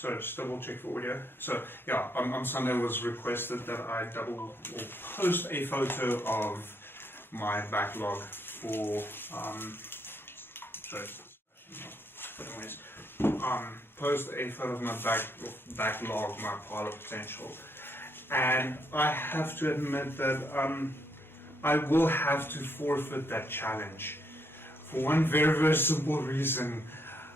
sorry, just double check for audio. So yeah, on Sunday was requested that I post a photo of my backlog for post a photo of my backlog, my pile of potential, and I have to admit that I will have to forfeit that challenge for one very simple reason.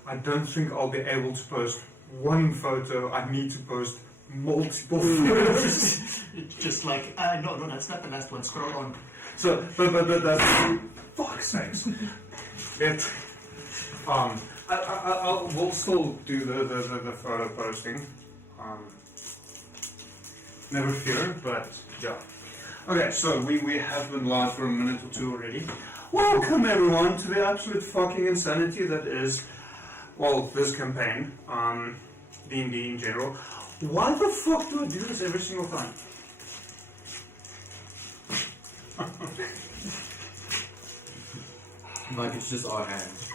I don't think I'll be able to post one photo. I need to post multiple photos. It's just like, no, that's not the last one. Scroll on. So, but that's fuck's sakes. We'll still do the photo posting. Never fear, but yeah. Okay, so we have been live for a minute or two already. Welcome everyone to the absolute fucking insanity that is, well, this campaign, D&D in general. Why the fuck do I do this every single time? Like it's just our hands.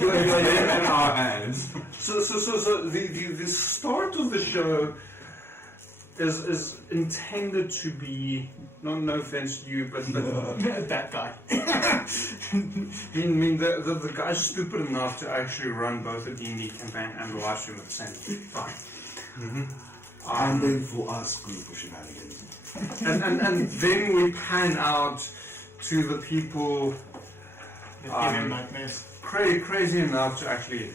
In our hands. So the start of the show is intended to be, no offense to you, but that guy. I mean the guy's stupid enough to actually run both a D&D campaign and a live stream at the same time. And then for us, group of shenanigans. And then we pan out to the people crazy enough to actually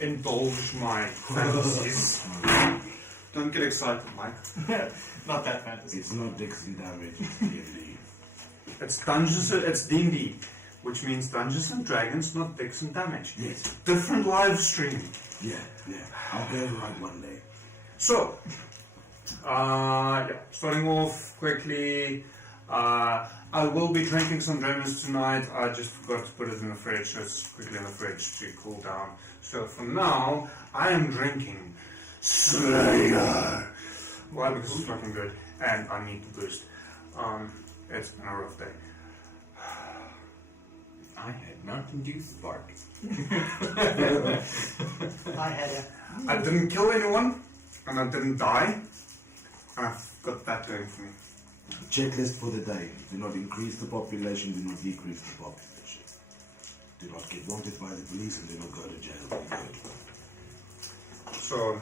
indulge my fantasies. Don't get excited, Mike. Not that fantasy. It's not dicks and damage, it's D&D. It's D&D, which means Dungeons and Dragons, not dicks and damage. Yes. Different live stream. Yeah. I'll get it right one day. So, starting off quickly, I will be drinking some Dragons tonight. I just forgot to put it in the fridge, so it's quickly in the fridge to cool down. So for now, I am drinking Slayer. Why? Because it's fucking good, and I need the boost. It's been a rough day. I had Mountain Dew Spark. I didn't kill anyone, and I didn't die, and I've got that going for me. Checklist for the day. Do not increase the population, do not decrease the population. Do not get wanted by the police and do not go to jail. Good. So,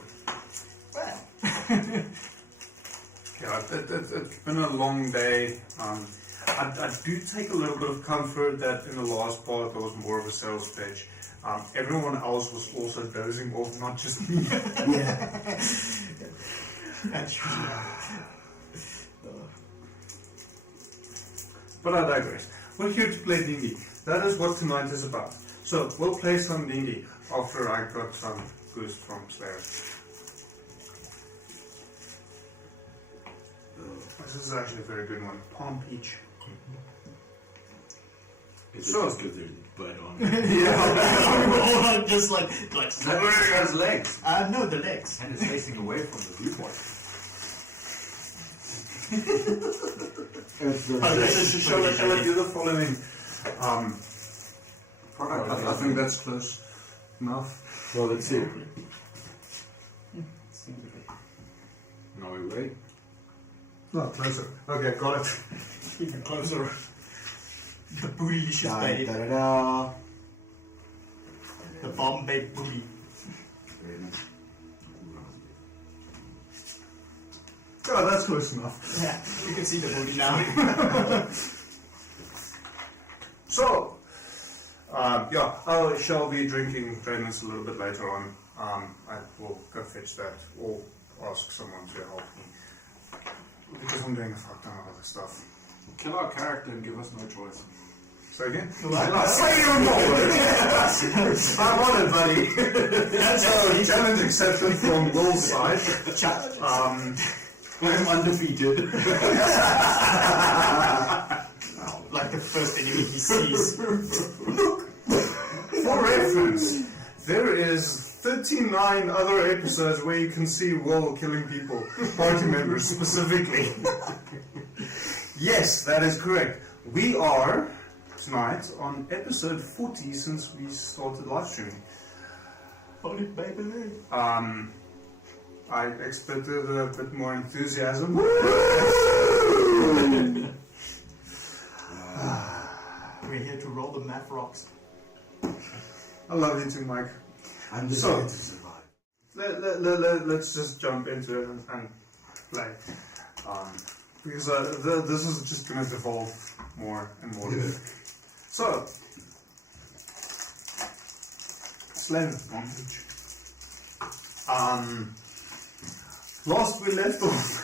yeah, it's been a long day. I do take a little bit of comfort that in the last part there was more of a sales pitch. Everyone else was also dozing off, not just me. Yeah. That's true. But I digress. We're here to play D&D. That is what tonight is about. So we'll play some D&D after I got some boost from Slayer. This is actually a very good one. Palm Peach. It's So- just because there's blood on it. Yeah. Just like. That has legs. No, the legs. And it's facing away from the viewpoint. Shall I do the following? I think that's close enough. Well, let's see. No, we wait. No, closer. Okay, got it. Even closer. The bootylicious Da, babe. da, da, da. The Bombay booty. Very nice. Oh, that's close enough. Yeah, you can see the booty now. So, I shall be drinking Dragons a little bit later on. I will go fetch that or ask someone to help me. Because I'm doing a fuck ton of other stuff. Kill our character and give us no choice. Say again? Say your word! I'm on it, buddy. So, challenge accepted from Will's side. I'm undefeated. Like the first enemy he sees. Look, for reference, there is 39 other episodes where you can see Will killing people, party members specifically. Yes, that is correct. We are tonight on episode 40 since we started live streaming. Hold it, baby. I expected a bit more enthusiasm. We're here to roll the math rocks. I love you too, Mike. I'm just So- here to survive. Let's just jump into it and play. Because this is just going to devolve more and more. So, slave advantage. Last we left off.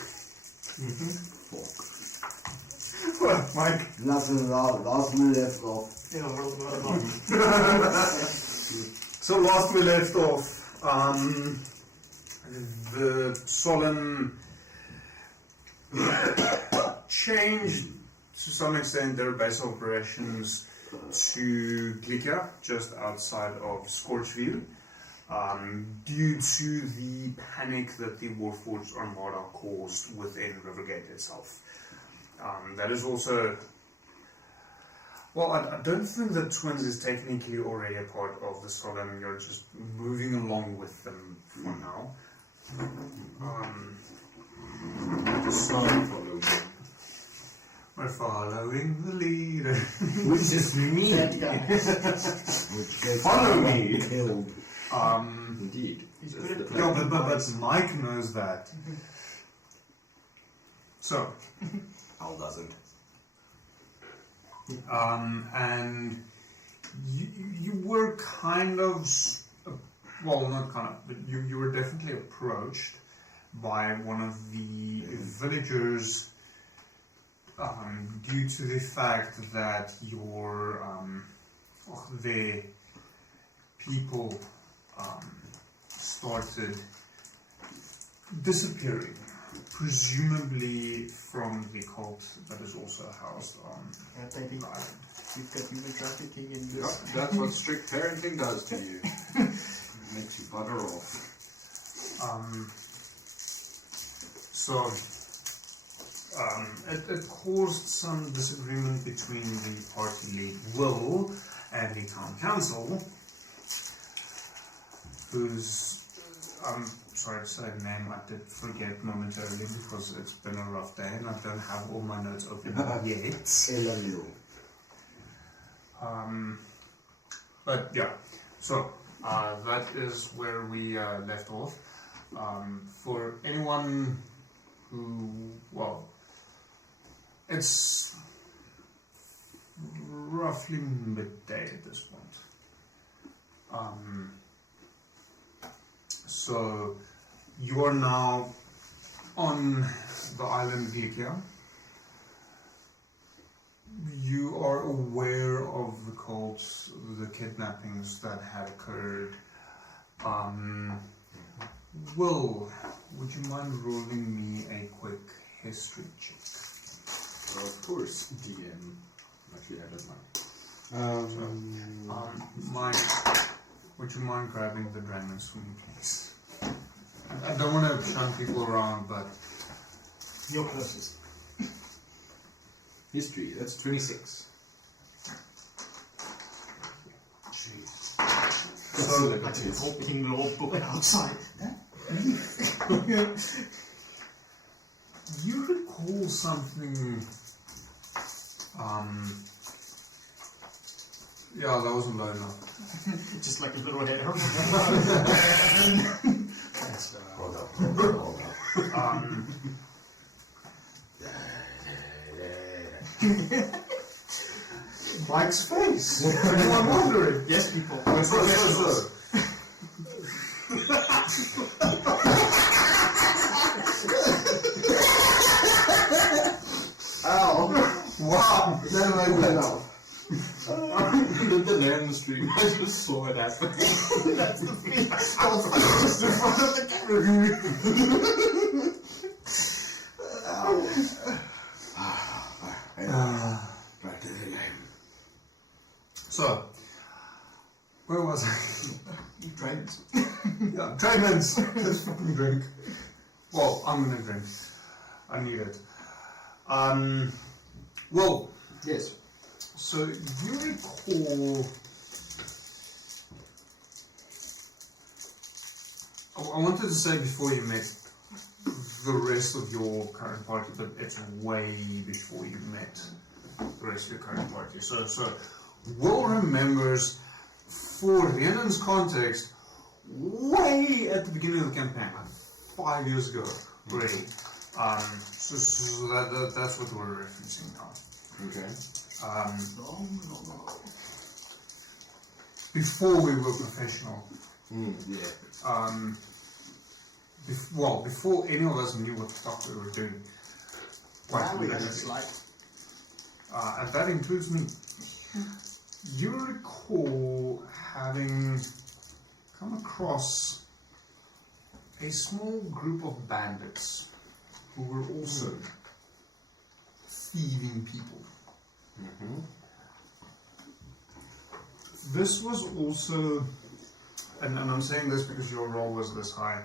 Well, Mike. Nothing last we left off. Yeah, roll the So last we left off, the solemn changed to some extent their base operations to Glikia, just outside of Scorchview, due to the panic that the Warforged Armada caused within Rivergate itself. That is also... Well, I don't think the Twins is technically already a part of the Solemn. You're just moving along with them for now. We're following the leader. Which is me. Which gets Follow me. killed. Indeed. He's good at Yeah, but Mike knows that. So, Al doesn't. and you were kind of, well, not kind of, but you were definitely approached by one of the villagers due to the fact that the people started disappearing, presumably from the cult that is also housed on Baby, the island. you've got human trafficking in Yeah, this. that's what strict parenting does to you. Makes you butter off. It caused some disagreement between the party lead Will and the town council, whose I'm sorry to say the name I did forget momentarily because it's been a rough day and I don't have all my notes open yet. Elamil. But yeah, so that is where we left off. For anyone who, well, it's roughly midday at this point. So you are now on the island Glikia. You are aware of the cults, the kidnappings that had occurred. Will, would you mind rolling me a quick history check? Of course, DM. Actually, I don't know. Mike, would you mind grabbing the dragons for me, please? I don't want to shun people around, but You're closest. History, that's 26. Jeez. so Like opening the old book outside. you recall something. Yeah, that wasn't low enough. Just like a little head. Hold up. Mike's face. Anyone wondering? Yes, people. We're professionals. Ow! Wow. Never mind that. Look at there in the street. I just saw it happen. That's the feeling. I was like just in front of the Back to the game. So, where was I? You dragons. Yeah, dragons. Let's fucking drink. Well, I'm gonna drink. I need it. Well, Yes. so you recall I wanted to say before you met the rest of your current party, but it's way before you met the rest of your current party. So Will remembers, for Rhiannon's context, way at the beginning of the campaign, like 5 years ago already. So that's what we're referencing now. Okay. Before we were professional. Yeah. Before any of us knew what the fuck we were doing. Wow, we just like. And that includes me. You recall having come across a small group of bandits who were also thieving people. Mm-hmm. This was also, and I'm saying this because your role was this high.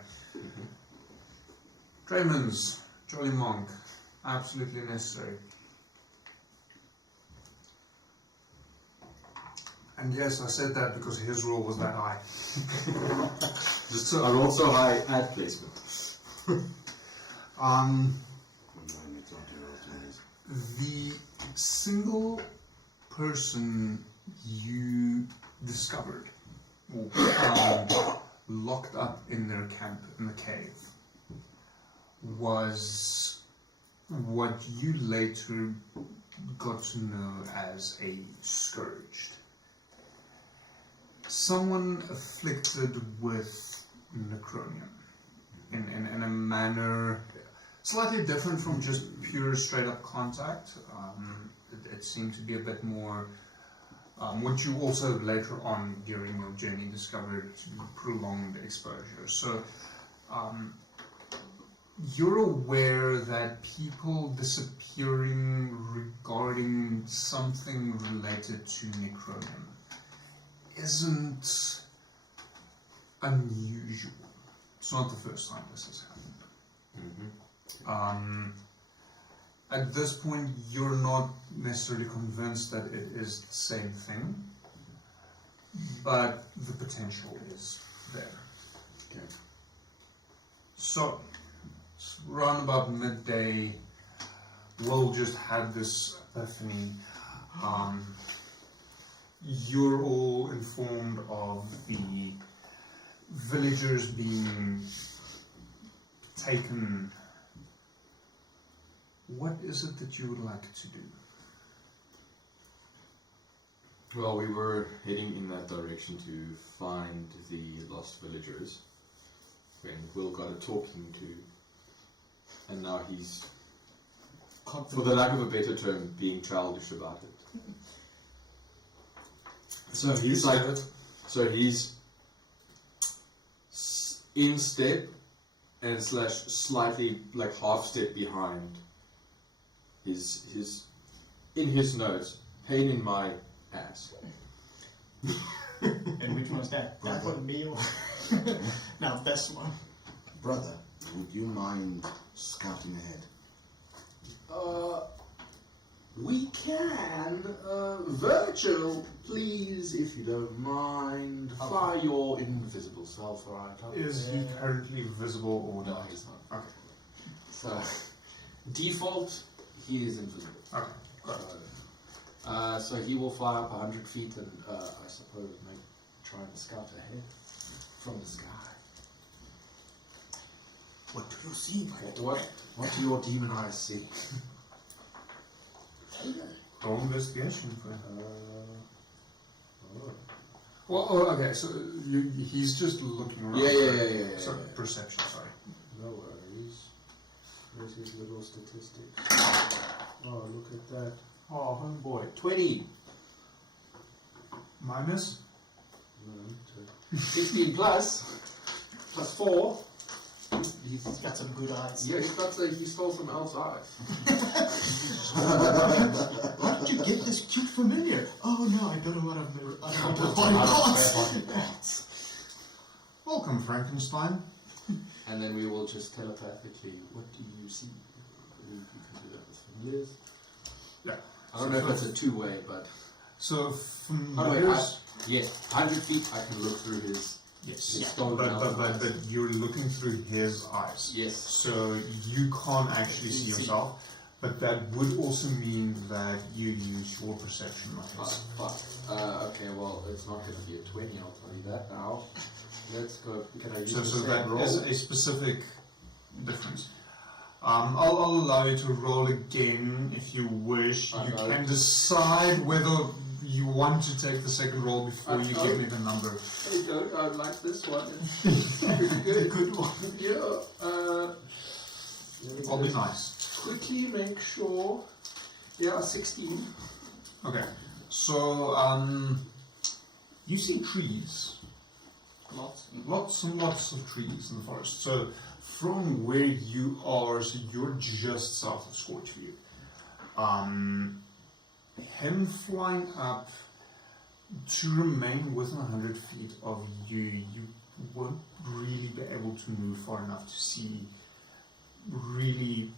Drayman's, Jolly Monk, absolutely necessary. And yes, I said that because his role was that high. So I rolled so high at placement. The single person you discovered or found locked up in their camp in the cave was what you later got to know as a scourged. Someone afflicted with necronium in a manner slightly different from just pure straight up contact. It seemed to be a bit more, what you also later on during your journey discovered to be prolonged exposure. So you're aware that people disappearing regarding something related to necronium isn't unusual. It's not the first time this has happened. Mm-hmm. At this point, you're not necessarily convinced that it is the same thing, but the potential is there. Okay. So, around about midday, Will just had this epiphany. You're all informed of the villagers being taken. What is it that you would like to do? Well, we were heading in that direction to find the lost villagers when Will got a talking to, and now he's, for the lack of a better term, being childish about it. So he's like, so he's in step and slash slightly like half step behind his in his notes, pain in my ass. And which one's that? That one, me or? Now this one. Brother, would you mind scouting ahead? We can. Virgil, please, if you don't mind, fly your invisible self right up. Is he currently visible or No, not? he's not. Okay. So, default, he is invisible. Okay. Got it. So he will fly up 100 feet and I suppose try and scout ahead from the sky. What do you see, my What do your demon eyes see? Roll investigation for him. Oh. Well, okay, so he's just looking around. Yeah. So, perception, sorry. No worries. There's his little statistics. Oh, look at that. Oh, homeboy. 20. Minus? 16 plus 4. He's got some good eyes. Yeah, he stole some elf's eyes. How did you get this cute familiar? Oh no, I got a lot of Welcome, Frankenstein. And then we will just telepathically, what do you see? You can do that with familiars. Yeah. I don't know if it's a two-way, but... So, By the way, familiars... yes, 100 feet I can look through his Yes. It's dark now. But you're looking through his eyes. Yes. So you can't actually see yourself. But that would also mean that you use your perception, not his. Okay, well, it's not going to be a 20, I'll tell you that now. Let's go. Can I use So the that same roll? is a specific difference. I'll allow you to roll again if you wish. You can decide whether you want to take the second roll before you give me the number. I don't. I like this one. It's a good one. Yeah. I'll be nice. Quickly make sure. Yeah, 16. Okay. So you see trees. Lots and lots of trees in the forest. So from where you are, so you're just south of Scorchview. Him flying up to remain within 100 feet of you, you won't really be able to move far enough to see really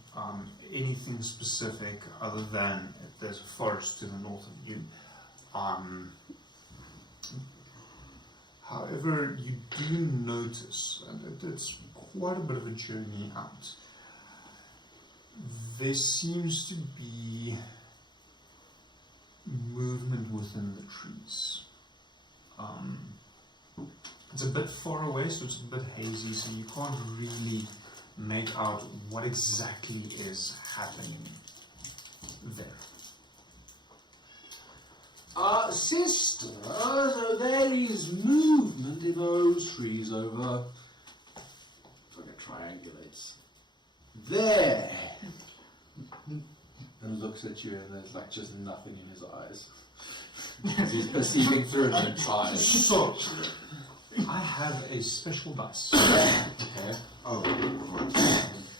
anything specific other than there's a forest to the north of you. However, you do notice, and it's quite a bit of a journey out, there seems to be movement within the trees. It's a bit far away, so it's a bit hazy, so you can't really make out what exactly is happening there. Sister, so there is movement in those trees over. If it triangulates. There! And looks at you, and there's like just nothing in his eyes. He's perceiving through an eyes. So, I have a special dice. Okay. Oh,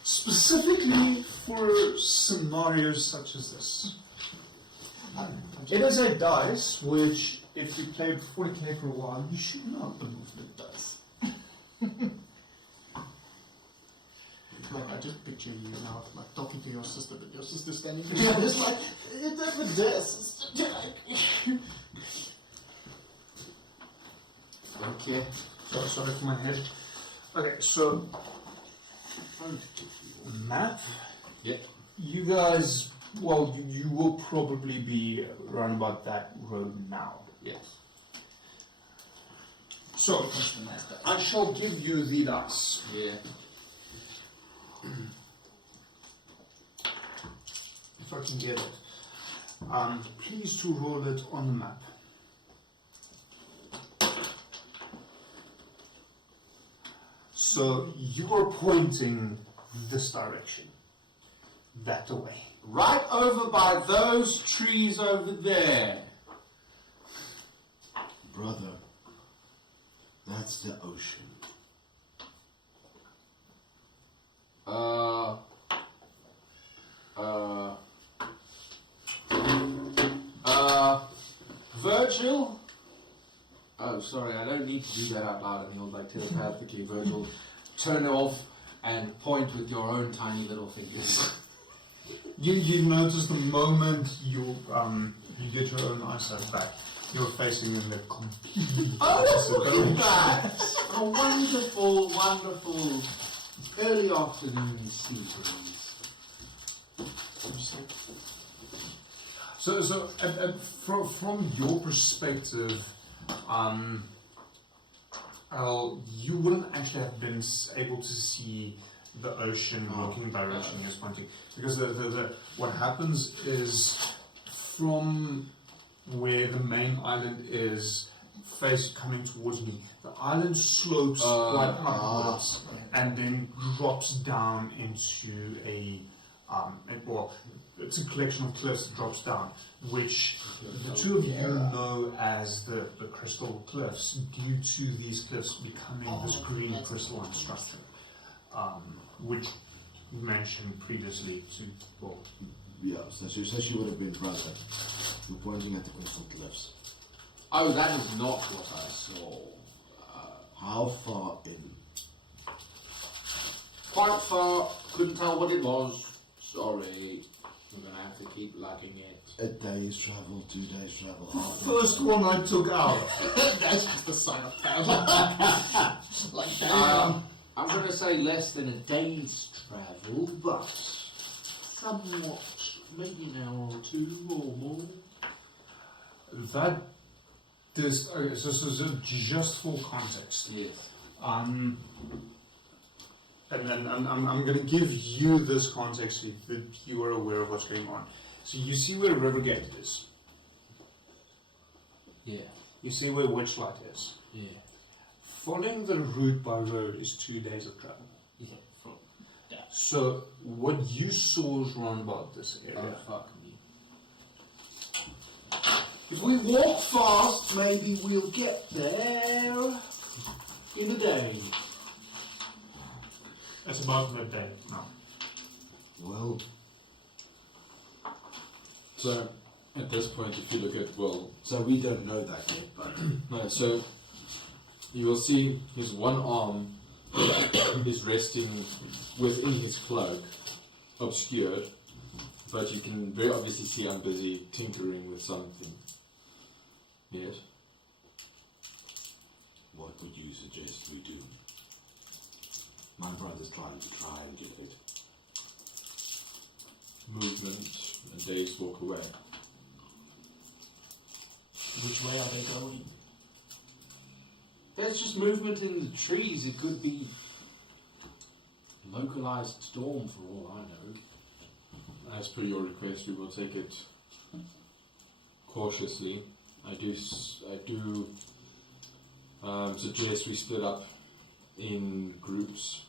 Specifically for scenarios such as this. It is a dice which, if you played 40k for a while, you should know the movement does. Like, I just picture you now, like, talking to your sister, but your sister standing there, just like, it doesn't this. Okay. So, sorry for my head. Okay, so, map. Yep. You guys, well, you will probably be around about that road now. Yes. So, I shall give you the dice. Yeah. If I can get it. Please to roll it on the map. So you are pointing this direction, that way. Right over by those trees over there. brother, that's the ocean. Virgil? Oh, sorry, I don't need to do that out loud. And he'll like telepathically, Virgil, turn off and point with your own tiny little fingers. You notice the moment you get your own eyesight back, you're facing in the complete opposite Oh, look at direction. that! A wonderful, wonderful early afternoon sea breeze. So from your perspective, you wouldn't actually have been able to see the ocean looking direction he was pointing, because the what happens is from where the main island is coming towards me, the island slopes quite upwards and then drops down into it's a collection of cliffs that drops down, which the two of you know as the crystal cliffs, due to these cliffs becoming this green crystalline structure, which you mentioned previously to, Yeah, so she would have been brother. You're pointing at the crystal cliffs. Oh, that is not what I saw. How far in? Quite far, couldn't tell what it was. Sorry, we're gonna have to keep lugging it. A day's travel, 2 days travel. half a First day. one I took out. That's just the sign of power. Like that. I'm going to say less than a day's travel, but somewhat, maybe an hour or two or more. That this okay, so just for context. Yes. And then I'm going to give you this context so that you are aware of what's going on. So you see where Rivergate is. Yeah. You see where Witchlight is. Yeah. Following the route by road is 2 days of travel. Yeah. So what you saw is round about this area. Oh, fuck me. If we walk fast, maybe we'll get there in a day. It's about midday now. Well, So, at this point, if you look at, so we don't know that yet, but no, so you will see his one arm is resting within his cloak, obscured, but you can very obviously see I'm busy tinkering with something. Yes? what would you suggest we do? My brother's trying and get it. Movement, a day's walk away. Which way are they going? There's just movement in the trees. It could be localized storm for all I know. As per your request, we will take it cautiously. I do suggest we split up in groups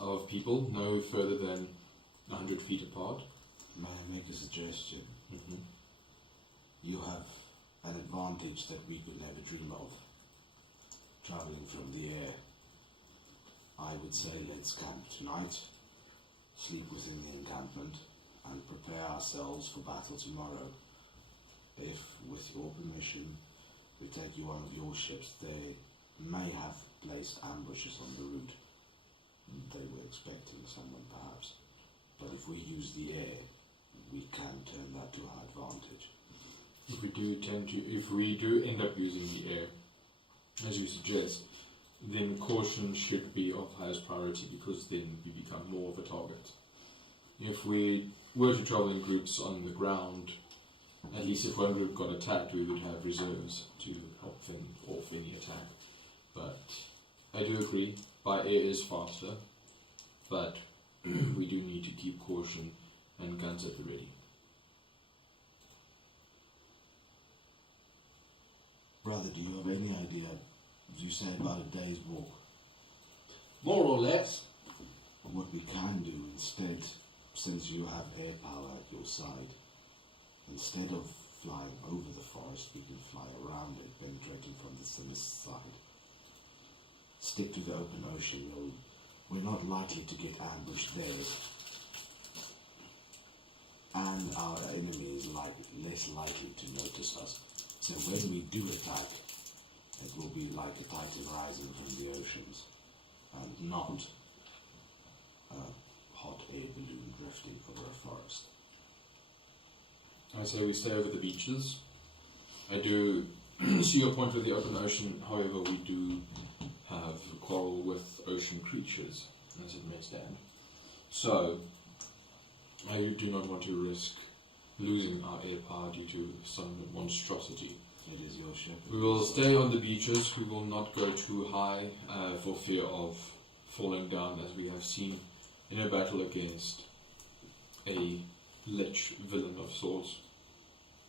of people, no further than 100 feet apart. May I make a suggestion? Mm-hmm. You have an advantage that we could never dream of. Traveling from the air. I would say let's camp tonight, sleep within the encampment, and prepare ourselves for battle tomorrow. If, with your permission, we take you one of your ships, they may have placed ambushes on the route. They were expecting someone perhaps. But if we use the air, we can turn that to our advantage. If we do end up using the air, as you suggest, then caution should be of highest priority because then we become more of a target. If we were to travel in groups on the ground, at least if one group got attacked, we would have reserves to help fend off any attack. But I do agree, by air is faster, but we do need to keep caution and guns at the ready. Brother, do you have any idea, as you said, about a day's walk? More or less. What we can do instead, since you have air power at your side, instead of flying over the forest, we can fly around it, penetrating from the thinnest side. Stick to the open ocean. We're not likely to get ambushed there. And our enemy is less likely to notice us. So when we do attack, it will be like a titan rising from the oceans, and not a hot air balloon drifting over a forest. I say we stay over the beaches. I do see your point with the open ocean, however we do have a quarrel with ocean creatures, as it may stand. So, I do not want to risk losing our air power due to some monstrosity. It is your ship. We will stay on the beaches, we will not go too high for fear of falling down, as we have seen in a battle against a lich villain of sorts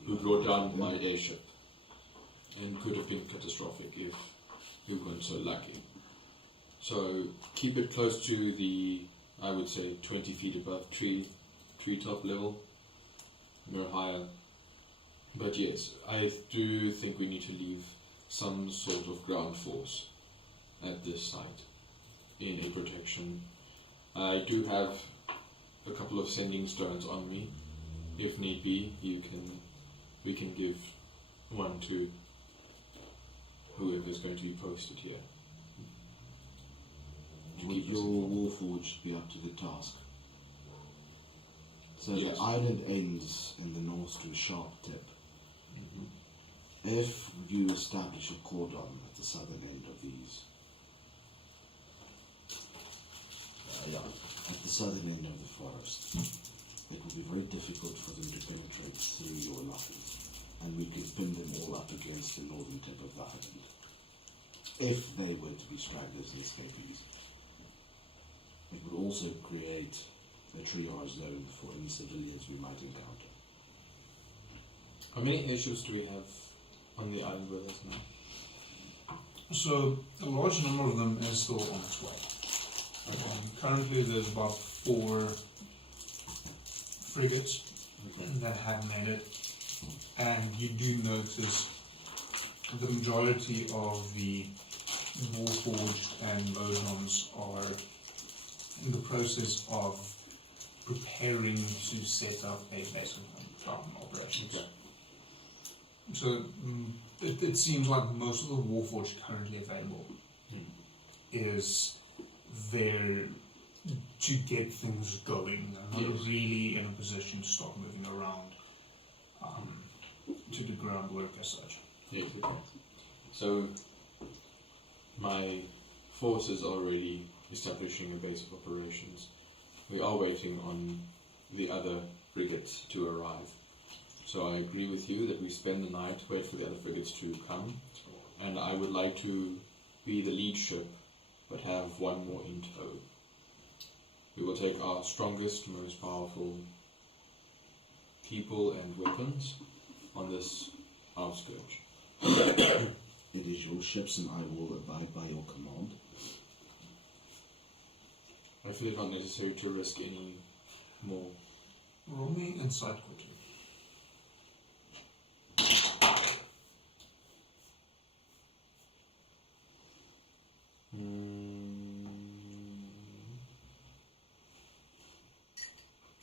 who brought down my airship and could have been catastrophic if we weren't so lucky. So keep it close to the, I would say, 20 feet above treetop level, no higher. But yes, I do think we need to leave some sort of ground force at this site in a protection. I do have a couple of sending stones on me. If need be, we can give one to whoever is going to be posted here. Would your warforged be up to the task? So Yes. the island ends in the north to a sharp tip. If you establish a cordon at the southern end of these, at the southern end of the forest, it will be very difficult for them to penetrate through your lines, and we can pin them all up against the northern tip of the island, if they were to be stragglers and escapees. It would also create a triage zone for any civilians we might encounter. How many airships do we have on the island with us now? So a large number of them is still on its way. Currently there's about 4 frigates that have made it, and you do notice the majority of the Warforged and Mosons are in the process of preparing to set up a base of operations. Okay. So it seems like most of the Warforged currently available is there to get things going. They're not really in a position to start moving around to the groundwork as such. Yes, okay. So, my force is already establishing a base of operations. We are waiting on the other frigates to arrive. So I agree with you that we spend the night, wait for the other frigates to come, and I would like to be the lead ship, but have one more in tow. We will take our strongest, most powerful people and weapons on this outskirts. It is your ships, and I will abide by your command. I feel it not necessary to risk any more. Roll me insight quickly.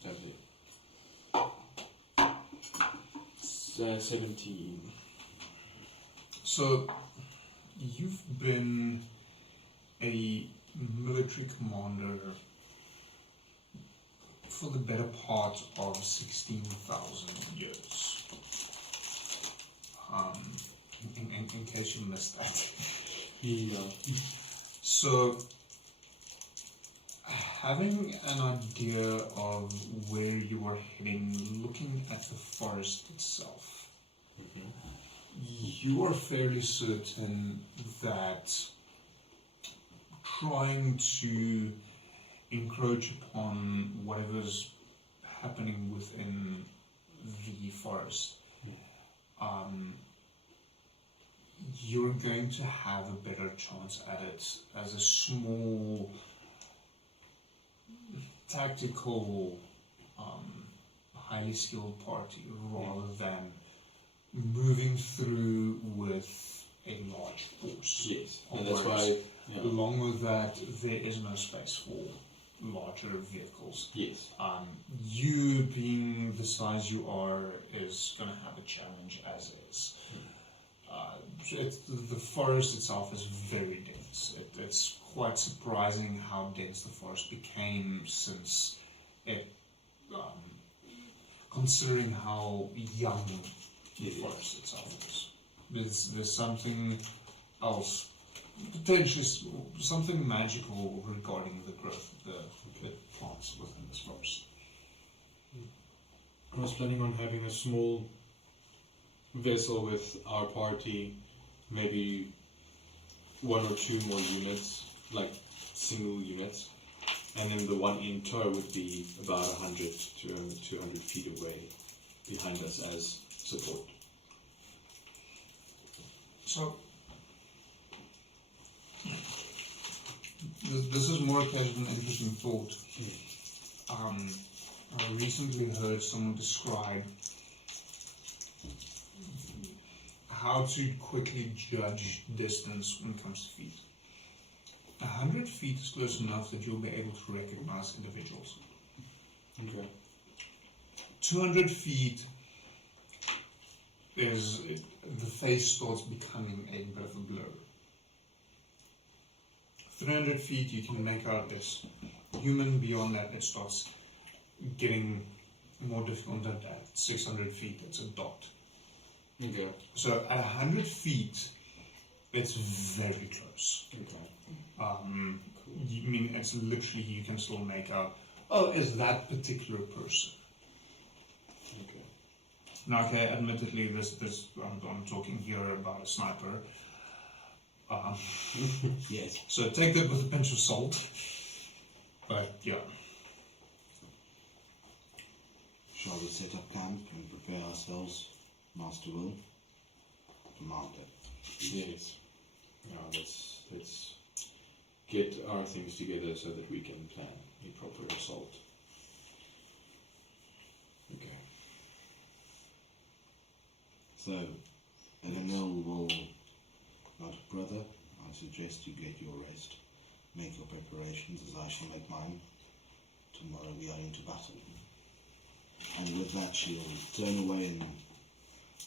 Lovely. 17. So, you've been a military commander for the better part of 16,000 years. In case you missed that. Yeah. So, having an idea of where you are heading, looking at the forest itself, you are fairly certain that trying to encroach upon whatever's happening within the forest, you're going to have a better chance at it as a small tactical, highly skilled party rather than moving through with a large force. Yes, and that's why. Yeah. Along with that, there is no space for larger vehicles. Yes. You being the size you are is going to have a challenge as is. The forest itself is very dense. It's quite surprising how dense the forest became since it, considering how young the forest itself is. There's something else, potentially something magical regarding the growth of the plants within this forest. I was planning on having a small vessel with our party, maybe 1 or 2 more units, like single units, and then the one in tow would be about 100 to 200 feet away behind us as support. So, this is more a case of an interesting thought. I recently heard someone describe how to quickly judge distance when it comes to feet. 100 feet is close enough that you'll be able to recognize individuals. Okay. 200 feet is the face starts becoming a bit of a blur. 300 feet you can make out this human. Beyond that it starts getting more difficult than at 600 feet. It's a dot. Okay. So at 100 feet, it's very close. Okay. You mean it's literally you can still make out. Oh, is that particular person? Okay. Now, okay, admittedly, I'm talking here about a sniper. Yes. So take that with a pinch of salt. But yeah. Shall we set up camp and prepare ourselves, Master Will? Commander. Yes. Yeah, let's get our things together so that we can plan a proper assault. Okay. So, Eleanor will, not brother, I suggest you get your rest. Make your preparations as I shall make mine. Tomorrow we are into battle. And with that she'll turn away and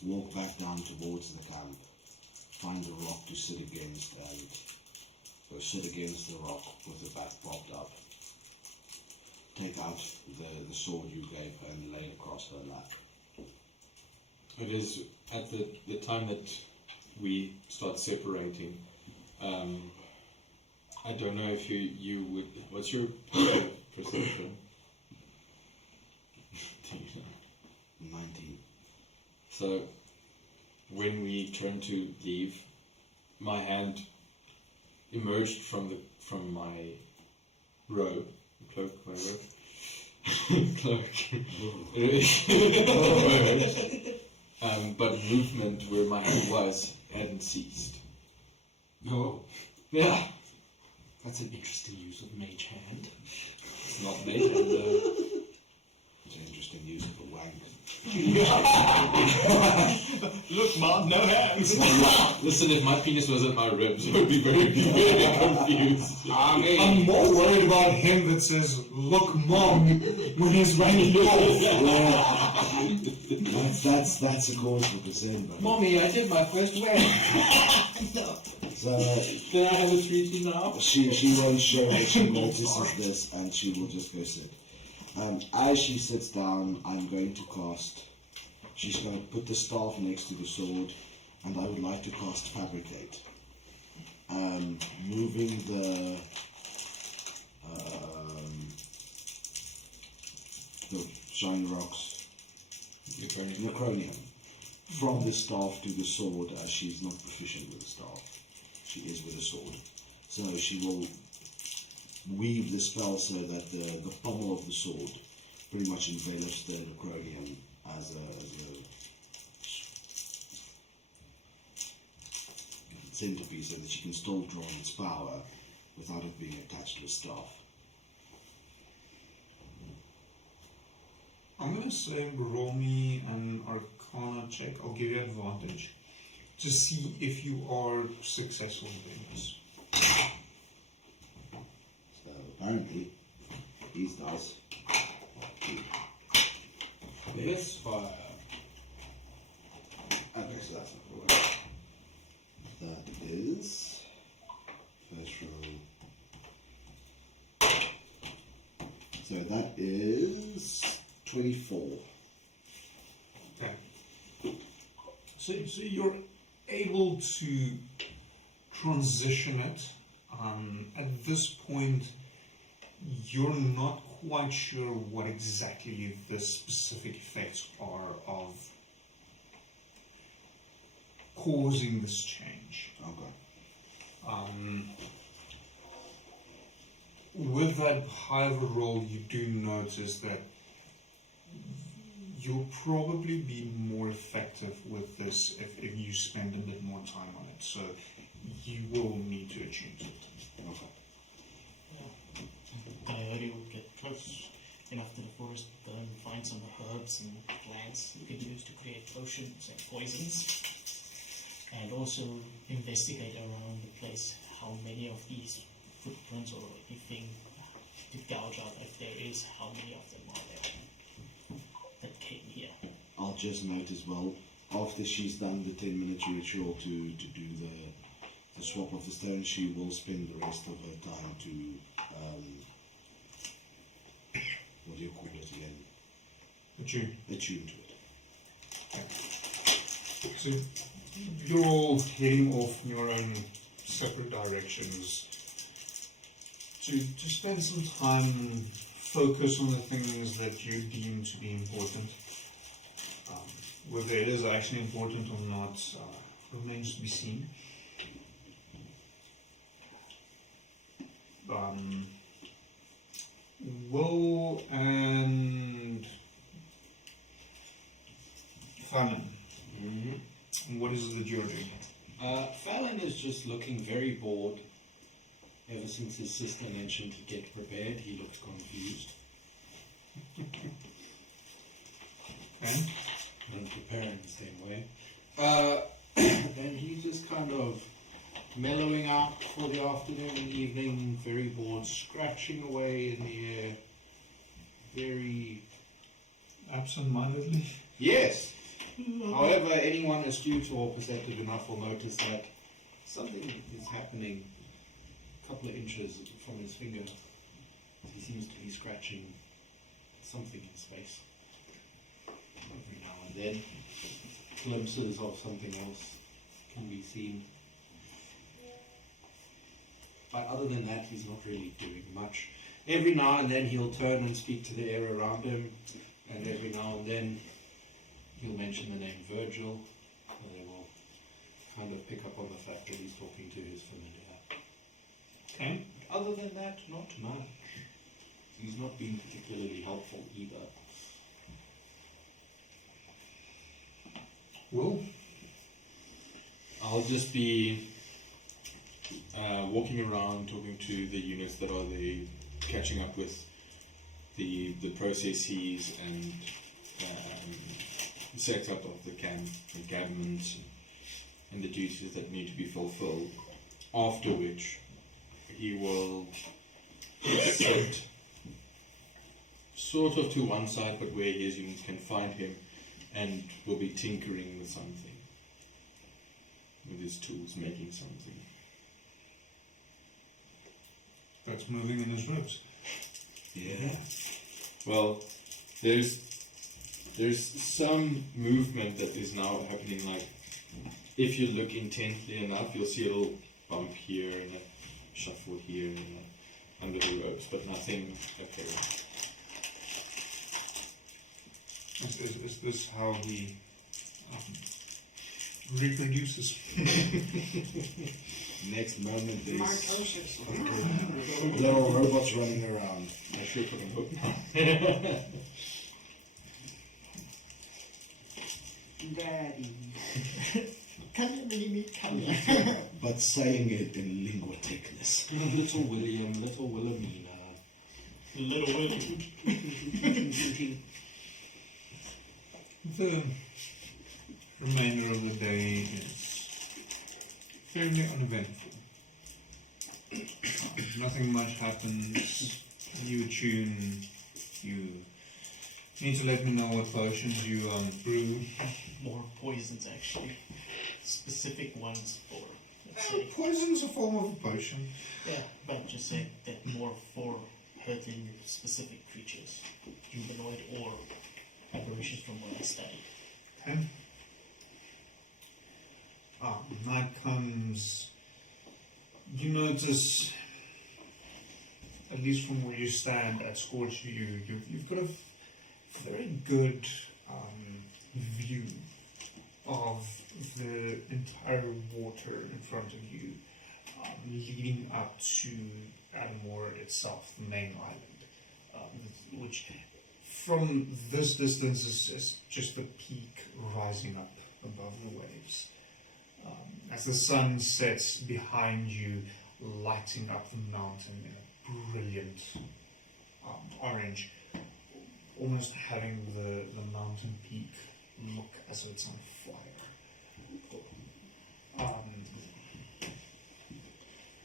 walk back down towards the camp. Find a rock to sit against and go sit against the rock with the back propped up. Take out the sword you gave her and lay it across her lap. It is at the time that we start separating. I don't know if you would. What's your perception? 19. So when we turn to leave, my hand emerged from my robe, cloak, whatever. Cloak. But movement where my hand was hadn't ceased. No. Yeah. That's an interesting use of mage hand. It's not made hand though. It's an interesting use of a wank. Look, Mom, no hands. Listen, if my penis was at my ribs, I would be very, very confused. I'm more worried about him that says, "Look, Mom," when he's running off. Yeah. That's a cause for concern, buddy. Mommy, I did my first wear. So Can I have a treaty now? she won't show that she notices this and she will just go sit. As she sits down, I'm going to cast. She's going to put the staff next to the sword, and I would like to cast Fabricate. Moving the shiny rocks, Necronium, from the staff to the sword, as she's not proficient with the staff. She is with a sword. So she will weave the spell so that the pommel of the sword pretty much envelops the Necronium as a centerpiece, so that she can still draw on its power without it being attached to a staff. I'm going to say roll me an Arcana check. I'll give you advantage to see if you are successful in this. So apparently, these dice. Yes, fire. Okay, so that's not going to work. That is first roll. So that is 24. Okay. So you're able to transition it. At this point, you're not quite sure what exactly the specific effects are of causing this change. Okay. With that high of a roll, you do notice that you'll probably be more effective with this if you spend a bit more time on it. So you will need to change it. Okay. Coyote would get close enough to the forest, go and find some herbs and plants you could use to create potions and poisons, and also investigate around the place how many of these footprints or anything to gouge out, if there is, how many of them are there that came here. I'll just note as well, after she's done the 10-minute ritual to do the swap of the stone, she will spend the rest of her time to what do you call it again? Attuned. attuned to it. So you're all heading off in your own separate directions to spend some time and focus on the things that you deem to be important. Whether it is actually important or not remains to be seen. Will and Fallon, what is it that you're doing? Fallon is just looking very bored. Ever since his sister mentioned to get prepared, he looked confused. Okay. And prepare in the same way. And he's just kind of mellowing out for the afternoon and evening, very bored, scratching away in the air, very... Absent-mindedly? Yes! However, anyone astute or perceptive enough will notice that something is happening a couple of inches from his finger. He seems to be scratching something in space. Every now and then, glimpses of something else can be seen. But other than that, he's not really doing much. Every now and then he'll turn and speak to the air around him, and every now and then he'll mention the name Virgil, and they will kind of pick up on the fact that he's talking to his familiar. Okay. Other than that, not much. He's not been particularly helpful either. Will? I'll just be walking around, talking to the units that are there, catching up with the processes and setup of the camp, the cabins, and the duties that need to be fulfilled. After which, he will sit sort of to one side, but where his units can find him, and will be tinkering with something, with his tools, making something. That's moving in his ribs. Yeah. Well, there's some movement that is now happening. Like, if you look intently enough, you'll see a little bump here and a shuffle here and under the ropes, but nothing apparent. Is this how he reproduces? Next moment there's little robots running around. I sure couldn't hope now. Daddy. Come here, mini-me, come here. But saying it in lingua thickness. Little William, little Wilhelmina. Little William. The remainder of the day is fairly uneventful. Nothing much happens. You attune. You need to let me know what potions you brew. More poisons, actually. Specific ones for, let's say. Poison's a form of a potion. Yeah, but just say that more for hurting specific creatures, humanoid or apparitions from what I studied. Okay. Night comes. You notice, at least from where you stand at Scorch View, you've got a very good view of the entire water in front of you, leading up to Adomawyr itself, the main island, which from this distance is just the peak rising up above the waves. As the sun sets behind you, lighting up the mountain in a brilliant orange, almost having the mountain peak look as if it's on fire.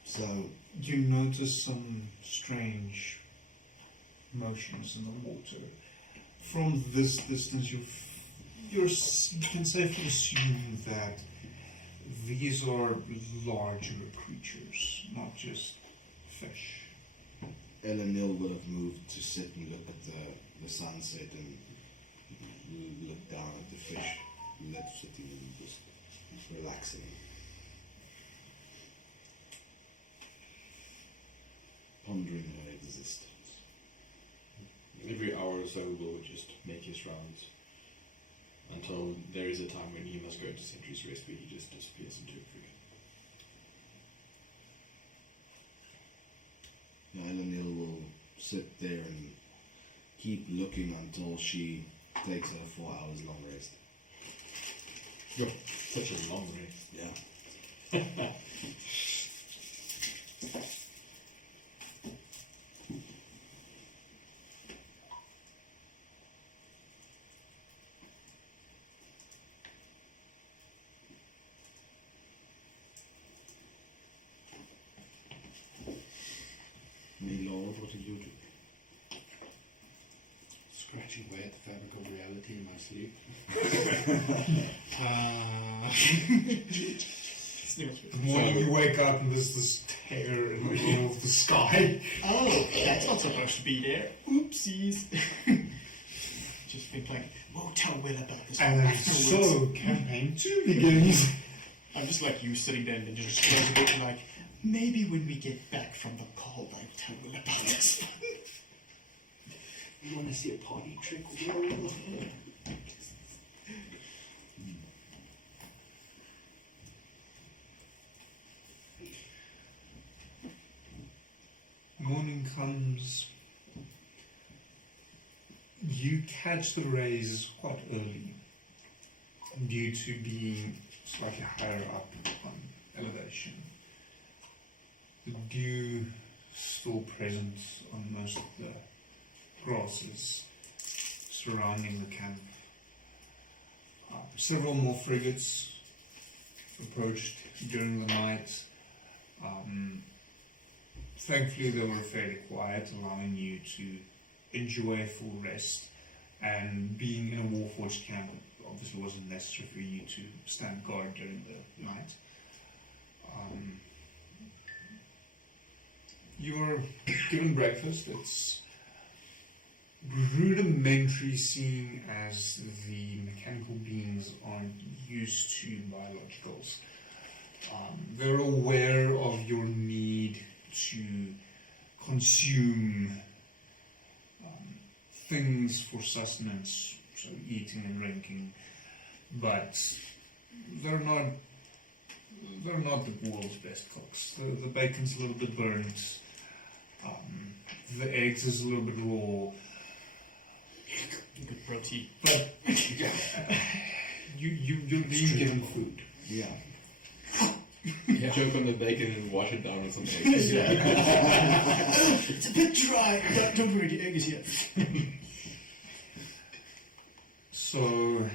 So You notice some strange motions in the water. From this distance, you can safely assume that these are larger creatures, not just fish. Elenil would have moved to sit and look at the sunset and You look down at the fish left sitting and just relaxing. Pondering her existence. Every hour or so we'll just make his rounds until there is a time when he must go to Sentry's Rest where he just disappears into a frigate. Elenil will sit there and keep looking until she takes her 4 hours long rest. Yo, such a long rest. Yeah. My lord, what did you do? Scratching away at the fabric of reality in my sleep. The morning you wake up and there's this tear in the middle of the sky. Oh, that's not supposed to be there. Oopsies. Just think like, we'll tell Will about this And then afterwards. so, campaign 2 begins. I'm just like you sitting there and then just close a book and like, maybe when we get back from the call, I'll tell Will about this. You want to see a party trick? Will? Morning comes. You catch the rays quite early due to being slightly higher up on elevation. The dew still present on most of the grasses surrounding the camp. Several more frigates approached during the night. Thankfully they were fairly quiet, allowing you to enjoy a full rest, and being in a Warforged camp, it obviously wasn't necessary for you to stand guard during the night. You were given breakfast. It's rudimentary, seeing as the mechanical beings aren't used to biologicals. They're aware of your need to consume things for sustenance, so eating and drinking, but they're not the world's best cooks. The bacon's a little bit burnt, the eggs is a little bit raw, Good protein. but you're being given food. Yeah. Choke on the bacon and wash it down with some eggs. It's a bit dry. Don't worry, the egg is here. So,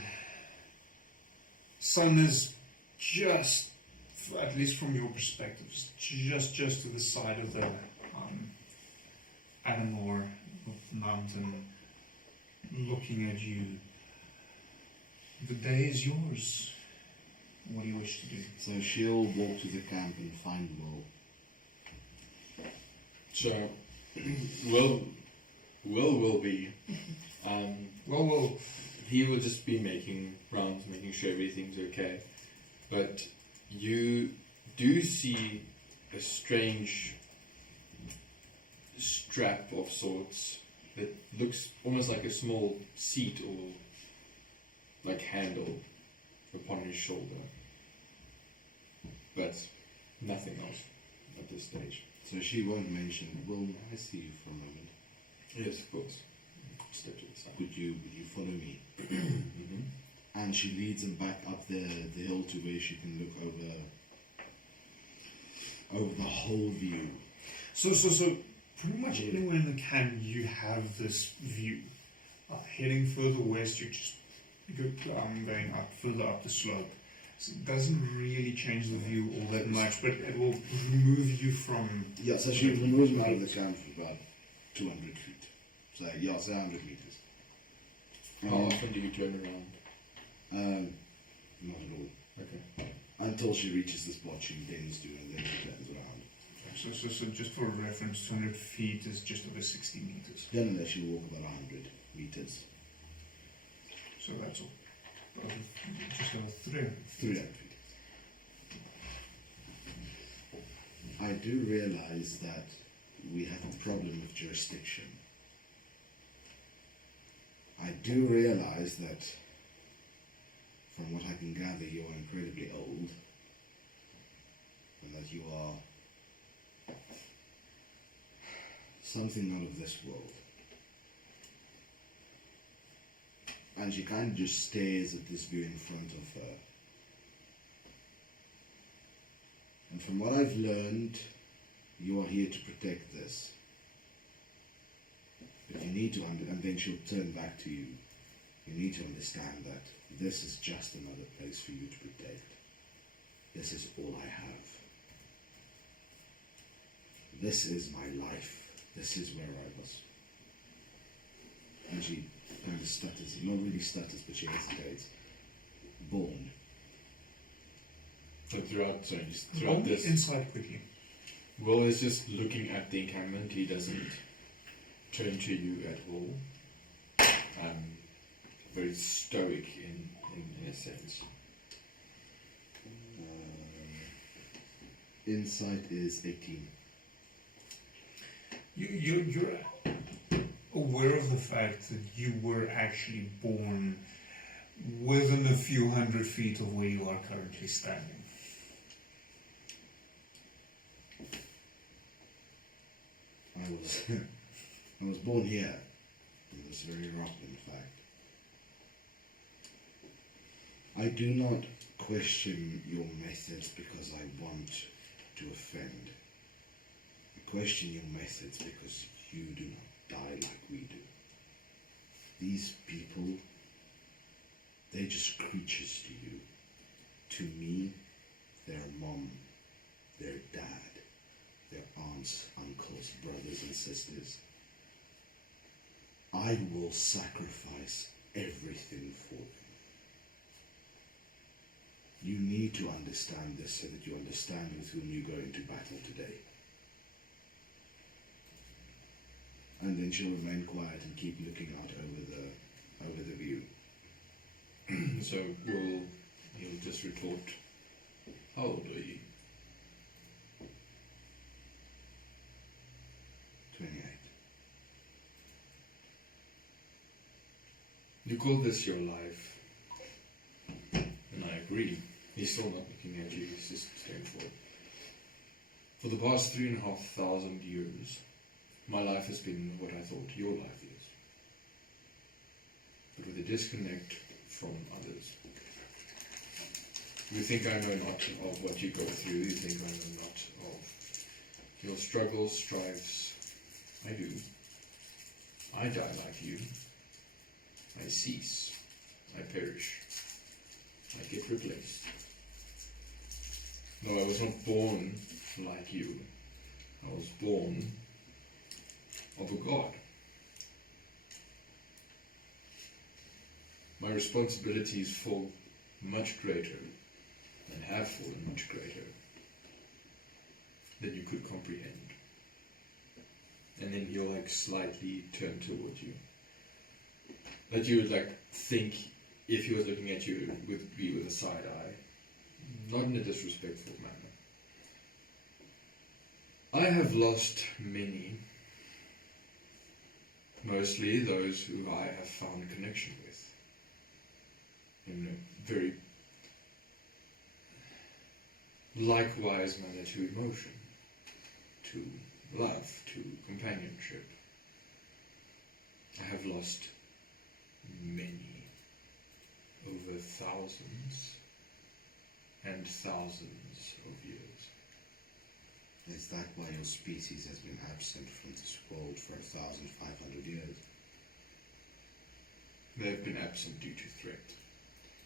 sun is just, at least from your perspective, just to the side of the Adomawyr mountain, looking at you. The day is yours. What do you wish to do? So she'll walk to the camp and find Will. So, will be. Well, He will just be making rounds, making sure everything's okay. But you do see a strange strap of sorts that looks almost like a small seat or like handle upon his shoulder. But nothing else at this stage. So she won't mention, Will, may I see you for a moment? Yes, of course. Step to the side. Would you follow me? Mm-hmm. And she leads him back up the hill to where she can look over the whole view. so pretty much anywhere in the camp you have this view. Heading further west, you just going up further up the slope. So it doesn't really change the view all that much, but it will remove you from. Yeah, so she removes him out of the camp for about 200 feet. So yeah, say 100 meters. How often do you turn around? Not at all. Okay. Until she reaches the spot she intends to, and then she turns around. So just for reference, 200 feet is just over 60 meters. Then she'll walk about 100 meters. So that's all. Just over 300. 300 feet. I do realize that we have a problem with jurisdiction. I do realize that, from what I can gather, you are incredibly old, and that you are something not of this world. And she kind of just stares at this view in front of her. And from what I've learned, you are here to protect this. But you need to, and then she'll turn back to you. You need to understand that this is just another place for you to protect. This is all I have. This is my life. This is where I was. And she kind of stutters, not really stutters, but she hesitates. Born. So throughout Roll me this, insight quickly. Will is just looking at the encampment. He doesn't turn to you at all. Very stoic in a sense. Insight is 18. You're aware of the fact that you were actually born within a few hundred feet of where you are currently standing. I was born here, in this very rock, in fact. I do not question your methods because I want to offend. I question your methods because you do not die like we do. These people, they're just creatures to you. To me, they're mom, their dad, their aunts, uncles, brothers and sisters. I will sacrifice everything for them. You need to understand this so that you understand with whom you go into battle today. And then she'll remain quiet and keep looking out over the view. So he'll just retort, how old are you? 28. You call this your life, and I agree. He's still not looking at you, he's just staring forward. For the past 3,500 years, my life has been what I thought your life is. But with a disconnect from others. You think I know not of what you go through, you think I know not of your struggles, strives. I do. I die like you. I cease. I perish. I get replaced. No, I was not born like you. I was born of a god. My responsibilities fall much greater, and have fallen much greater, than you could comprehend. And then he'll like slightly turn towards you. That you would like think, if he was looking at you, would be with a side eye. Not in a disrespectful manner. I have lost many. Mostly those who I have found connection with. In a very likewise manner to emotion, to love, to companionship. I have lost many, over thousands and thousands of years. Is that why your species has been absent from this world for 1,500 years? They have been absent due to threat.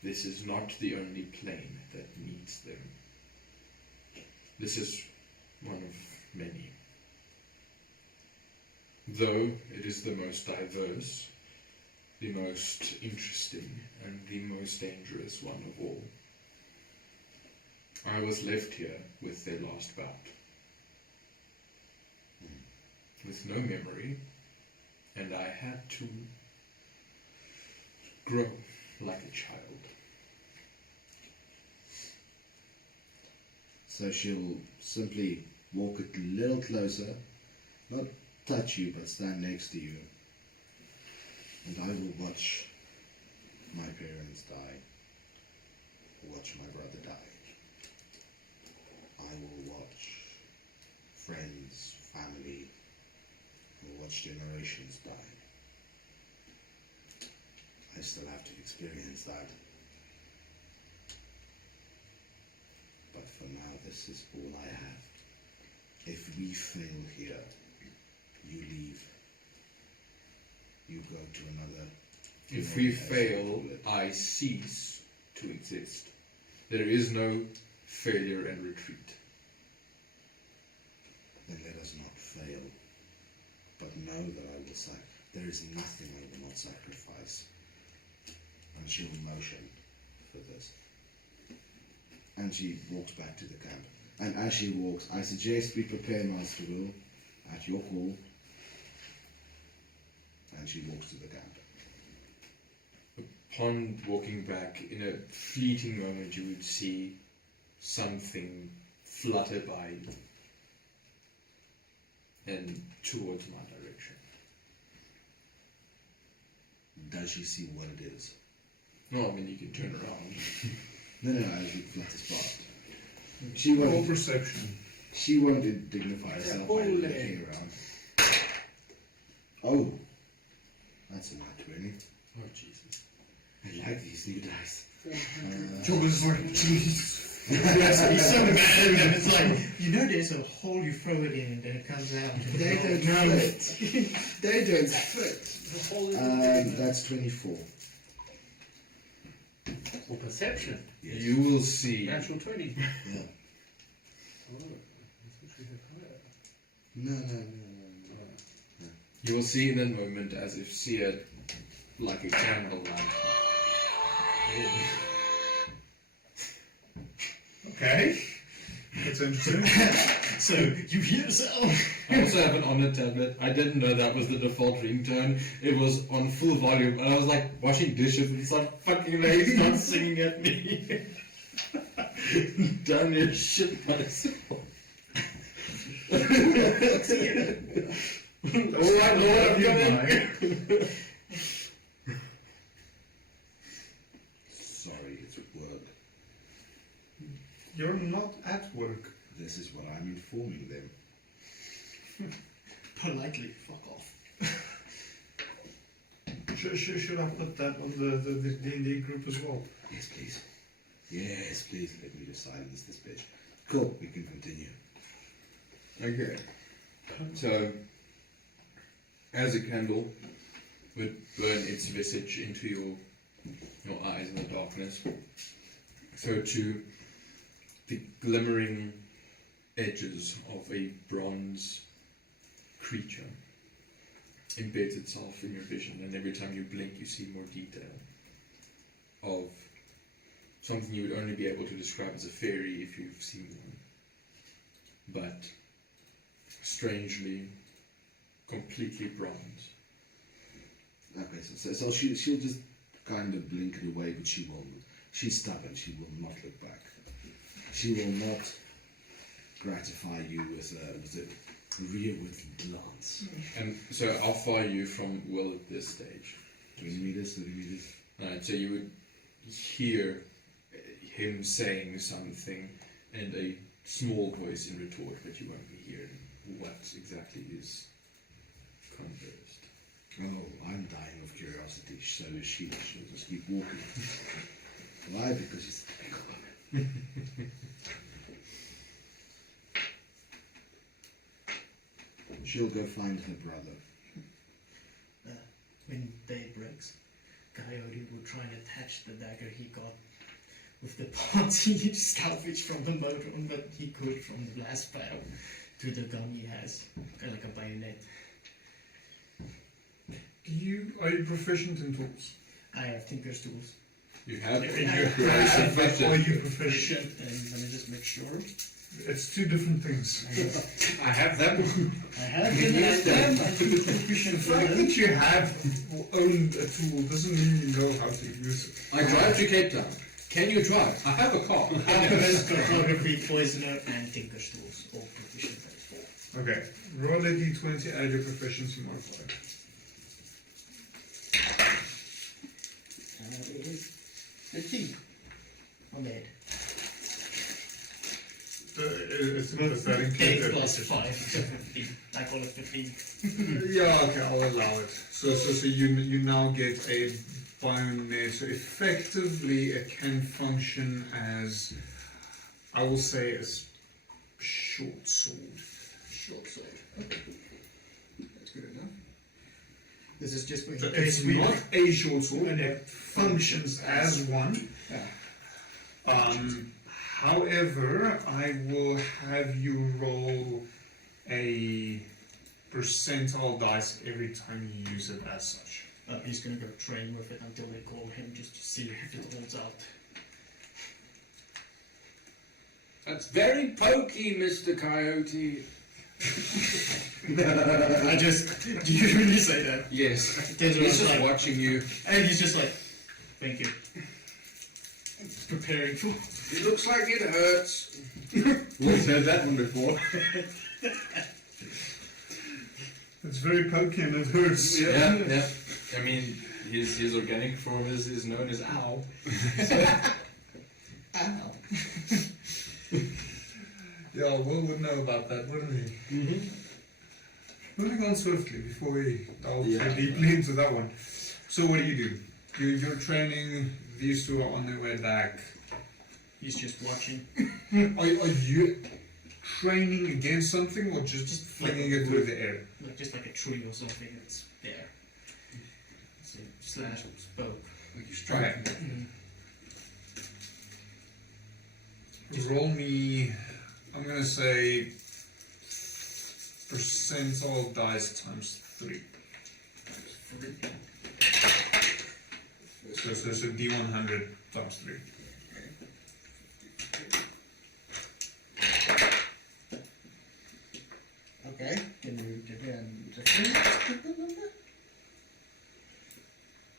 This is not the only plane that needs them. This is one of many. Though it is the most diverse, the most interesting, and the most dangerous one of all. I was left here with their last bout. With no memory, and I had to grow. like a child. So she'll simply walk a little closer, not touch you, but stand next to you. And I will watch my parents die, watch my brother die. I will watch friends, family, and watch generations die. I still have to experience that. But for now, this is all I have. If we fail here, you leave. You go to another. If we fail, I cease to exist. There is no failure and retreat. Then let us not fail. But know that I will there is nothing I will not sacrifice. And she will motion for this. And she walks back to the camp. And as she walks, I suggest we prepare Master Will at your call. And she walks to the camp. Upon walking back, in a fleeting moment, you would see something flutter by you and towards my direction. Does she see what it is? Well, I mean, you can turn around. No, as she flutters past. Roll perception. She won't dignify herself by looking around. Oh, that's a nat 20. Oh, Jesus. I like these new dice. Jordan's like, Jesus. He's so mad. It's like, you know, there's a hole you throw it in and then it comes out. They don't fit. They don't fit. That's 24. For perception. Yes. You will see. Natural 20. Yeah. Oh, I thought we had higher. No. You will see in that moment as if seared like a candlelight. Okay. That's interesting. So, you hear sound. I also have an honor tablet. I didn't know that was the default ringtone. It was on full volume, and I was like washing dishes, and it's like, fucking lady, start singing at me. Done your shit myself. Alright, Lord, I'm coming. Sorry, it's work. You're not at work. This is what I'm informing them. Politely, fuck off. Should I put that on the D&D group as well? Yes, please. Yes, please. Let me just silence this bitch. Cool, we can continue. Okay. So, as a candle would burn its visage into your eyes in the darkness, so too the glimmering edges of a bronze creature embeds itself in your vision, and every time you blink you see more detail of something you would only be able to describe as a fairy if you've seen one, but strangely completely bronze. Okay, so she'll just kind of blink it away, but she won't. She's stubborn. She will not look back. She will not gratify you with a rearward glance. And so how far are you from Will at this stage? 20 meters, 30 meters. Alright, so you would hear him saying something and a small voice in retort, but you won't be hearing what exactly is conversed. Oh, I'm dying of curiosity. So is she. She'll just keep walking. Why? Because she's the big one. She'll go find her brother. When day breaks, Coyote will try and attach the dagger he got with the parts he salvaged from the motorhome that he could from the blast pad to the gun he has, like a bayonet. Are you proficient in tools? I have tinker's tools. You have Are grace and you proficient? And let me just make sure. It's two different things. I have them. I have been at them. I think The proficient for fact them. that you have owned a tool doesn't mean you know how to use it. I drive to Cape Town. Can you drive? I have a car. Alchemist, cartography, poisoner, and tinker's tools. All proficient at 4. Okay, roll a d20, add your proficiency modifier. It is 15 on the head. Does that 8 include plus 5, so 15. I call it 15. Yeah, okay, I'll allow it. So you now get a bonus. So effectively, it can function as, I will say, as short sword. Short sword. Okay. That's good enough. This is just for So it's not a short sword, and it functions as one. Yeah. However, I will have you roll a percentile dice every time you use it as such. He's gonna go train with it until they call him just to see if it holds out. That's very pokey, Mr. Coyote. Do you really say that? Yes. There's He's like, just watching you. and he's just like, thank you. Preparing for. It looks like it hurts. We've heard that one before. It's very pokey and it hurts. Yeah. I mean, his organic form is known as owl. Ow. Yeah, Will would know about that, wouldn't he? Moving on swiftly before we delve too deeply into that one. So what do? You're training, these two are on their way back. He's just watching. Are you training against something or just flinging it through the air? Like just like a tree or something that's there. So slash spoke. Like you strike. Roll me, I'm going to say, percentile dice times 3. So it's a D100 times 3. Okay. Can you give me a second?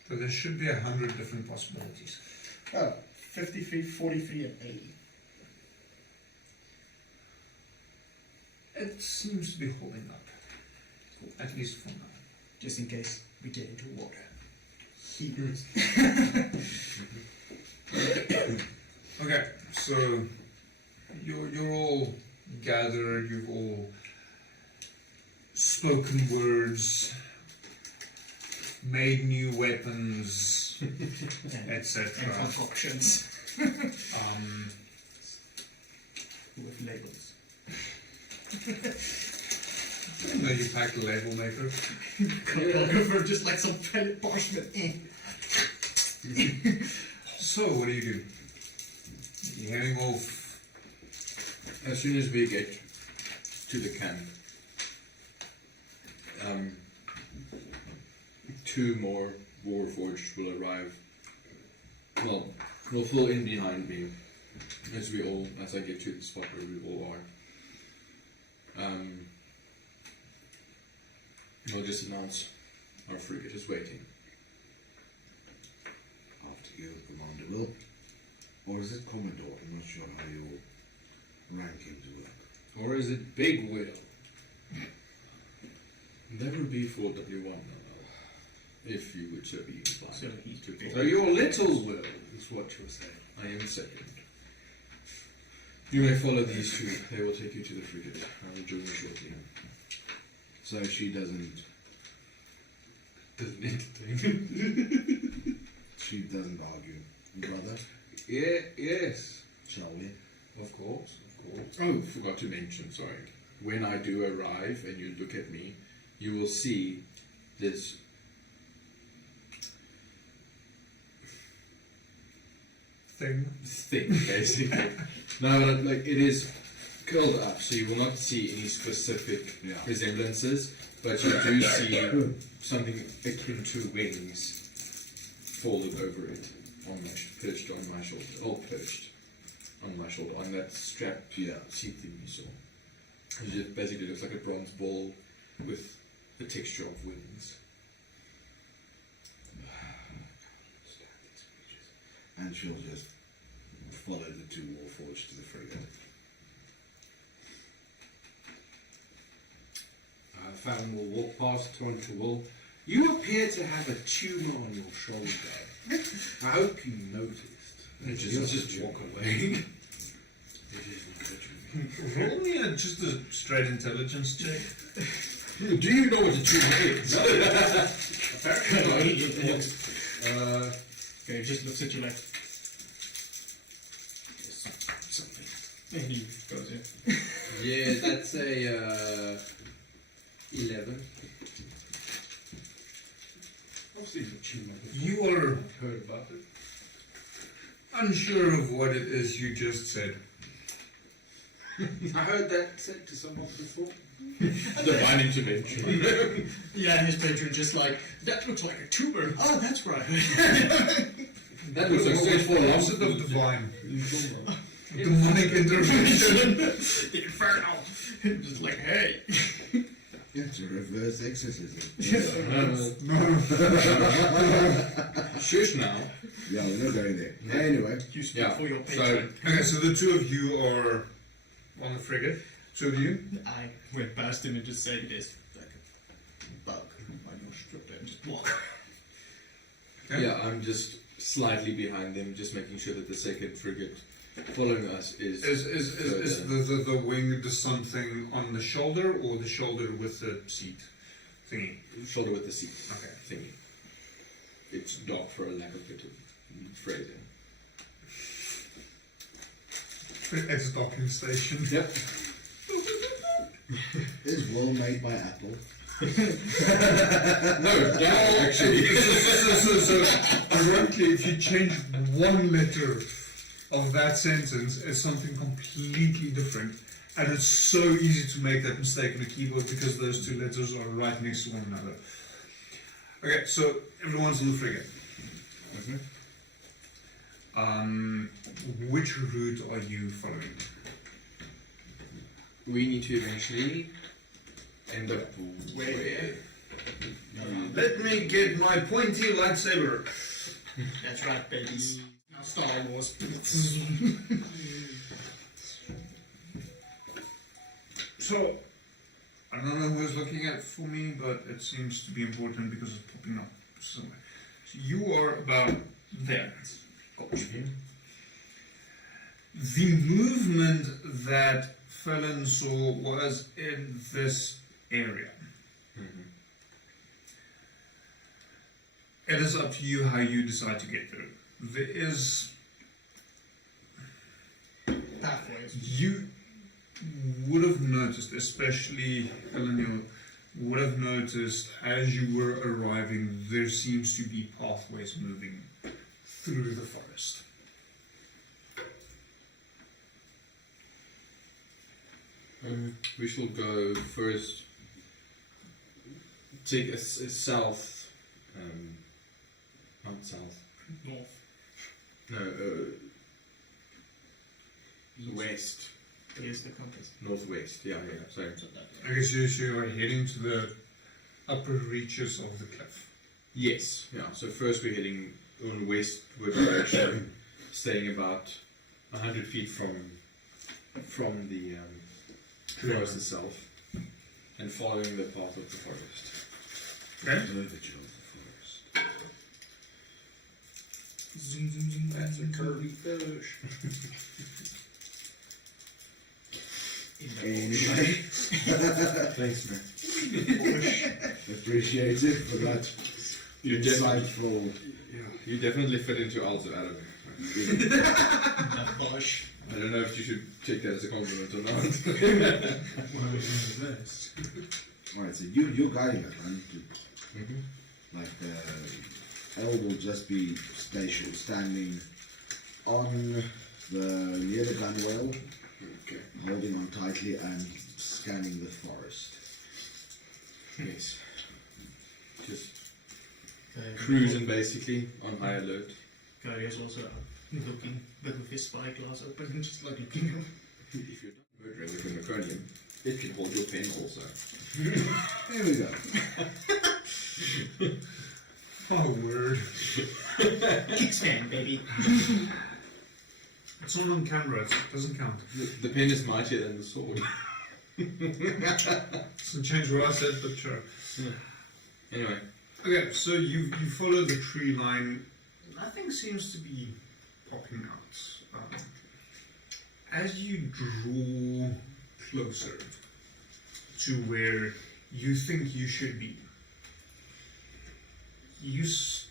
So there should be 100 different possibilities. 53, 43, and 80. It seems to be holding up, at least for now. Just in case we get into water. Heaters. Okay, so you're all gathered, you've all spoken words, made new weapons, and etc. concoctions Um, with labels. I didn't know you packed a label maker. Cartographer, just like some parchment. So, what do? You're heading off. As soon as we get to the camp, 2 more Warforged will arrive. Well, will fall in behind me as I get to the spot where we all are. We'll just announce our frigate is waiting. After you, Commander Will. Or is it Commodore? I'm not sure how your rankings work. Or is it Big Will? That would be 4W1 now, if you would so be inclined. So he's to big. So your little Will is what you're saying. I am second. You may follow these two. They will take you to the frigate. I will join you shortly. So she doesn't entertain. she doesn't argue. Brother, Yes. shall we? Of course. Oh, forgot to mention, sorry. When I do arrive and you look at me, you will see this Thing. basically. No, but like it is curled up, so you will not see any specific resemblances, but you do see something akin to wings folded over it, perched on my shoulder, all perched. on my shoulder, on that strap, seat thing you saw. It just basically looks like a bronze ball with the texture of wings. And she'll just follow the two Warforged to the frigate. Fallon will walk past, turn to Will. You appear to have a tumour on your shoulder. I hope you noticed. He'll just walk away. Roll me just a straight intelligence check. Do you know what a tumour is? Apparently, okay, just looks at you like Something. and he goes in. Yeah, that's a 11. Obviously, it's a tumour. You are I've heard about it. unsure of what it is you just said. I heard that said to someone before. Divine intervention. Yeah, his patron just like, that looks like a tumor. Oh, that's right. That looks like straightforward. Opposite of divine. Demonic intervention. The inferno. Just like, hey. It's a reverse exorcism. Shush now. Yeah, we're not going there. Anyway, You speak Yeah, for your so patron. Okay, so the two of you are on the frigate. Two of you. I went past him and just said, there's like a bug on your strip and just walk. Okay. Yeah, I'm just slightly behind them, just making sure that the second frigate following us is. Is the wing just something on the shoulder or the shoulder with the seat thingy? shoulder with the seat Okay. thingy. It's docked for a lack of better phrasing. It's a docking station. Yep. is wool made by Apple? No, down actually. So ironically, if you change one letter of that sentence, it's something completely different. And it's so easy to make that mistake on a keyboard because those two letters are right next to one another. Okay, so everyone's on the frigate. Which route are you following? We need to eventually end up where? Let me get my pointy lightsaber. That's right, babies. Now Star Wars. So, I don't know who's looking at it for me, but it seems to be important because it's popping up somewhere. So you are about there. Gotcha. The movement that Felon saw was in this area. It is up to you how you decide to get there. There is... Pathways. You would have noticed, especially Eleanor, would have noticed as you were arriving, there seems to be pathways moving through the forest. We shall go first. Take a south, not south. North. No, west, Here's the compass. northwest. Yeah. Sorry. So that I guess you are heading to the upper reaches of the cliff. Yes. Yeah. So first we're heading on westward direction, staying about 100 feet from the forest itself, and following the path of the forest. Okay? zoom, zoom, zoom. That's a curvy fish. Anyway, Thanks, man. appreciate it for that You definitely, insightful. you definitely fit into Isles of Adam. That bush. I don't know if you should take that as a compliment or not. Alright, so you're guiding us, man. Mhm. Like, Elle will just be standing on near the gunwale, Okay. holding on tightly and scanning the forest. Yes. Just Okay. cruising basically on high alert. Cody is also looking, but with his spyglass open, and just like looking up. If you're done murdering the Chroniconian, it can hold your pen also. There we go. Oh, word. Kickstand, baby. It's not on camera, it doesn't count. The pen is mightier than the sword. Doesn't change what I said, but sure. Anyway, Okay, so you follow the tree line. Nothing seems to be popping out. As you draw closer to where you think you should be, just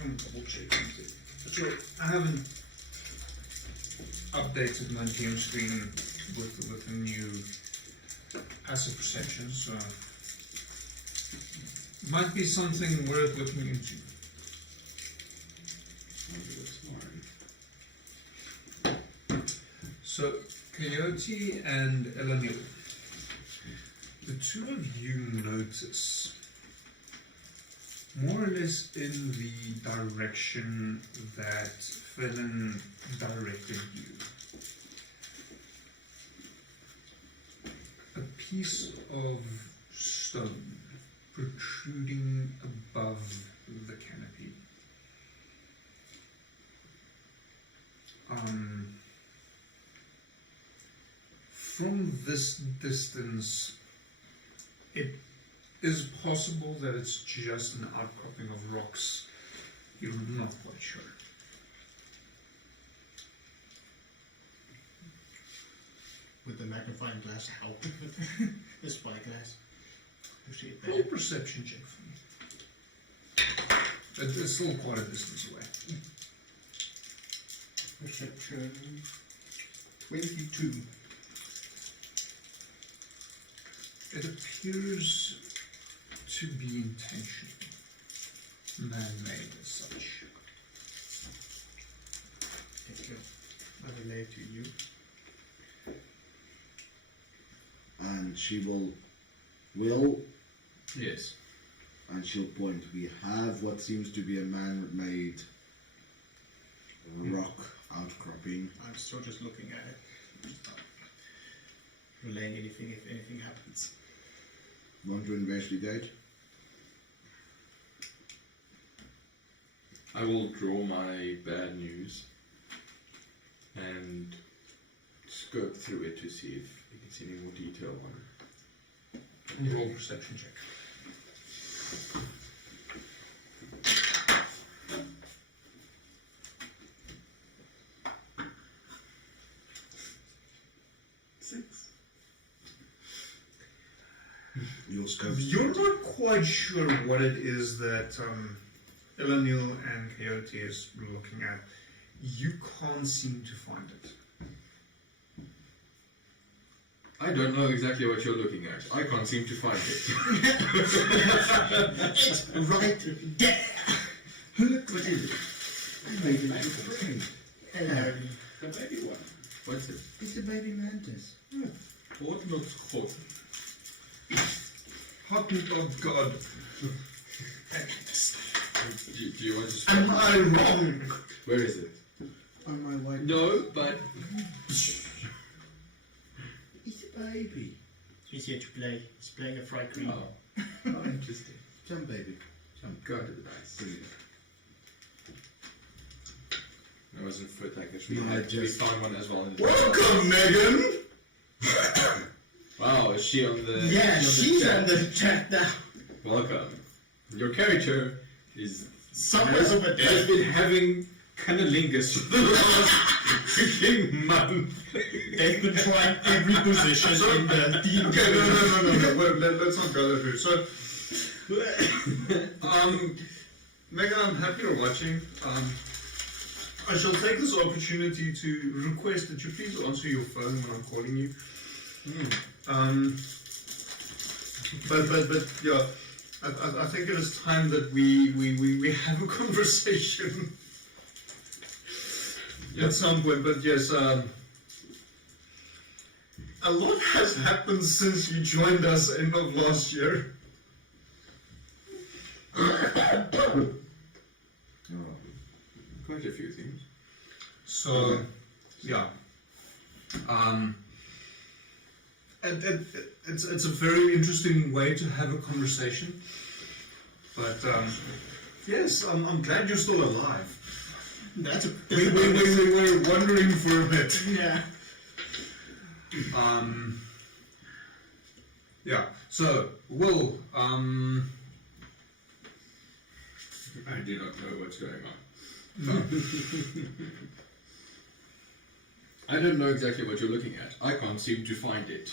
want to double check something. But sure, I haven't updated my game screen with a new passive perception, so might be something worth looking into. So, Coyote and Elanil, the two of you notice, more or less in the direction that Felon directed you, a piece of stone protruding above the canopy. From this distance, it is possible that it's just an outcropping of rocks. You're not quite sure. With the magnifying glass help. The spyglass. To see it Roll better. perception check for me. It's still quite a distance away. Perception 22. It appears to be intentional, man-made as such. Thank you. I relay to you. And she will, yes. and she'll point. We have what seems to be a man-made rock outcropping. I'm still just looking at it. Relaying anything if anything happens. Want to investigate? I will draw my bad news and scope through it to see if you can see any more detail on it. And roll perception check. Your scope. You're not quite sure what it is that Elanil and Coyote is looking at. You can't seem to find it. I don't know exactly what you're looking at. I can't seem to find it. It's right there! Look, what is it? Baby mantis. Hello. The baby one. What's it? It's a baby mantis. What not hot? Hot dog God. Do you want to Am I wrong? Where is it? On my white. No, but It's a baby. He's here to play. He's playing a fried green. oh, interesting. Jump, baby. Jump. Go to the dice. Brilliant. That wasn't foot hackers. We No, had we just- found one as well. In the Welcome, Megan! Wow, is she on the? Yeah, is she's chat? on the chat now. Welcome. Your character is Somewhere over there. has been having cunnilingus for the last freaking month. They've been trying every position in the team. Okay, no. Wait, let's not go there. So, Megan, I'm happy you're watching. I shall take this opportunity to request that you please answer your phone when I'm calling you. But yeah, I think it is time that we have a conversation at some point. But yes, a lot has happened since you joined us end of last year. quite a few things. So, yeah. It's a very interesting way to have a conversation. But, yes, I'm glad you're still alive. We were wondering for a bit. Yeah. Yeah, so, Will, I do not know what's going on. no. I don't know exactly what you're looking at. I can't seem to find it.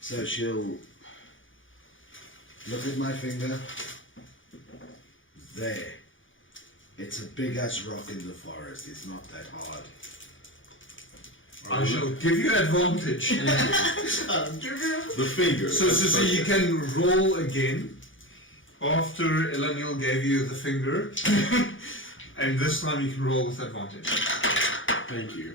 So she'll look at my finger. There. It's a big ass rock in the forest. It's not that hard. I shall give you advantage. The finger. So you can roll again after Elaniel gave you the finger, and this time you can roll with advantage. Thank you.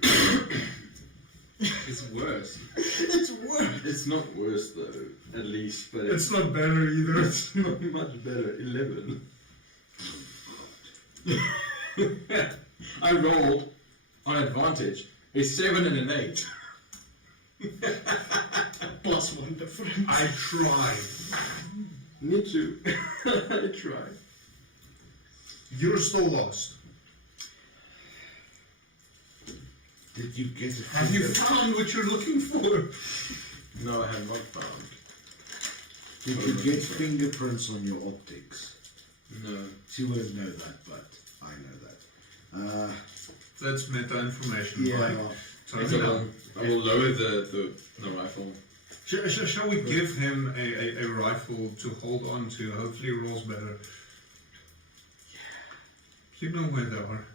It's worse. It's worse. It's not worse though, at least, but It's not better either. it's not much better. 11. I rolled on advantage a 7 and an 8. +1 difference. I tried. Me too. I tried. You're still lost. Did you get a Have you finger? found what you're looking for? No, I have not found. Did you get fingerprints on your optics? No. She won't know that, but I know that. That's meta information, Yeah. right? I will lower the rifle. Shall we give him a rifle to hold on to? Hopefully he rolls better. You know where they are.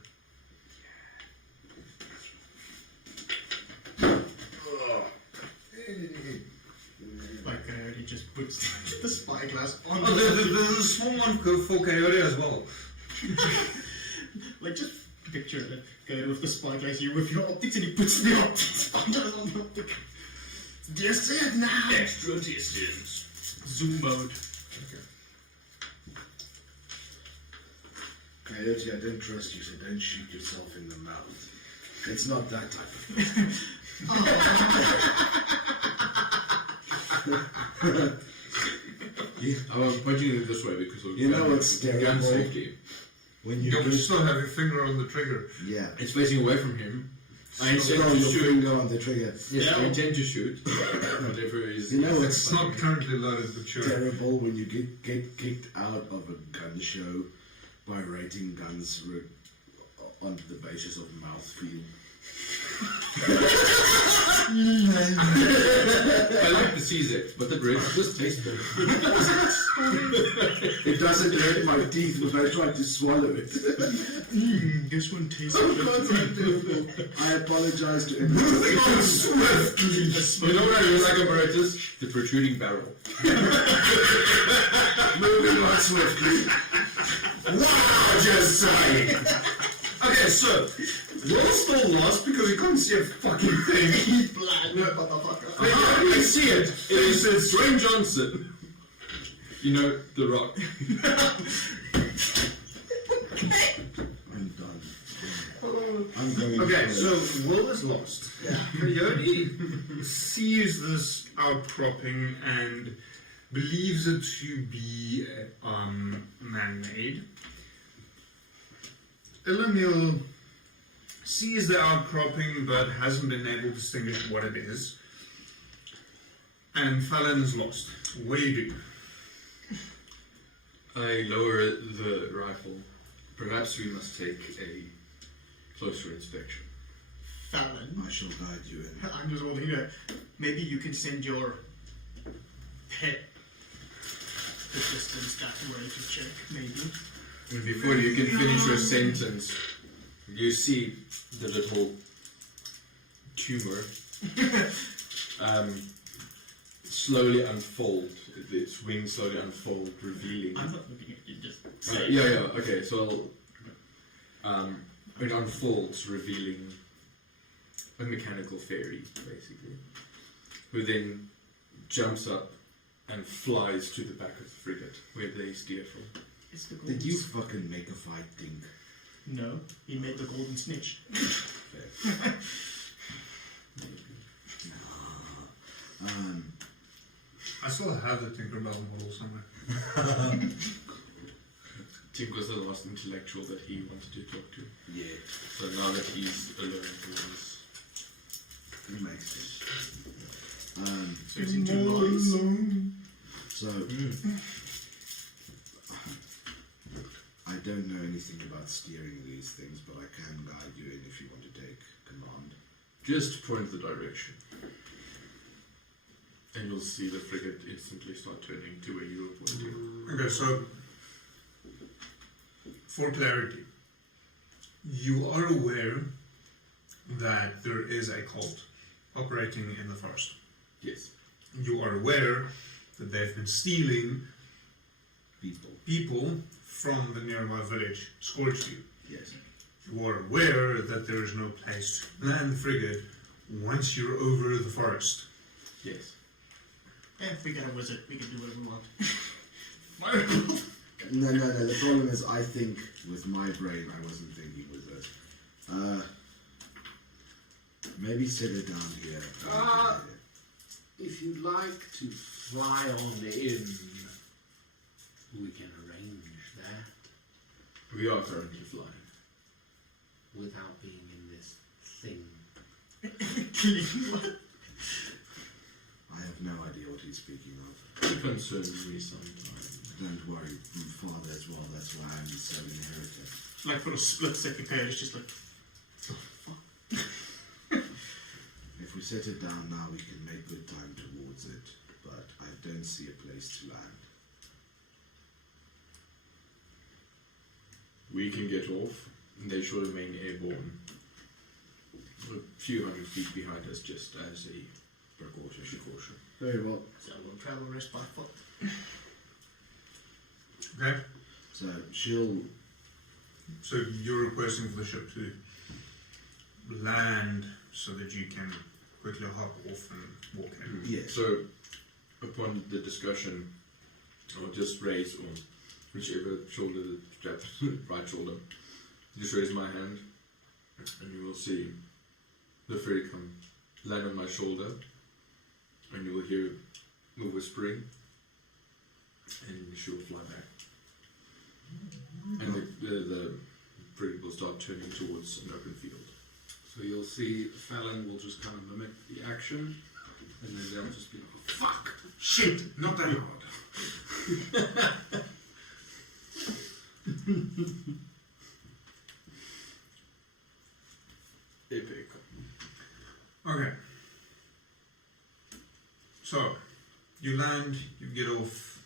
Like Coyote just puts the spyglass on. Oh, there's a small one for Coyote as well. Like just picture it. Coyote with the spyglass, you with your optics, and he puts the optics spyglass on the optic. Distance now. Extra distance. Zoom mode. Coyote, I don't trust you, so don't shoot yourself in the mouth. It's not that type of thing. I was pointing it this way because of You know what's gun terrible? safety. When You you can get, still have your finger on the trigger. yeah, It's facing away from him. I intend still to your shoot. finger on the trigger. Yes, I Yeah. intend to shoot. Whatever is. You know what's It's not currently loaded, but sure. terrible when you get kicked out of a gun show by rating guns on the basis of mouthfeel. I like the CZ, but the bread just tastes better. It doesn't hurt my teeth when I try to swallow it. This one tastes I apologize to everyone. Moving on swiftly. You know what I really like about it is the protruding barrel. Moving on swiftly. Wow, just saying. Okay, so Will's still lost because he can't see a fucking thing. He's blind, motherfucker. I see it. It's Dwayne Johnson. You know, The Rock. I'm done. I'm going Okay, for it. so Will is lost. Coyote sees this outcropping and believes it to be man-made. Elaniel sees the outcropping but hasn't been able to distinguish what it is. And Fallon is lost. What do you do? I lower the rifle. Perhaps we must take a closer inspection. Fallon. I shall guide you in. I'm just holding it. Maybe you can send your pet the distance that way to check, maybe. And before you can finish your sentence, you see the little tumor slowly unfold. Its wings slowly unfold, revealing. I'm not looking at you, just Yeah. Okay, so it unfolds, revealing a mechanical fairy, basically, who then jumps up and flies to the back of the frigate where they steer from. It's the golden Did you fucking make a fight thing? No, he made the golden snitch. Fair. I still have the Tinkerbell model somewhere. Tink was the last intellectual that he wanted to talk to. Yeah, So now that he's alone, he's it makes sense. So it's in two lines. So, I don't know anything about steering these things, but I can guide you in if you want to take command. just point the direction. And you'll see the frigate instantly start turning to where you were pointing. Okay, so for clarity, you are aware that there is a cult operating in the forest. Yes. You are aware that they've been stealing people from the nearby village, Scorchview. Yes. You are aware that there is no place to land the frigate once you're over the forest. Yes. If we got a wizard, we can do whatever we want. No. The problem is, I think with my brain, I wasn't thinking wizard. Maybe set it down here. If you'd like to fly on in, we can arrange that We are currently flying. without being in this thing. I have no idea what he's speaking of. It concerns me sometimes. Don't worry, my father as well. That's why I'm so inherited. Like for a split second there, it's just like, If we set it down now, we can make good time towards it, but I don't see a place to land. We can get off, and they shall remain airborne. A few hundred feet behind us, just as a precaution. Very well. so we'll travel rest by foot. Okay? So she'll. So you're requesting for the ship to land so that you can quickly hop off and walk in. Yes. So, upon the discussion, I'll just raise on whichever shoulder the straps, right shoulder, just raise my hand, and you will see the fairy come land on my shoulder, and you will hear a whispering, and she will fly back. And the frigate will start turning towards an open field. So you'll see Fallon will just kind of mimic the action, and then they'll just be like, oh, fuck! Shit! Not that hard. Epic. Okay. So, you land, you get off,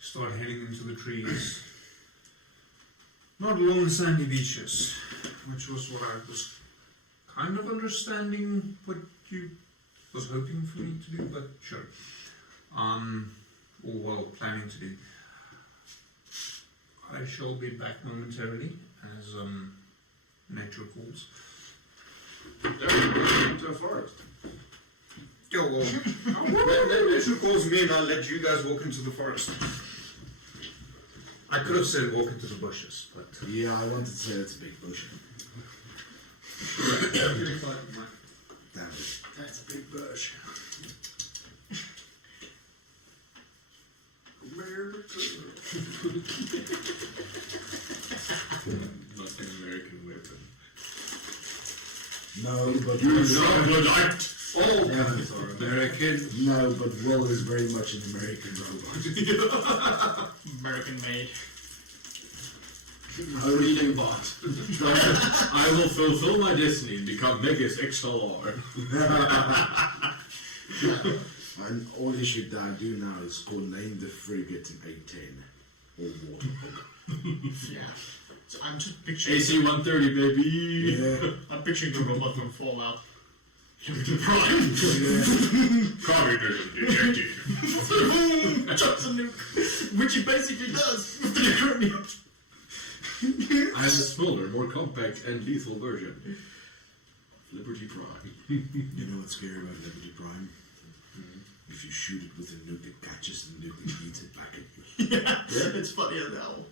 start heading into the trees. Not along the sandy beaches, which was what I was kind of understanding what you was hoping for me to do, but sure. Or well, planning to do. I shall be back momentarily as nature calls. To a forest. Yeah, well, nature calls me and I'll let you guys walk into the forest. I could have said walk into the bushes, but... Yeah, I wanted to say it's a big bush. Damn it. That's a big bush. Not an American weapon. No, but All guns are American. No, but Will is very much an American robot. American made. Reading box. I will fulfill my destiny and become Megas XLR. And all you should do now is go name the frigate in A10 or Warthog. Yeah. So I'm just picturing. AC-130, baby. Yeah. I'm picturing the robot from Fallout. Prime. Corridor detected. Chucks a nuke, which he basically does with the acronym. I'm a smaller, more compact, and lethal version of Liberty Prime. You know what's scary about Liberty Prime? If you shoot it with a nuke, it catches the nuke and eats it back at you. It's funny as hell.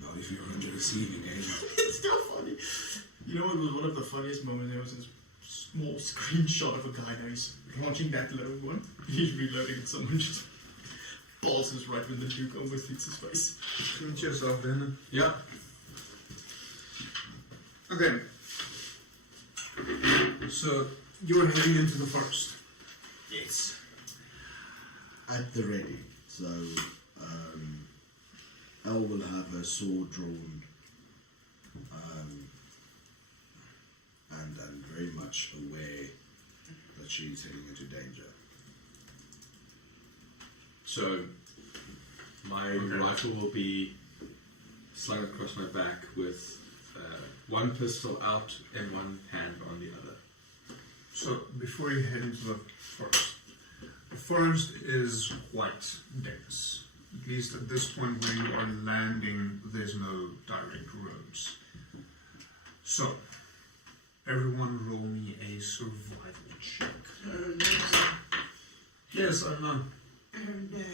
Not if you're on the receiving end. It's still funny. You know, it was one of the funniest moments. There was this small screenshot of a guy now he's launching that low one. He's reloading and someone just balls right when the Duke almost hits his face. Pinch yourself then. Yeah. Okay. So you're heading into the forest. Yes. At the ready. So, Elle will have her sword drawn, and very much aware that she's heading into danger. So, my rifle will be slung across my back with one pistol out and one hand on the other. So before you head into the forest is quite dense. At least at this point where you are landing, there's no direct roads. So, everyone roll me a survival check. Oh no. Yes, I know. Oh no.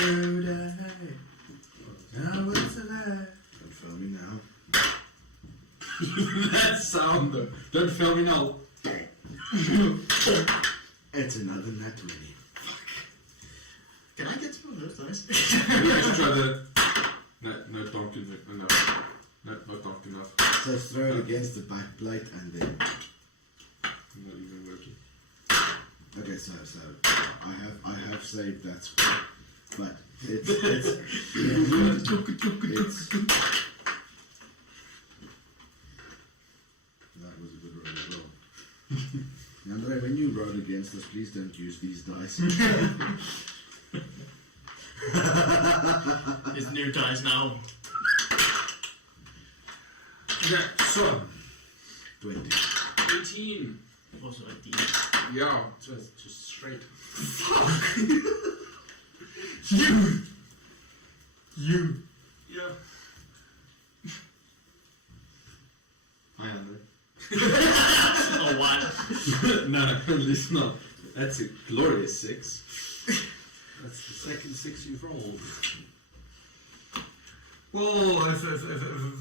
Oh no. Now it's alive. Don't fail me now. That sound though. Don't fail me now. It's another nat 20. Can I get some of those dice? Let's try the. No, not donkey enough. No, not donkey enough. So throw it against the back plate and then. Not even working. Okay, so I have saved that spot, but it's that was a good roll as well. Now, when you roll against us, please don't use these dice. It's new dice now. Okay, so 20. 18. Also a D. Yeah, just straight. you Yeah. Hi, Andre. Oh, one. No, at least not. That's a glorious 6. That's the second 6 you've rolled. well, if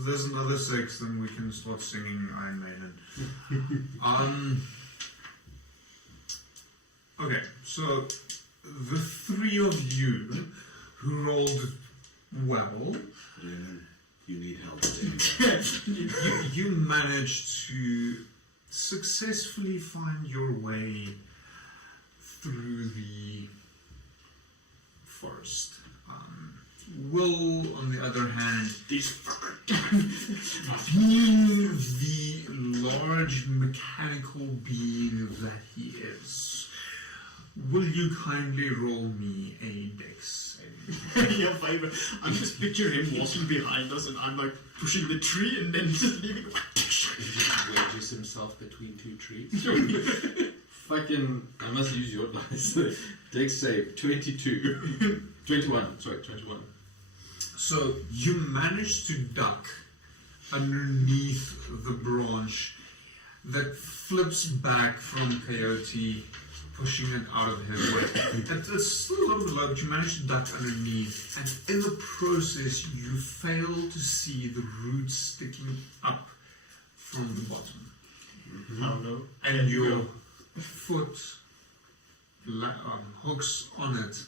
there's another 6, then we can start singing Iron Maiden. Okay, so the three of you who rolled well, You need help. you managed to successfully find your way through the forest. Will, on the other hand, being the large mechanical being that he is, will you kindly roll me a dex? Your favorite. I'm just picturing him walking behind us and I'm like pushing the tree and then just leaving. He just wedges himself between two trees. Fucking, I must use your dice. Dex save 22. 21. Sorry, 21. So you manage to duck underneath the branch that flips back from Coyote, pushing it out of his way. It's still a little low, but you manage to duck underneath, and in the process you fail to see the roots sticking up from the bottom. Oh no. And your foot hooks on it,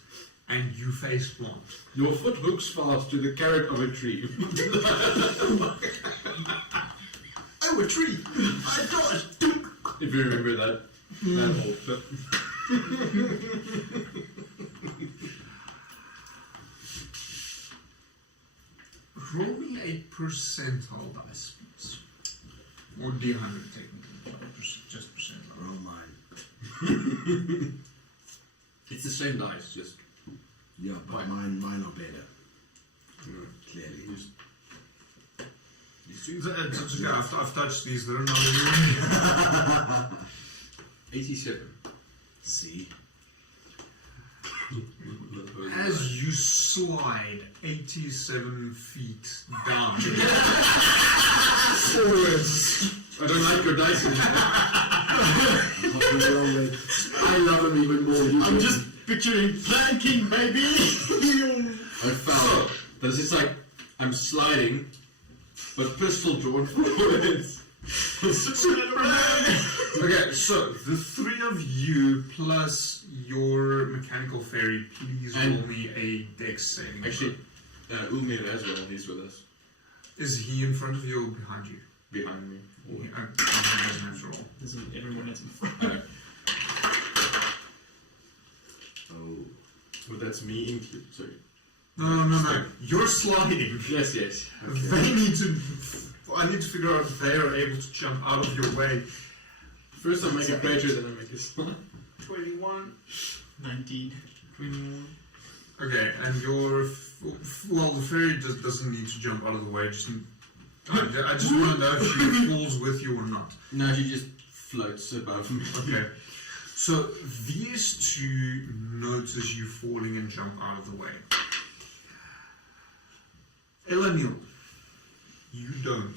and you face plant. Your foot hooks fast to the carrot of a tree. Oh, a tree! I dodged! If you remember that old clip. Roll me a percentile dice, please. Or D100 technically, just percentile. Roll mine. It's the same dice, just. Yeah, but mine are better. Clearly. It's okay, I've touched these, they're not 87. See? As you slide 87 feet down forwards. I don't like your dice anymore. I love him even more. Picturing planking, baby! I fell. But it's just like I'm sliding, but pistol drawn forwards. Okay, so the three of you plus your mechanical fairy, please And- roll me a dex saving. throw. Actually, Umir as well, he's with us. Is he in front of you or behind you? Behind me. He doesn't have to roll. Isn't everyone is in front? Oh. Well, that's me included. Sorry. No. You're sliding. Yes. They need to. I need to figure out if they are able to jump out of your way. First I make a crater, then I make a slide. 21. 19. 21. Okay, and your. Well, the fairy just doesn't need to jump out of the way. I just want to know if she falls with you or not. No, she just floats above me. Okay. So these two notice you falling and jump out of the way. Elanil, you don't.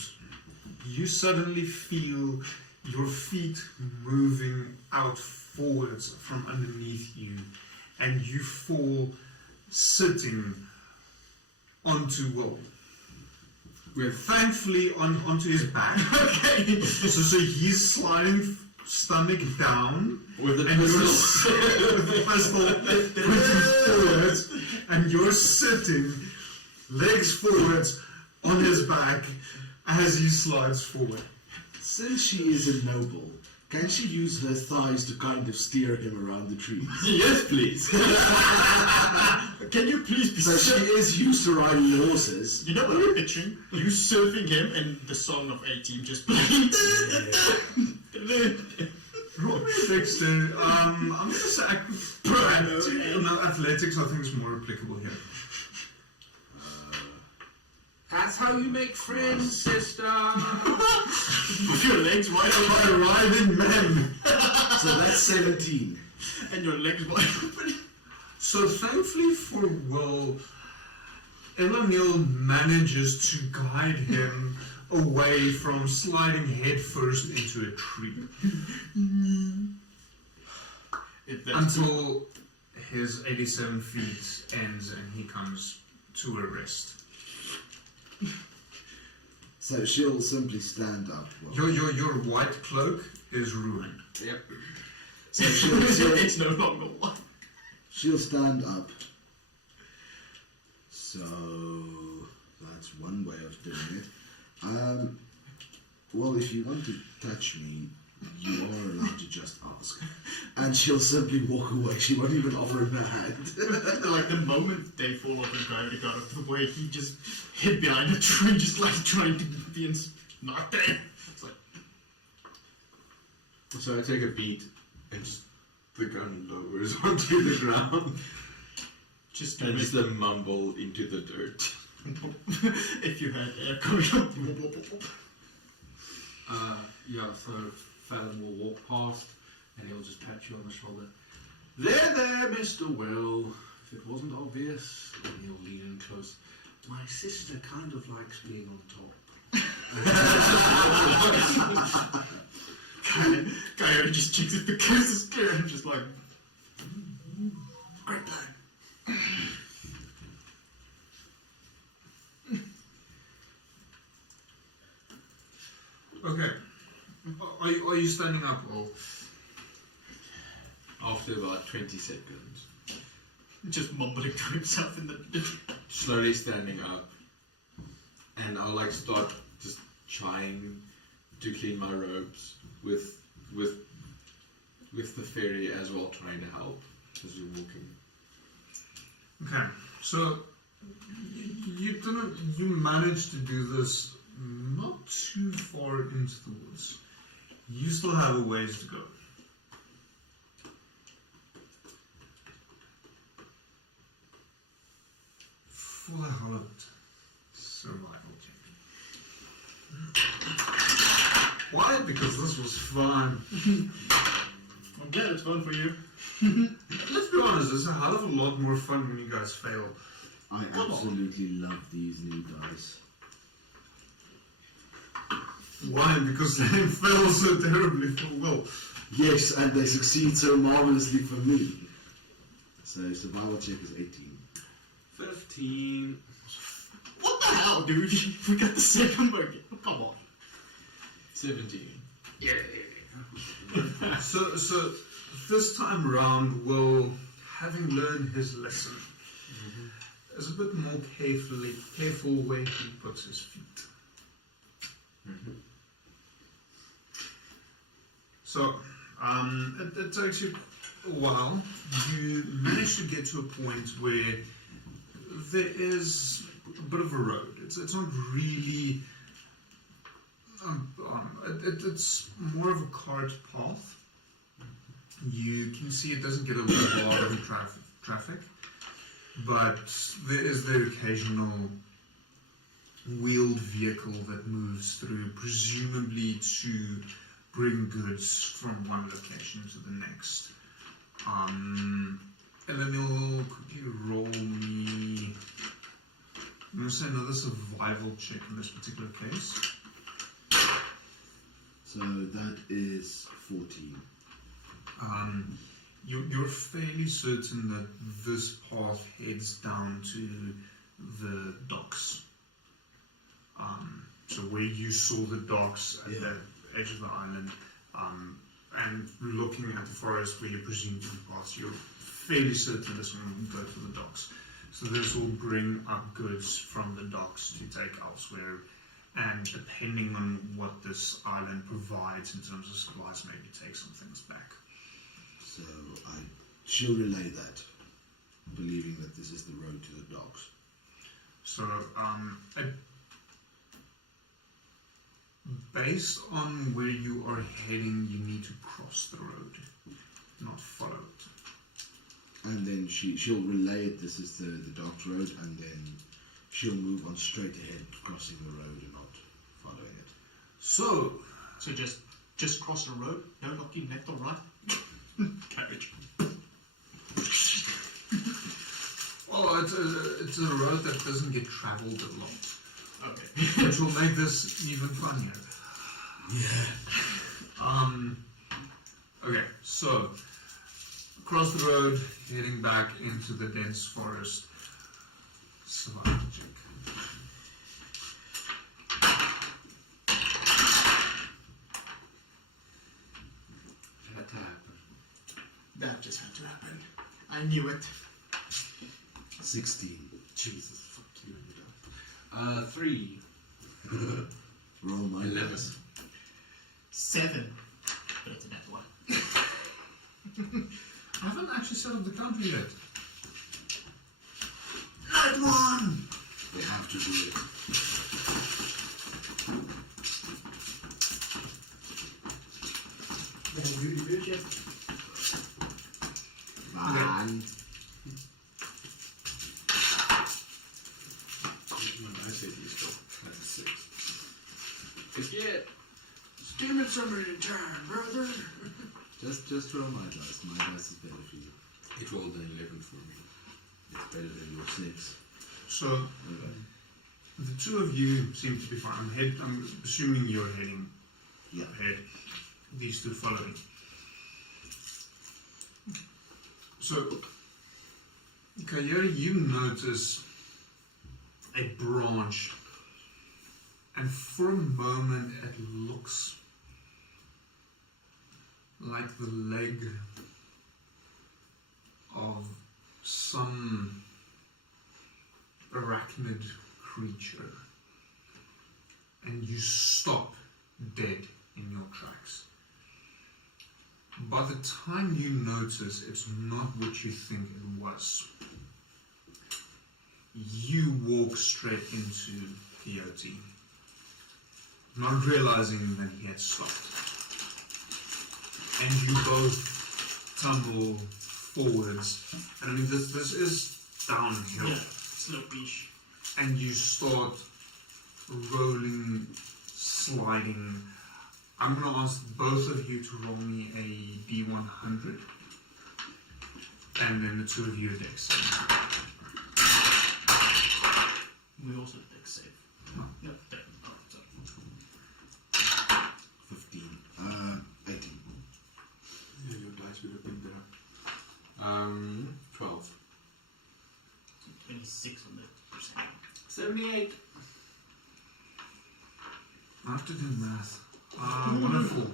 You suddenly feel your feet moving out forwards from underneath you, and you fall sitting onto Will. We're thankfully onto his back. Okay. So he's sliding stomach down With the and pistol. with the pistol pointing forwards, and you're sitting legs forwards on his back as he slides forward. Since she is a noble, can she use her thighs to kind of steer him around the trees? Yes, please. Can you please be So she is used to riding horses. You know what I'm picturing? You surfing him and the song of A-Team just playing. Roll me dexterity. I'm going to say athletics. I think is more applicable here. That's how you make friends, sister. With your legs wide By open riding men. So that's 17. and your legs wide open. So thankfully for Will, Elanil manages to guide him away from sliding headfirst into a tree until his 87 feet ends and he comes to a rest. So she'll simply stand up. Well, Your white cloak is ruined. Yep. so she'll, It's no longer one. she'll stand up. So that's one way of doing it. Well, if you want to touch me, you are allowed to just ask. And she'll simply walk away. She won't even offer him a hand. Like the moment they fall off and gravity got out of the way, he just hid behind a tree, just like trying to be not there. It's like, So I take a beat and just the gun lowers onto the ground. just And just a mumble into the dirt. if you had air coming up. Yeah, so Fallon will walk past and he'll just pat you on the shoulder. There, Mr. Will. If it wasn't obvious, then he'll lean in close. My sister kind of likes being on top. Coyote just checks it because it's clear and just like, great plan. Okay. Are you standing up, Will? After about 20 seconds. Just mumbling to himself in the Slowly standing up. And I'll like start just trying to clean my robes with the fairy as well, trying to help as we're walking. Okay, so you managed to do this not too far into the woods. You still have a ways to go. For the hell of it, survival check. Why? Because this was fun. I'm glad it's fun for you. Let's be honest, it's a hell of a lot more fun when you guys fail. I absolutely love these new guys. Why? Because they fail so terribly for Will. Yes, and they succeed so marvelously for me. So survival check is 18. 15. What the hell, dude? We got the same number again. Come on. 17. Yeah. So this time round, Will, having learned his lesson, is a bit more careful where he puts his feet. So, it takes you a while. You manage to get to a point where there is a bit of a road. It's not really. It's more of a cart path. You can see it doesn't get a lot of traffic, but there is the occasional wheeled vehicle that moves through, presumably to bring goods from one location to the next. And then you'll quickly roll me. I'm going to say another survival check in this particular case. So that is 14. You're fairly certain that this path heads down to the docks. So where you saw the docks at the edge of the island, and looking at the forest where you presume to be past, you're fairly certain this one will go to the docks. So this will bring up goods from the docks to take elsewhere, and depending on what this island provides in terms of supplies, maybe take some things back. So she'll relay that, believing that this is the road to the docks. So, based on where you are heading, you need to cross the road, not follow it. And then she'll relay it, this is the docks road, and then she'll move on straight ahead, crossing the road and not following it. So just cross the road, no looking left or right. Carriage. well, it's a road that doesn't get travelled a lot. Okay. Which will make this even funnier. Okay, so across the road, heading back into the dense forest. Survival check. Had to happen. That just had to happen. I knew it. 16. Jesus, fuck you. 3. Roll my 11. dice. 7. But it's a net one. I haven't actually settled the country yet. Night one! They have to do it. Man. I say these go. That's a 6. It's yet. Damn it, somebody in turn, brother. Just roll my dice. My dice is better for you. It rolled an 11 for me. It's better than your 6. So, Okay. the two of you seem to be fine. I'm assuming you're heading ahead. These two following. So, Kayori, you notice a branch, and for a moment it looks like the leg of some arachnid creature, and you stop dead in your tracks. By the time you notice it's not what you think it was, you walk straight into P.O.T., not realizing that he had stopped. And you both tumble forwards. And I mean, this is downhill. Yeah, slow beach. And you start rolling, sliding. I'm going to ask both of you to roll me a D100. And then the two of you a dex save. We also did save. Oh. Yep, there. Oh, sorry. 15. 18. Yeah, your dice would have been better. 12. 26 on the percent. 78. I have to do math. Wonderful.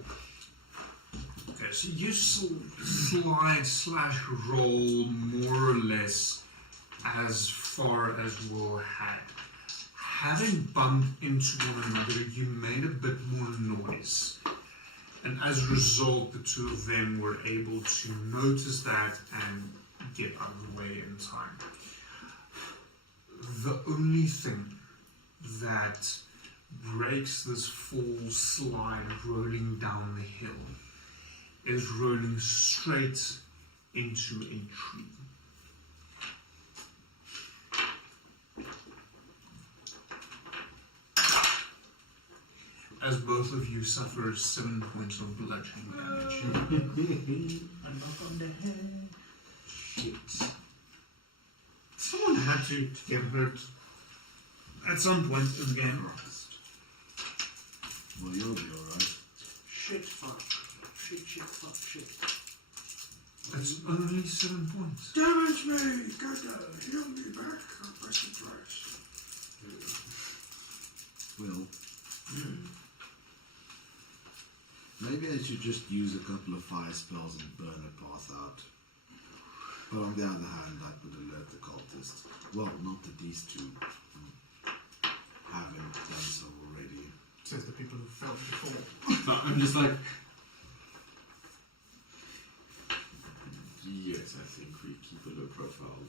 Okay, so you slide/roll more or less as far as Will had. Having bumped into one another, you made a bit more noise. And as a result, the two of them were able to notice that and get out of the way in time. The only thing that breaks this full slide rolling down the hill is rolling straight into a tree. As both of you suffer 7 points of bludgeoning damage. A knock on the head. Shit. Someone had to get hurt at some point in the game. Well, you'll be alright. Shit, fuck. Shit, fuck, shit. It's only 7 points. Damage me! Gotta heal me back. I'll press the price. Well, maybe I should just use a couple of fire spells and burn a path out. But on the other hand, that would alert the cultists. Well, not that these two haven't done so already. Says the people who fell before. No, I'm just like, Yes, I think we keep a low profile.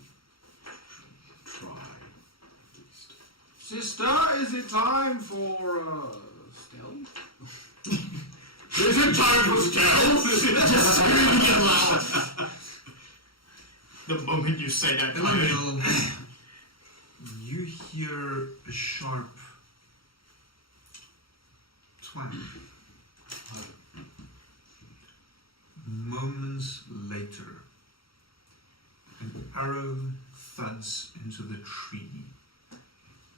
Try, at least. sister, is it time for stealth? Is it time for stealth? Is it just screaming it loud? The moment you say that, Emanuel, you hear a sharp twang. Moments later, an arrow thuds into the tree,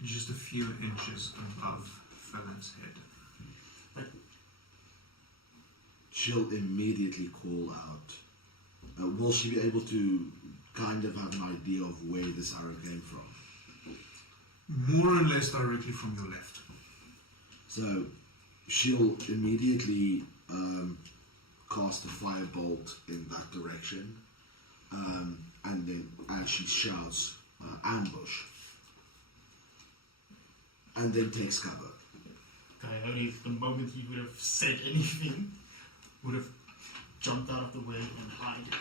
just a few inches above Felon's head. She'll immediately call out. Will she be able to kind of have an idea of where this arrow came from? More or less directly from your left. So she'll immediately cast a firebolt in that direction, and then as she shouts, ambush, and then takes cover. Okay, only the moment he would have said anything, would have jumped out of the way and hide.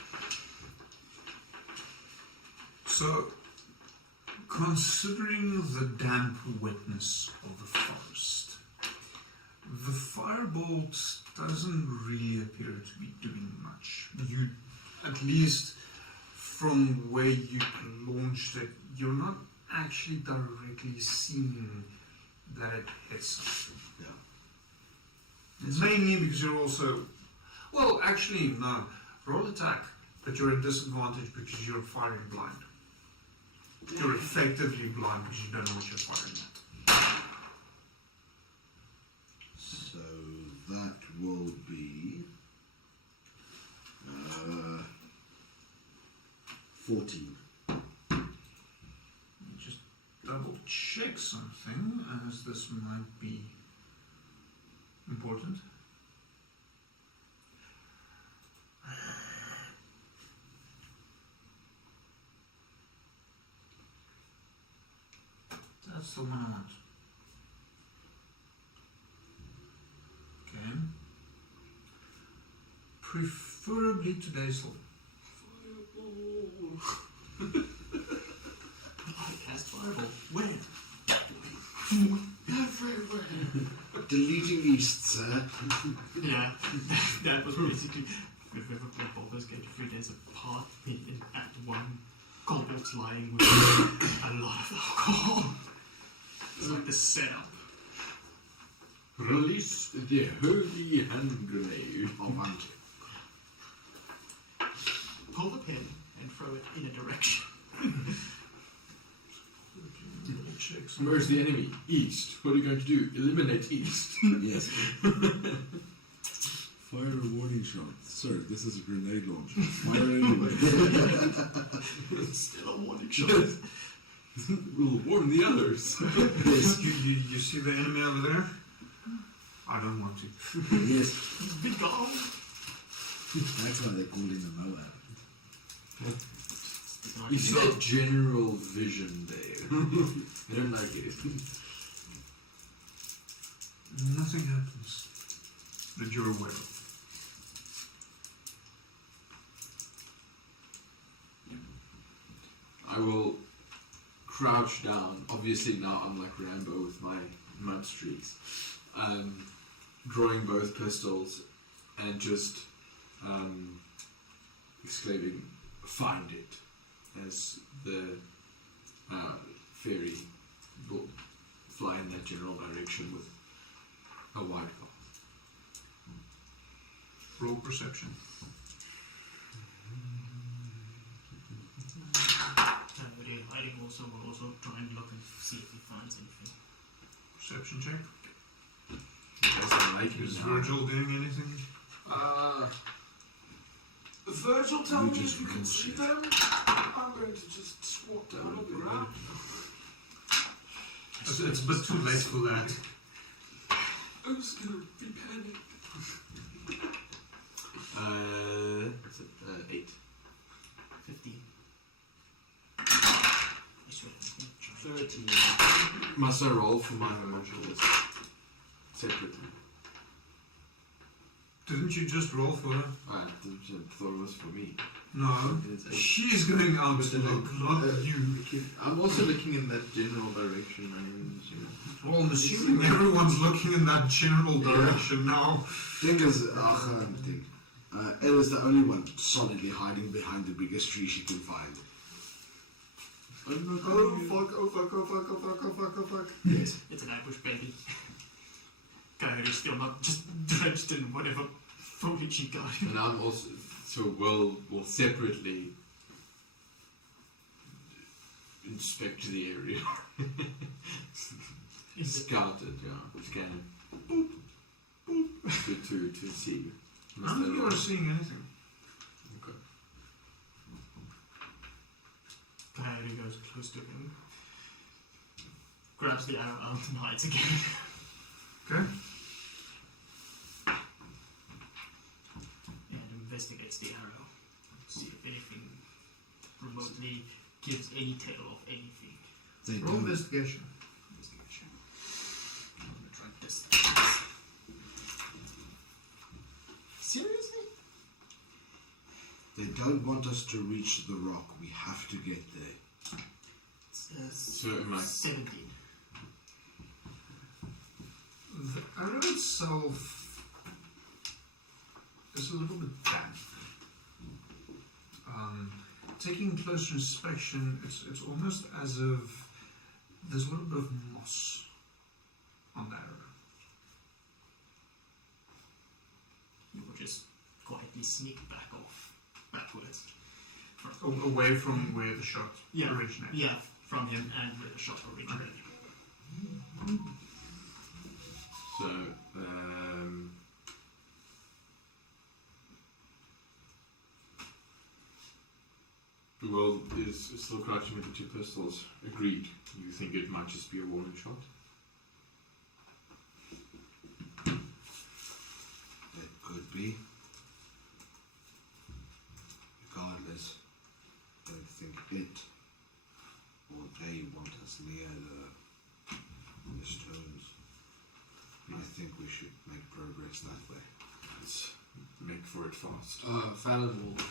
So, considering the damp wetness of the forest, the firebolt doesn't really appear to be doing much. You, at least from where you launched it, you're not actually directly seeing that it hits. Yeah. It's mainly because you're also, well, actually, no, roll attack, but you're at disadvantage because you're firing blind. You're effectively blind because you don't know what you're firing at. So that will be 14. Just double check something, as this might be important. That's the one I want. Okay. Preferably today's level. Cast fireball. Where? Everywhere. Deleting east, sir. Yeah, that was basically. If we ever played Baldur's Gate 3 days apart in Act 1, Goldberg's lying with a lot of alcohol. It's like the setup. Release the holy hand grenade. Oh, man. Pull the pin and throw it in a direction. Double check something. Where's the enemy? East. What are you going to do? Eliminate east. Yes. Fire a warning shot. Sir, this is a grenade launcher. Fire it anyway. Still a warning shot. We'll warn the others. Yes, you see the enemy over there? I don't want to. Yes. Be gone. That's why they called him a Moab. It's that general vision there. I don't like it. Nothing happens that you're aware of. I will crouch down. Obviously now I'm like Rambo with my mud streaks. Drawing both pistols and just exclaiming, "Find it," as the fairy will fly in that general direction with a wide path. Roll perception. Really hiding also will also try and look and see if he finds anything. Perception check. Yes, I like Is it. Virgil doing anything? Virgil, tell You me just if you can see bullshit. them. I'm going to just squat down on the ground. It's a bit too late for that. I'm just gonna be panicked. What's it? 8. 15. I swear, I'm gonna try. 13. Must I roll for my modules separately? Didn't you just roll for her? I thought it was for me. No. It's 8. She's going out to look, not you. I'm also looking in that general direction. I mean, you know. Well, I'm assuming everyone's looking in that general direction now. Thing is, Ella's the only one solidly hiding behind the biggest tree she can find. Oh fuck, oh fuck, oh fuck, oh fuck, oh fuck, oh fuck. Yes. It's an ambush, baby. Coyote's still not just drenched in whatever foliage you got. And I'm also, so we'll separately inspect the area. Scout it, yeah. Scan it. To see. I don't think you are seeing anything. Okay. Coyote goes close to him, grabs the arrow out and hides again. Okay. And investigates the arrow. See if anything remotely gives any tale of anything. They Roll don't, investigation. Investigation. I'm gonna try this. Seriously? they don't want us to reach the rock. We have to get there. It says So am I. 17. The arrow itself is a little bit damp. Taking closer inspection, it's almost as if there's a little bit of moss on the arrow. You will just quietly sneak backwards. Away from where the shot Yeah. originated. Yeah, from him and where the shot originated. So, the world is still crouching with the 2 pistols. Agreed. You think it might just be a warning shot? It could be. Regardless, I don't think it or they want us near the stones. I think we should make progress that way. Let's make for it fast. Fallon will.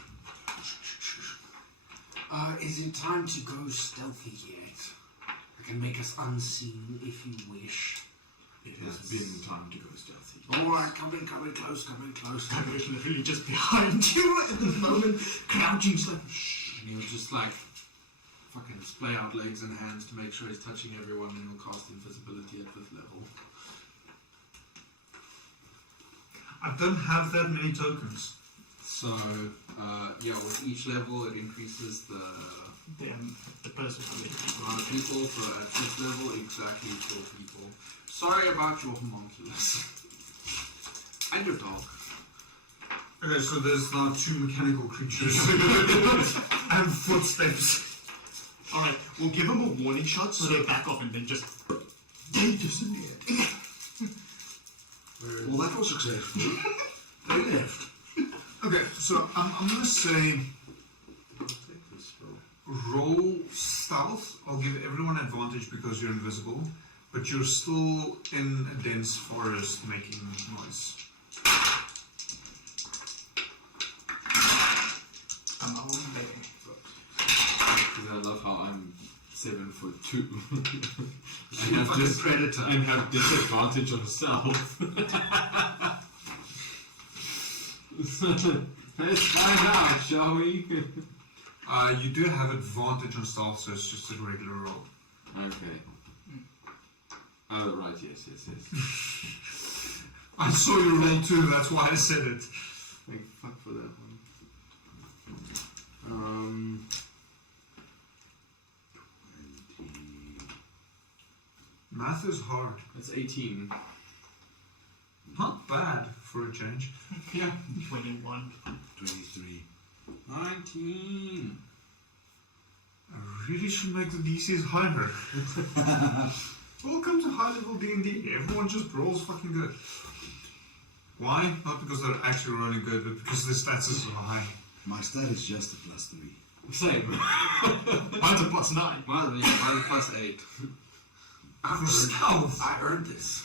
Is it time to go stealthy yet? I can make us unseen if you wish. It has been time to go stealthy. Alright, coming close. Coyote's literally just behind you at this moment, crouching so shh. And he'll just like fucking splay out legs and hands to make sure he's touching everyone, and he'll cast invisibility at this level. I don't have that many tokens. So, with each level it increases the The person who amount of people, so at this level exactly 4 people. Sorry about your homunculus. And your dog. Okay, so there's now 2 mechanical creatures and footsteps. Alright, we'll give them a warning shot so they back off and then just... They disappeared. Well, that was successful. They left. Okay, so I'm gonna say roll stealth. I'll give everyone advantage because you're invisible, but you're still in a dense forest making noise. I'm on there. Because I love how I'm 7'2". You're a fucking predator. And have disadvantage on stealth. Let's find out, shall we? You do have advantage on stealth, so it's just a regular roll. Okay. Oh, right, yes. I saw you roll too, that's why I said it. Thank fuck for that one. 20. Math is hard. That's 18. Not bad for a change. Yeah, 21. 23. 19. I really should make the DCs higher. Welcome to high level D&D. Everyone just rolls fucking good. Why? Not because they're actually rolling good, but because the stats is so high. My stat is just a +3. Same. Mine's a +9. Mine +8. For stealth. I earned this.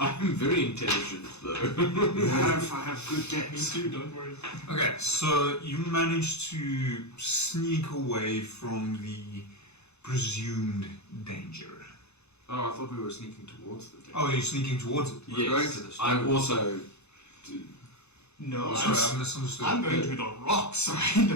I'm very intelligent, though. I have good Me decks. too, don't worry. Okay, so you managed to sneak away from the presumed danger. Oh, I thought we were sneaking towards the thing. Oh, you're sneaking towards it. We're going to the store. I'm also... No, Sorry, I misunderstood. I'm going to the rock side.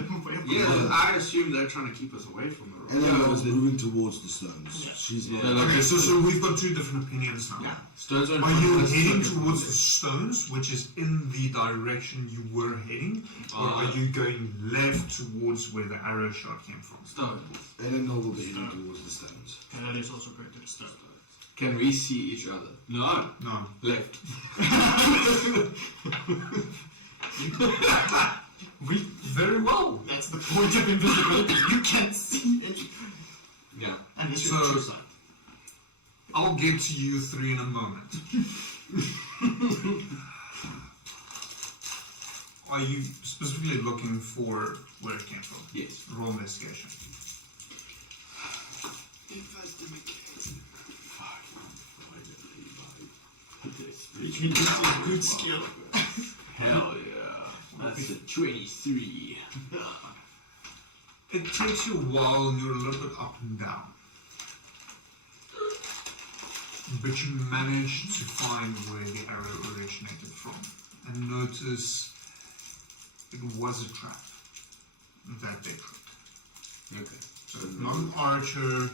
Yeah, I assume they're trying to keep us away from the rock. Eleanor was moving towards the stones. Yeah. She's Yeah. not. Okay, so we've got two different opinions now. Yeah. Stones are in Are front you of us, heading so- towards the stones, which is in the direction you were heading, or are you going left towards where the arrow shot came from? Stones. Eleanor will be heading towards the stones. And that is also going to the stone. Can we see each other? No. No. Left. Very well. That's the point of invisibility. You can't see it. Yeah. Unless So- you're true sight. I'll get to you three in a moment. Are you specifically looking for where it came from? Yes. Roll investigation. Which means it's a good skill. Hell yeah. That's a 23. It takes you a while and you're a little bit up and down. But you manage to find where the arrow originated from. And notice it was a trap that they tripped. Okay. So it's not an archer,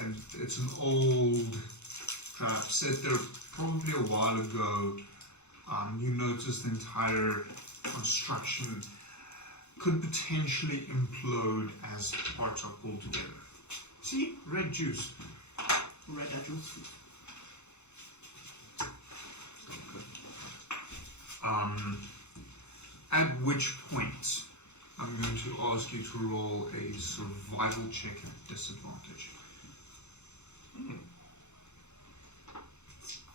and it's an old trap set there probably a while ago. You notice the entire construction could potentially implode as parts are pulled together. See? Red juice. Red agile. At which point, I'm going to ask you to roll a survival check at disadvantage.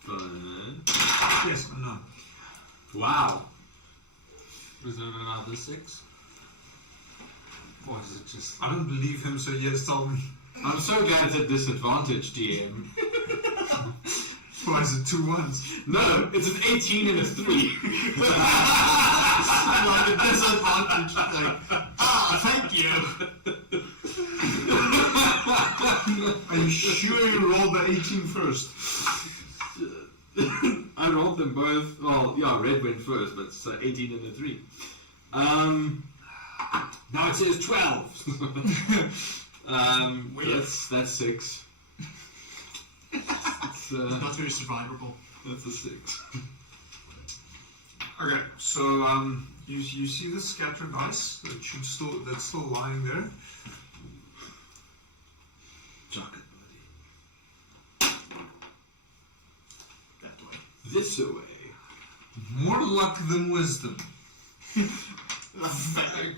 Fun. Yes or no? Wow. Was there another 6? Or is it just... I don't believe him, so yes, tell me. I'm so glad it's a disadvantage, DM. Why is it 2 ones? No, it's an 18 and a 3. I like a disadvantage. Like, thank you. Are you sure you rolled the 18 first? I rolled them both. Well, yeah, red went first, but it's 18 and a 3. Now it says 12. That's 6. It's, Not very survivable. that's a 6. Okay, so you see the scattered dice that's still lying there. Chuck it, buddy. That way. This away. More luck than wisdom.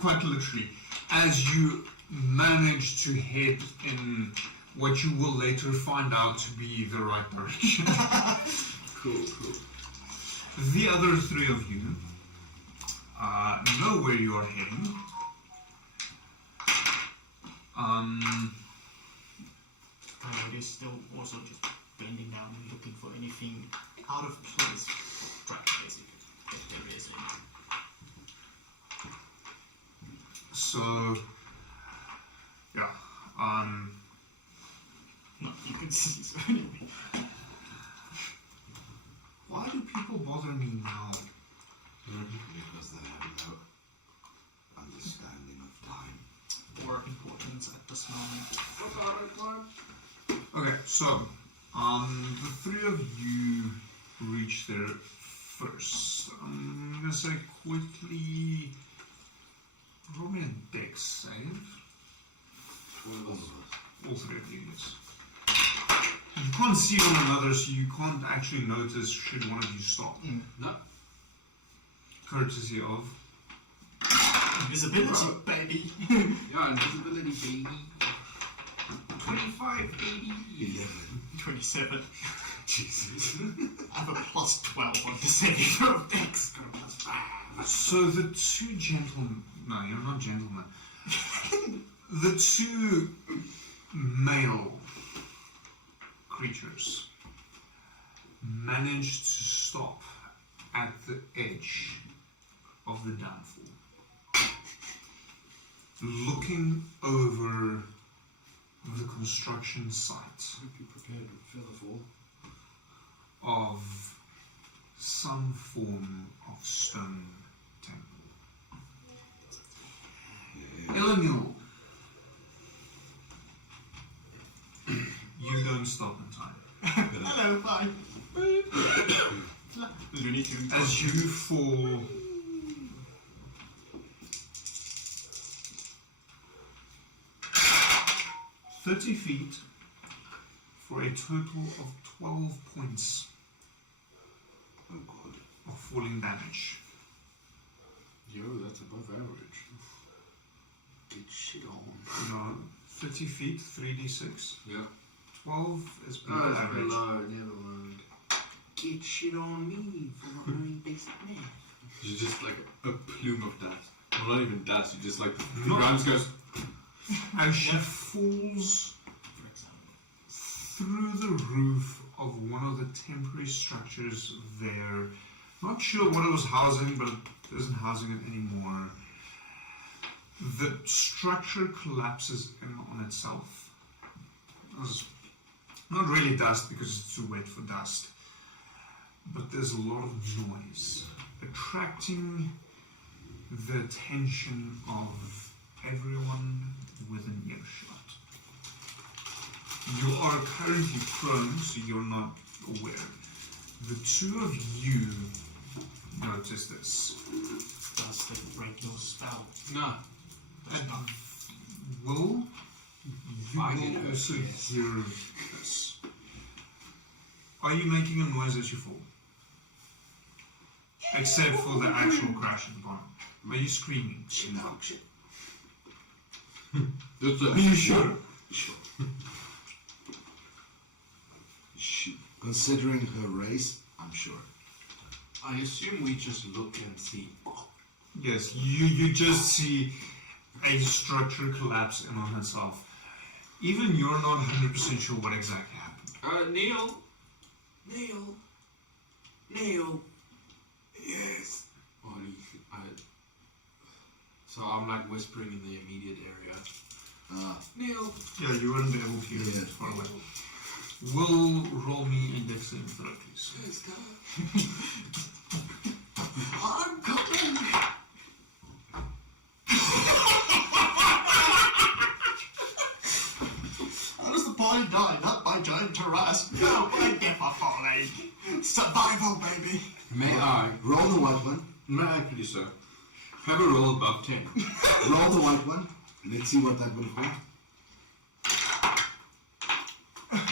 quite literally, as you manage to head in what you will later find out to be the right direction. Cool. The other three of you know where you are heading. It is still also just bending down and looking for anything out of place. Track, basically, if there is any. So, yeah, Not you can see, so anyway. why do people bother me now? Because they have no understanding of time. Or importance at this moment. Okay, so, the three of you reach there first. I'm gonna say quickly, roll me a dex save. All three of you, yes. You can't see one another, so you can't actually notice should one of you stop. No. Courtesy of. Invisibility, baby! Yeah, invisibility, baby. 25, baby. 27. Jesus. I have a plus 12 on the saving throw of Dex. Got a plus 5. So the two gentlemen. No, you're not gentlemen. The two male creatures managed to stop at the edge of the downfall, looking over the construction site Be prepared for the fall. of some form of stone temple. Elamil, you don't stop in time. Hello, bye. Looney Tunes. As you fall 30 feet for a total of 12 points Oh god. of falling damage. Yo, that's above average. Get shit on. No, 30 feet, 3d6. Yeah. 12 is below No, it's average. below, never mind. Get shit on me for not knowing basic math. You're just like a plume of dust. Well, not even dust, you just like the No. ground just goes. As she falls through the roof of one of the temporary structures there. Not sure what it was housing, but it isn't housing it anymore. The structure collapses in on itself. There's not really dust because it's too wet for dust, but there's a lot of noise, attracting the attention of everyone within earshot. You are currently prone, so you're not aware. The two of you notice this. Does that break your spell? No. Does not. Will, you I will can hear also it, yes. hear this. Are you making a noise as you fall? Except for the actual crash at the bottom. Are you screaming? No, shit. That's Are you sure? Sure. Considering her race, I'm sure. I assume we just look and see. Yes, you just see a structure collapse in on itself. Even you're not 100% sure what exactly happened. Neil? Neil. Yes. So I'm like whispering in the immediate area. Neil. Yeah, you wouldn't be able to hear it Yeah. far away. Will roll me index saving throw, please. Yes, I'm coming. How does the party die? Not by giant Taras. No, by death of falling. Survival, baby. May I? Roll the white one. May I, please, sir? Have a roll above 10. Roll the white one. Let's see what that will hold.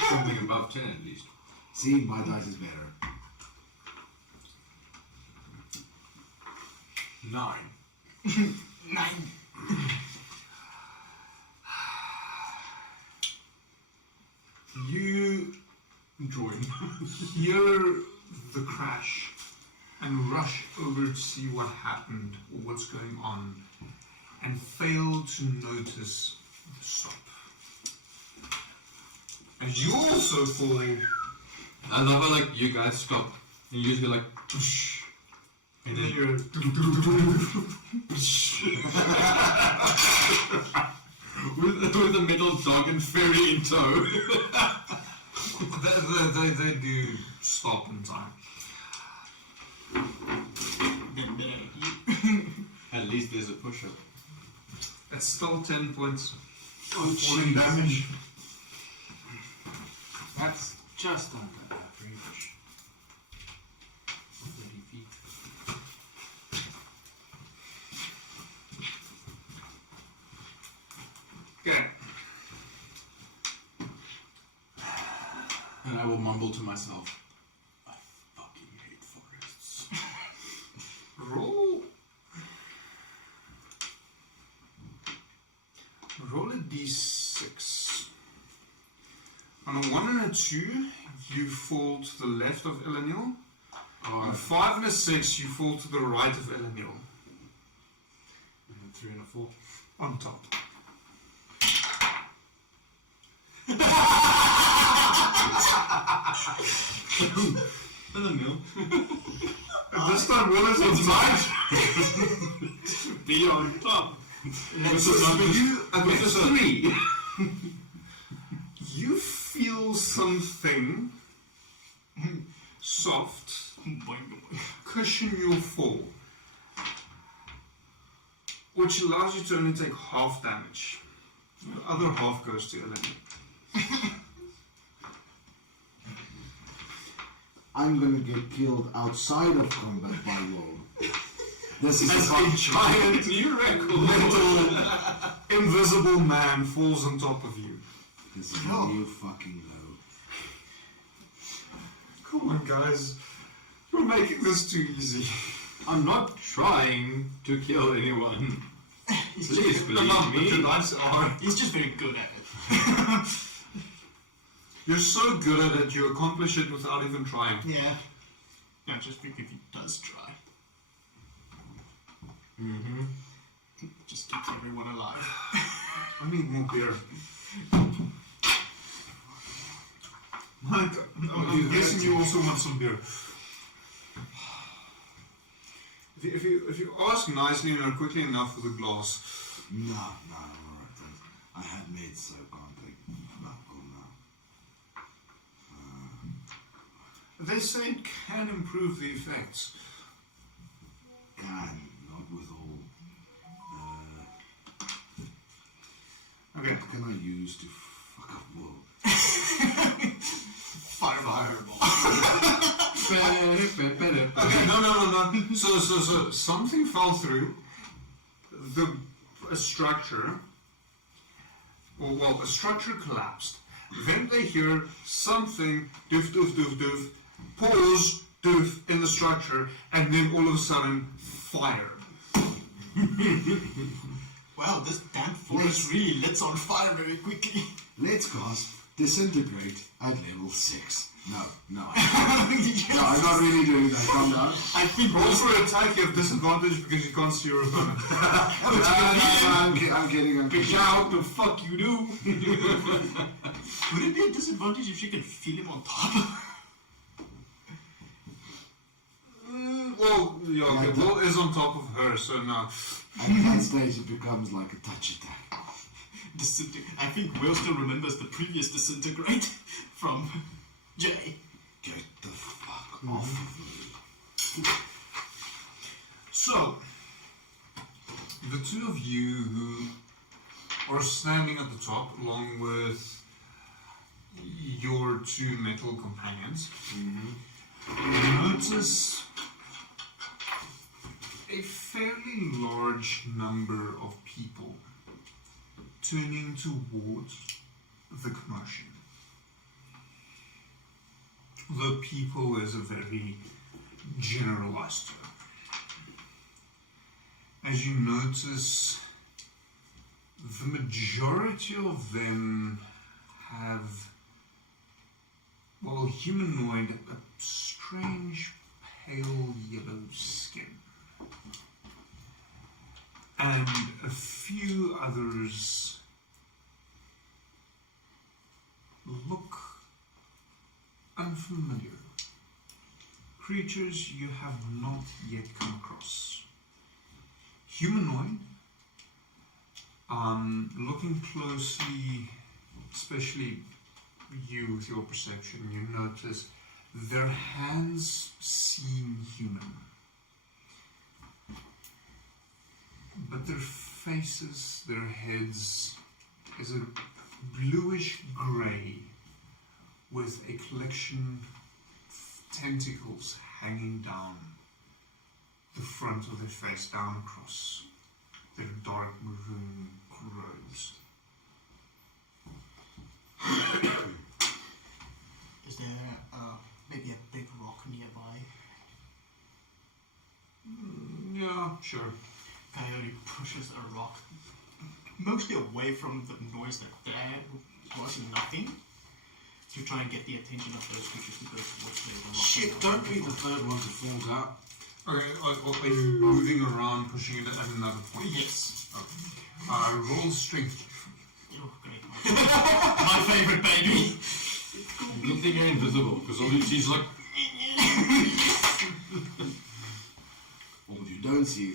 Something above 10 at least. See, my dice is better. 9. 9. You Join. hear the crash and rush over to see what happened or what's going on and fail to notice the stop. And you also falling. I love how like you guys stop and you just go like "Psh," And then you're with a metal dog and fairy in tow. they do stop in time. At least there's a push-up. It's still 10 points of falling damage. That's just under average. 30 feet. Okay. And I will mumble to myself, I fucking hate forests. Roll a d6. On a 1 and a 2, you fall to the left of Elenil. On a 5 and a 6, you fall to the right of Elenil. And a 3 and a 4. On top. This time, what is it right? Be on top. With a 3. You feel something soft cushion your fall, which allows you to only take half damage. The other half goes to Eleni. I'm gonna get killed outside of combat by Will. This is As a giant new record, mental, invisible man falls on top of you. This is a new fucking low. Come on, guys. You're making this too easy. I'm not trying to kill anyone. Please The believe me. dice are. He's just very good at it. You're so good at it, you accomplish it without even trying. Yeah. I just think if he does try. Mm-hmm. Just keeps everyone alive. I need more beer. Mike, I'm guessing you also want some beer. If you ask nicely and are quickly enough with a glass. No, alright. I had made so can't take alcohol now. They say it can improve the effects. Can, not with all. Okay. What can I use to fuck up Will? Fireball. Okay, no. So something fell through a structure. Well, a structure collapsed. Then they hear something doof doof doof doof, pause doof in the structure, and then all of a sudden fire. Wow, this damn forest really lights on fire very quickly. Let's cast Disintegrate at level 6. No, no, I'm not really doing that. Calm down. I think Roll for attack, you have disadvantage because you can't see your opponent. I'm kidding. How the fuck you do? Would it be a disadvantage if she can feel him on top? Well, yeah, okay, Will is on top of her, so no. At that stage, it becomes like a touch attack. I think Will still remembers the previous disintegrate from Jay. Get the fuck off of me. So, the two of you who are standing at the top, along with your two metal companions, notice a fairly large number of people turning towards the commotion. The people is a very generalized term. as you notice, the majority of them have, well, humanoid, a strange pale yellow skin. And a few others look unfamiliar. Creatures you have not yet come across. Humanoid, looking closely, especially you with your perception, you notice their hands seem human. But their faces, their heads, is a bluish grey with a collection of tentacles hanging down the front of their face, down across their dark maroon robes. Is there maybe a big rock nearby? Yeah, sure. Coyote pushes a rock mostly away from the noise that there was nothing to try and get the attention of those creatures to go towards the rock. Shit, don't be the third one to fall out. Okay, are you moving around, pushing it at another point? Yes. Okay. Roll strength. Oh, great. My favorite baby. Good thing you're invisible, because all you see is like... What you don't see...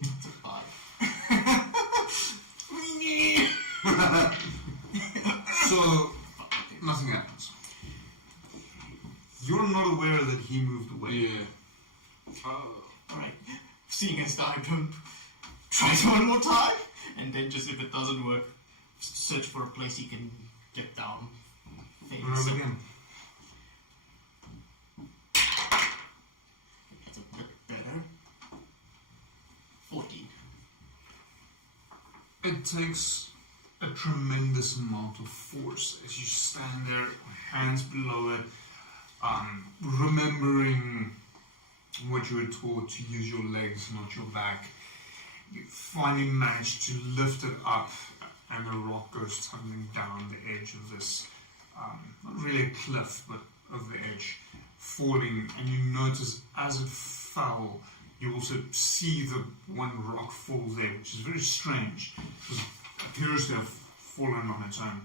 It's a 5. So, nothing happens. You're not aware that he moved away. Yeah. Alright. Seeing as I don't try it one more time, and then just if it doesn't work, search for a place he can get down. Roll again. That's a bit better. 14. It takes a tremendous amount of force as you stand there, hands below it, remembering what you were taught to use your legs, not your back. You finally manage to lift it up, and the rock goes tumbling down the edge of this, not really a cliff, but of the edge, falling, and you notice as it fell, you also see the one rock fall there, which is very strange, because it appears to have fallen on its own.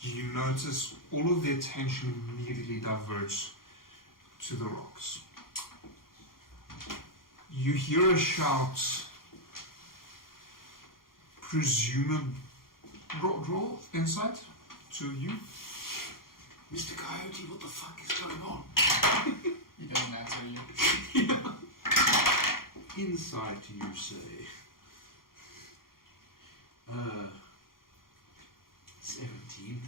You notice all of the attention immediately diverts to the rocks. You hear a shout, presumably, roll insight to you. Mr. Coyote, what the fuck is going on? You don't answer you. Insight, you say? 17.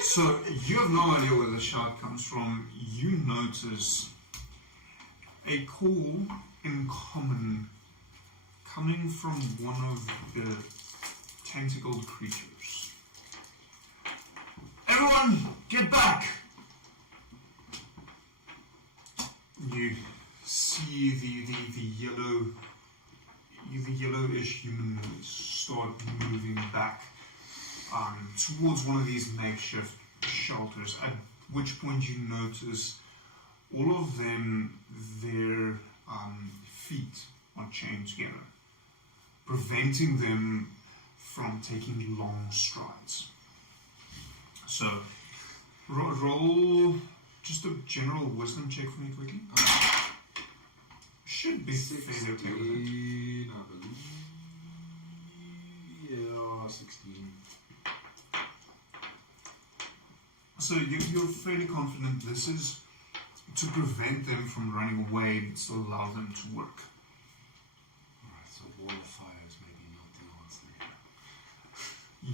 So you have no idea where the shout comes from. You notice a call in common coming from one of the tentacled creatures. Everyone, get back! You see the yellowish humanoids start moving back towards one of these makeshift shelters, at which point you notice all of them, their feet are chained together, preventing them from taking long strides. So, roll just a general wisdom check for me quickly. Should be fairly okay with it. 16, I believe. Yeah, 16. So you're fairly confident this is to prevent them from running away but still allow them to work. Alright, so wall of fire is maybe not the answer here.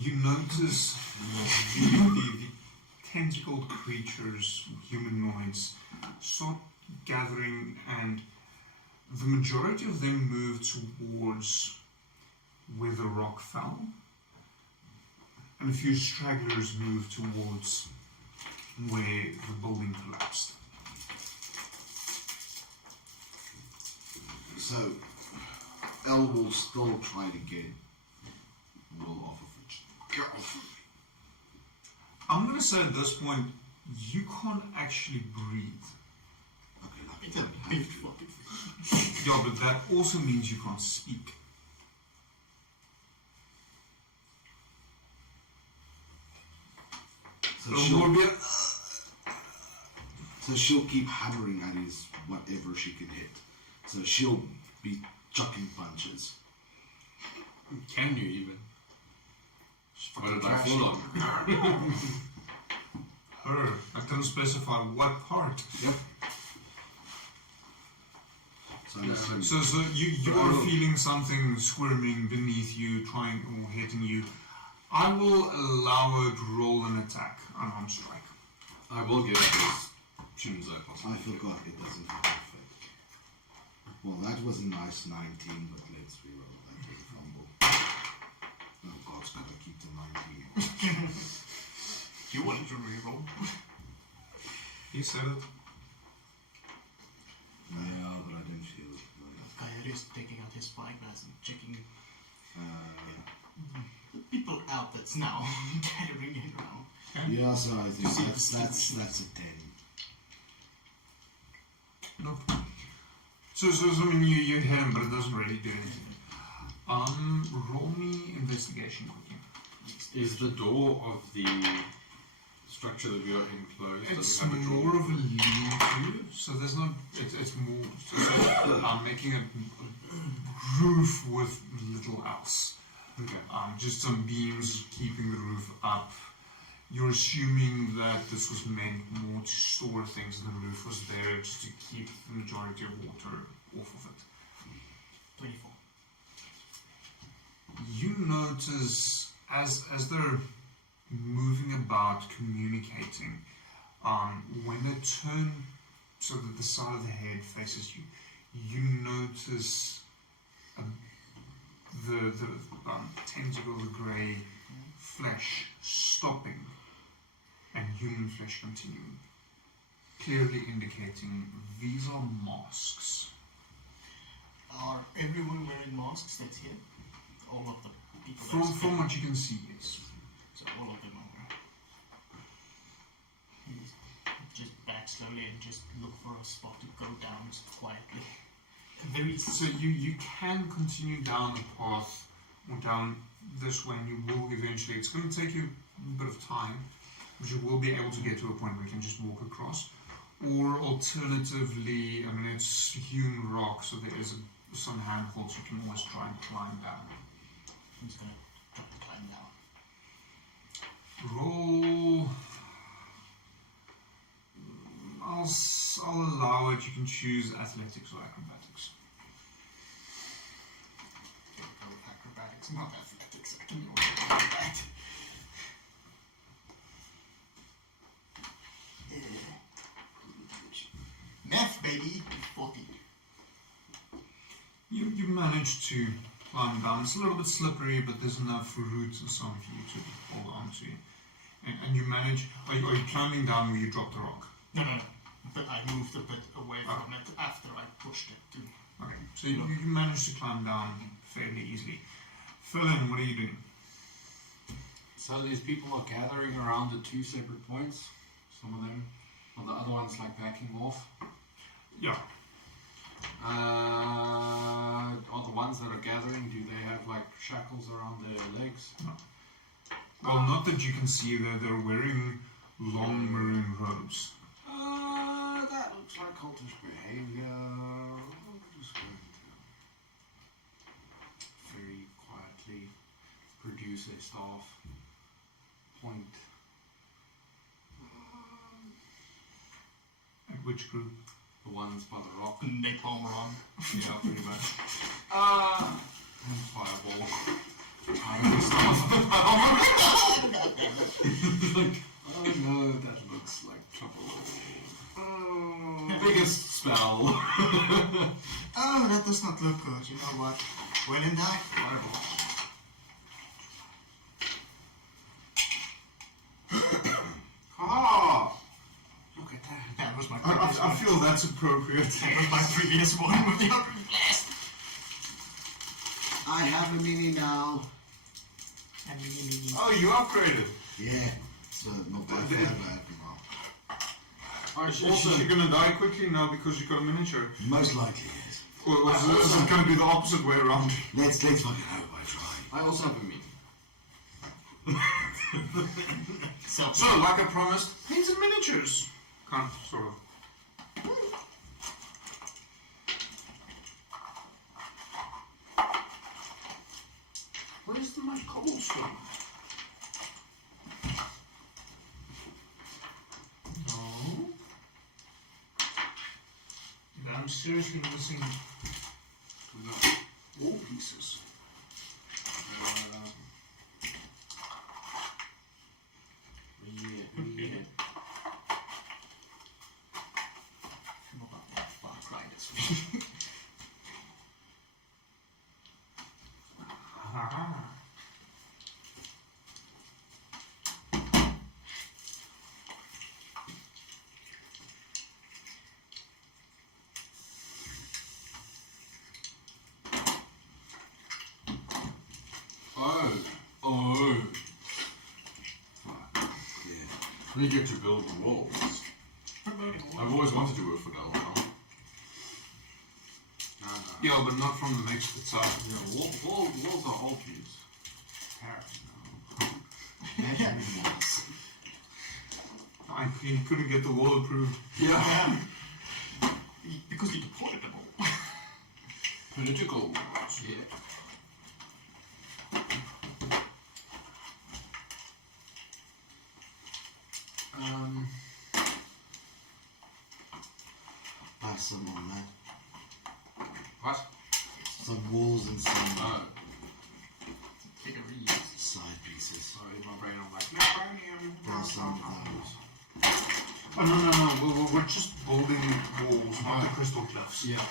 You notice the tentacled creatures, humanoids, start gathering, and the majority of them move towards where the rock fell, and a few stragglers move towards where the building collapsed. So, Elle will still try to get Will off of it. Get off of me. I'm going to say at this point, you can't actually breathe. Okay, like It's a big fucking thing. Yeah, but that also means you can't speak. So she'll keep hammering at his whatever she can hit. So she'll be chucking punches. Can you even? What did I trash fall it. on? Her. I couldn't specify what part. Yep. So I'm assuming- So you are feeling something squirming beneath you, trying or hitting you. I will allow it to roll an attack, unarmed strike. I will get this Shinzo I possibly. forgot it doesn't have effect. Well, that was a nice 19, but let's reroll that with a fumble. Oh, God's gotta keep the 19. You wanted to reroll. He said it. Yeah, but I didn't feel it. Coyote's taking out his spyglass and checking Uh, the people out that's now gathering in around. yeah, so I think that's a 10. Nope. So I mean, you hit him, but it doesn't really do anything. Roll me investigation quickly. Is the door of the structure that we are in closed? Does It's it have a door? more of a lean-to, so there's not. It's more. So I'm making a roof with little else. Okay. Just some beams keeping the roof up. You're assuming that this was meant more to store things, and the roof was there just to keep the majority of water off of it. 24. You notice as they're moving about, communicating, when they turn so that the side of the head faces you, you notice the tentacle, the grey flesh stopping and human flesh continuing, clearly indicating these are masks. Are everyone wearing masks that's here? All of the people From what you can see, yes. So all of them are wearing. He's just back slowly and just look for a spot to go down quietly. Very So you can continue down the path or down this way, and you will eventually. It's going to take you a bit of time, but you will be able to get to a point where you can just walk across. Or alternatively, I mean, it's hewn rock, so there is some handholds you can always try and climb down. He's gonna try to climb down. Roll. I'll allow it. You can choose athletics or acrobatics. Go with acrobatics, not athletics. I can do that. Math, baby, 40. You manage to climb down. It's a little bit slippery, but there's enough roots and so on for you to hold on to. And you manage. Are you climbing down where you dropped the rock? No. But I moved a bit away from it after I pushed it too. Okay, so you managed to climb down fairly easily. Philin, what are you doing? So these people are gathering around at two separate points. Some of them, or the other ones like backing off. Yeah. Are the ones that are gathering, do they have like shackles around their legs? No. Well, not that you can see. They're wearing long maroon robes. That looks like cultish behavior. I'm just going to very quietly produce a staff. Point. At which group? The ones by the rock. Napalm run. Yeah, pretty much. And fireball. Oh no, that looks like trouble. Biggest spell. Oh, that does not look good. You know what? When in doubt, fireball. Ah! Look at that. That was my previous I feel that's appropriate. That was my previous one with the Eldritch Blast. I have a mini now. And we Oh, you upgraded. Yeah, so not by far bad tomorrow. Is she gonna die quickly now because you got a miniature? Most likely, yes. Or is it gonna be the opposite way around? Let's fucking hope I try. I also have a mini. So, So, like I promised, painted miniatures. Kind of, sort of. Where's my cobblestone? No. I'm seriously missing all pieces. We get to build the walls. I've always wanted to work for Delta. Yeah, but not from the next itself. Yeah, walls are old news. Paris He couldn't get the wall approved. Yeah. because he deported them all. Political walls. Yeah. Pass some on that. What? Some walls and some Figurines. side pieces. Sorry, in my brain I'm like, macaronium. Pass some of those. Oh, no. We're just building walls, not the crystal cliffs. Yeah.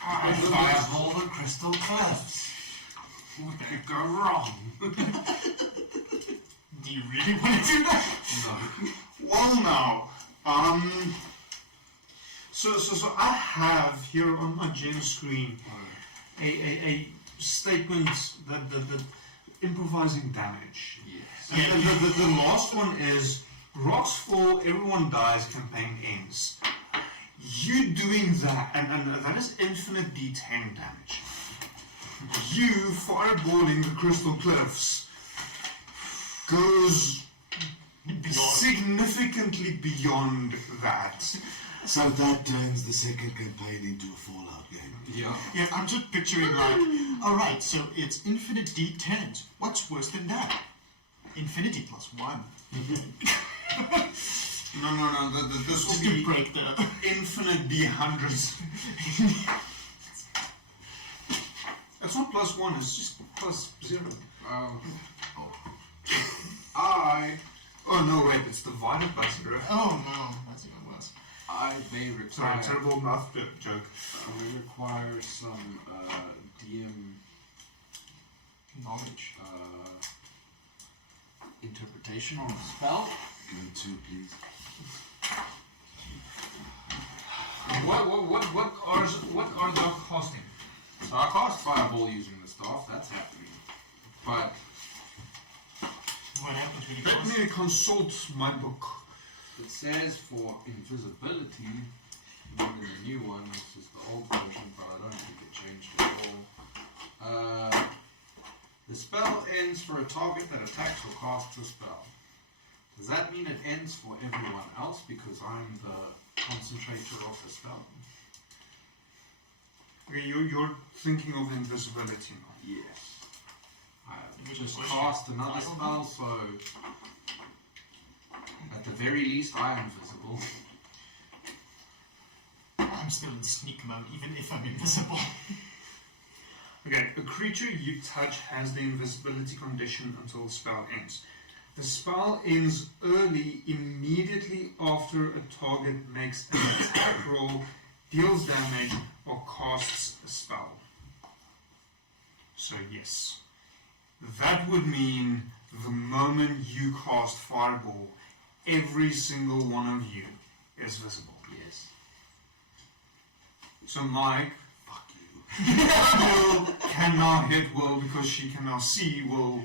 Five golden crystal clefts. What could go wrong? Do you really want to do that? Well, now, so I have here on my gen screen a statement that improvising damage. Yes. And the last one is rocks fall, everyone dies, campaign ends. You doing that, and that is infinite D10 damage. You fireballing the crystal cliffs goes significantly beyond that. So that turns the second campaign into a Fallout game. Yeah. Yeah, I'm just picturing like, alright, so it's infinite D10s. What's worse than that? Infinity plus 1. No. This Just will to be break the... infinite D100s. It's not plus 1, it's just plus 0. Oh no, wait, it's divided by 0. Oh no, that's even worse. They Sorry, require. terrible math joke. We require some DM Knowledge. interpretation on the spell. Go to, please. What are they costing? So I cast Fireball using the staff, that's happening. But What happens when you Let cast? me consult my book. it says for invisibility, not in the new one, this is the old version, but I don't think it changed at all. The spell ends for a target that attacks or casts a spell. Does that mean it ends for everyone else because I'm the concentrator of the spell? Okay, you're thinking of invisibility now. Yes. I have just Which cast another spell, so at the very least I am visible. I'm still in sneak mode, even if I'm invisible. Okay, a creature you touch has the invisibility condition until the spell ends. The spell ends early, immediately after a target makes an attack roll, deals damage, or casts a spell. So yes. That would mean the moment you cast Fireball, every single one of you is visible. Yes. So Mike, Fuck you. Will can now hit Will because she can now see Will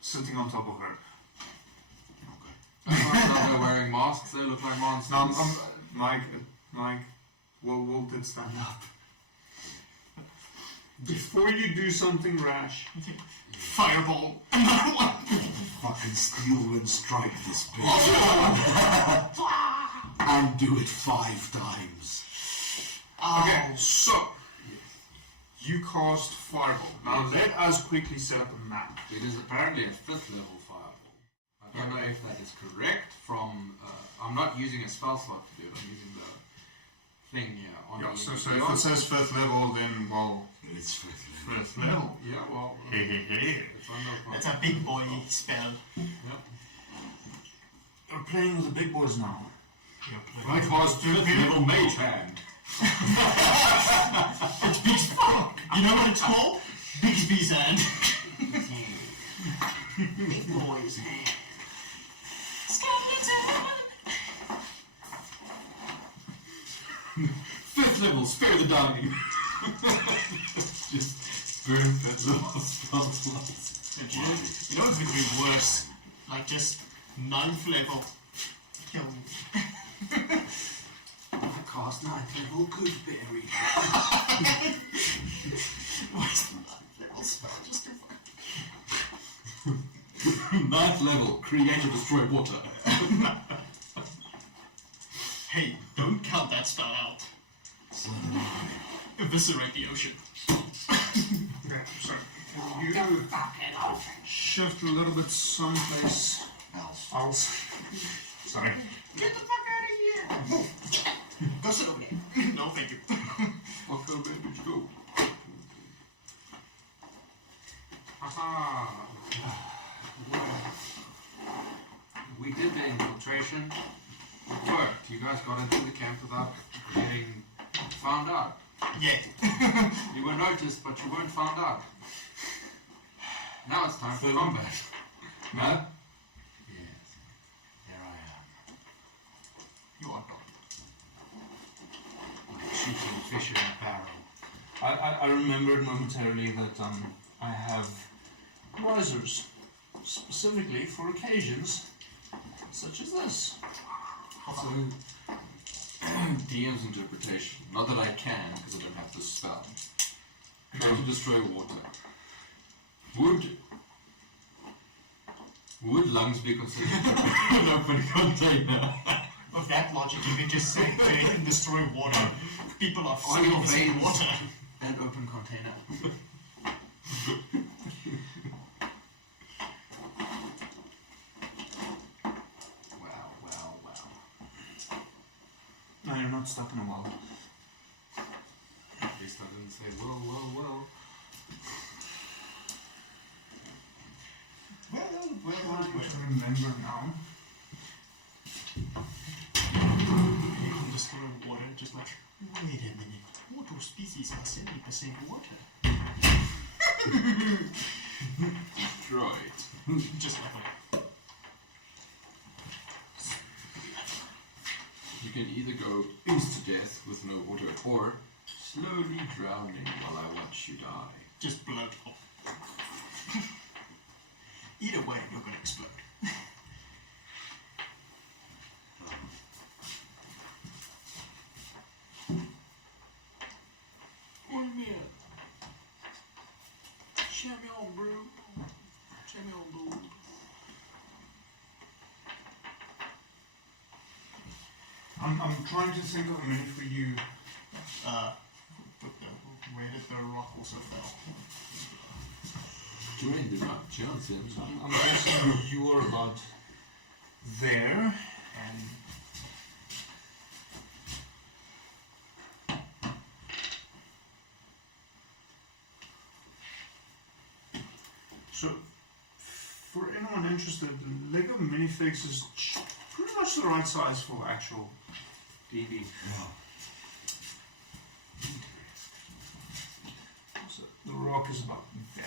sitting on top of her. As long as they're wearing masks, they look like monsters. No, Mike, Will did stand up. Before you do something rash, Fireball. Fucking steal and strike this bitch. And do it 5 times. okay, so you cast Fireball. Now let us quickly set up a map. It is apparently a 5th level fireball. I don't know if that is correct from... I'm not using a spell slot to do it, I'm using the thing here on Yeah, the so if it says 5th level, then, well, It's 5th level. 5th level. Yeah, well, Hey, hey, hey. it's under That's a big boy spell. Yep. We're playing with the big boys now. I cast 5th level mage hand. It's big. You know what it's called? Bigsby's hand. Big boy's hand. Fifth level, spare the dying. Just burn 5th level spell slots. You know what's going to be worse? Like just 9th level. Kill me. I cast 9th level gooseberry. What's the 9th level spell? Just do 9th level, create or destroy water. Hey, don't count that spell out. Eviscerate the ocean. Okay, so can you shift a little bit someplace else? Sorry. Get the fuck out of here! Go sit over there. No, thank you. What kind of bandage go? Aha! We did the infiltration. It worked. You guys got into the camp without getting found out. Yeah. You were noticed, but you weren't found out. Now it's time for combat. Huh? Yes. There I am. You are not. Like shooting fish in a barrel. I remembered momentarily that I have risers specifically for occasions such as this. So, DM's interpretation. Not that I can, because I don't have the spell. Try to destroy water. Would lungs be considered an open container? With that logic, you could just say they can destroy water. People are On your flying veins. water. An open container. Well. No, you're not stuck in a wall. At least I didn't say well. I remember now. You can destroy water, just like, wait a minute, water species are 70% water. Destroyed. Just like that. You can either go insta-death with no water, or slowly drowning while I watch you die. Just bloat off. Either way, you're gonna explode. One minute. Shut me on, bro. Shut me on, dude. I'm trying to think of a minute for you. Where did the rock also fell? Dwayne did not Johnson. I'm guessing you are about there, and so for anyone interested, the Lego minifigs is pretty much the right size for actual D&D. So the rock is about there.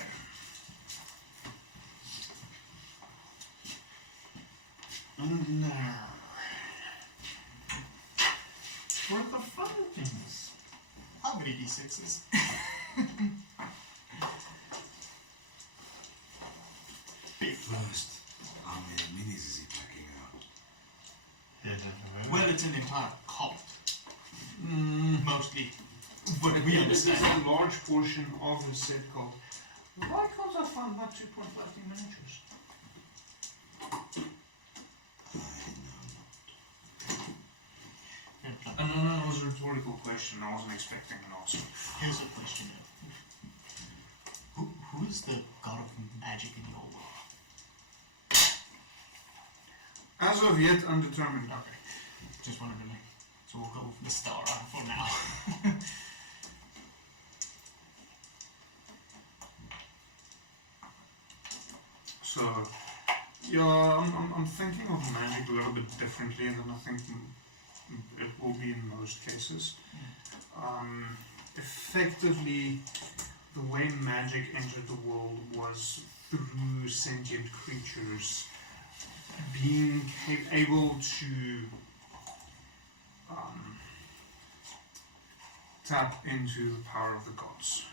And now, for the fun things, I How many d6s? First, how many minis is he packing out? Well, it's an entire cult. Mostly. But we This is understand. a large portion of the set called. Why can't I find my 2.15 miniatures? No, it was a rhetorical question. I wasn't expecting an answer. Here's a question. Who is the god of magic in your world? As of yet, undetermined. Okay. Just wanted to make. So we'll go with the star for now. So, yeah, I'm thinking of magic a little bit differently than I think it will be in most cases. Effectively, the way magic entered the world was through sentient creatures being able to tap into the power of the gods.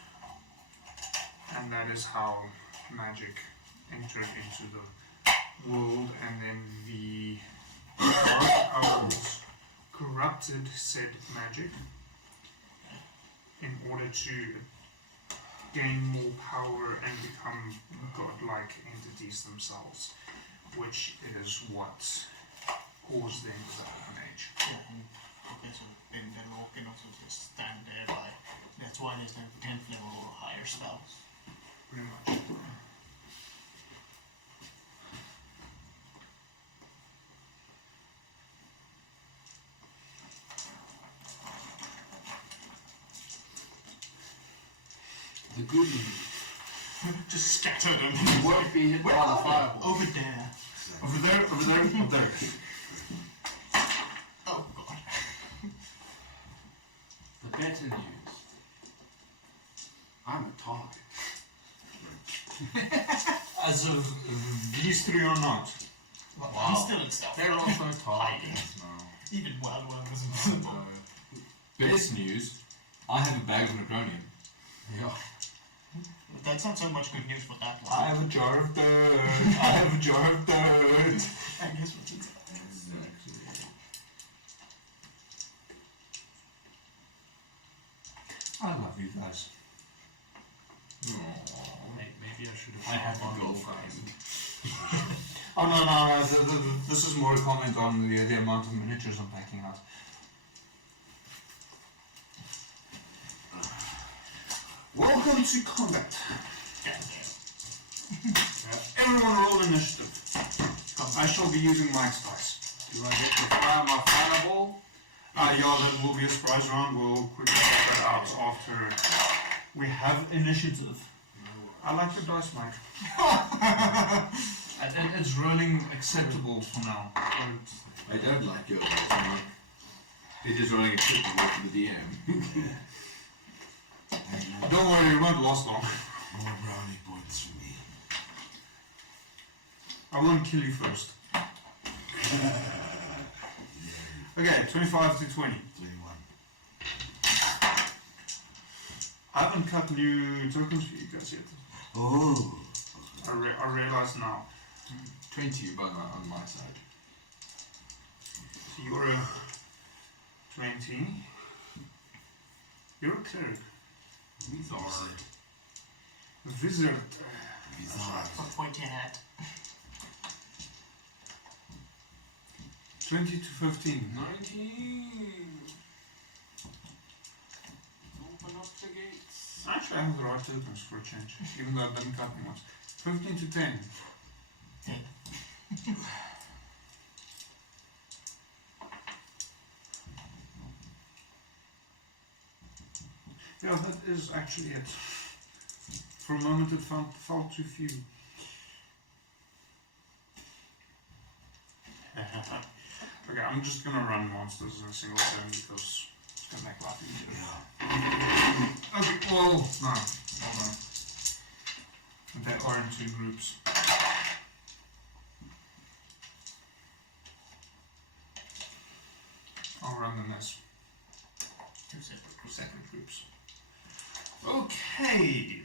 And that is how magic entered into the world, and then the dark elves corrupted said magic in order to gain more power and become godlike entities themselves, which is what caused the end of the Open Age. Yeah, okay, so then the law can also just stand there by. That's why there's no 10th level or higher spells. Pretty much. The good Just scatter them. won't be hit by the fireball. Over there. Over there, over there, over there. Oh god. The better news. I'm a target. As of these three or not. Well, I'm still in stealth. They're also Hiding. targets now. Even while one was invisible. Best news, I have a bag of Necronium. Yeah. But that's not so much good news for that one. I have a jar of dirt. I have a jar of dirt. I guess what's inside. I love you guys. Maybe I should have. I have to go Oh no, this is more a comment on the amount of miniatures I'm packing out. Welcome to combat. Everyone roll initiative. I shall be using Mike's dice. Do I get to fire my fireball? Yeah, that will be a surprise round. We'll quickly check that out after we have initiative. I like your dice, Mike. It's running acceptable for now. I don't like your dice, Mark. It is running acceptable to the DM. Don't worry, it won't last long. More brownie points for me. I won't kill you first. Okay, 25 to 20. 21. I haven't cut new tokens for you guys yet. Oh. I realize now. 20 on my side. So you're a 20. You're a cleric. Wizard. Wizard. A pointy hat. 20 to 15. 19. Open up the gates. Actually, I have the right tokens for a change, even though I didn't cut them once. 15 to 10. 10. Yeah, that is actually it. For a moment it felt too few. Okay, I'm just gonna run monsters in a single turn because it's gonna make life easier. Okay, well, no. Hold on. They are in two groups. I'll run them as. two separate groups. Okay.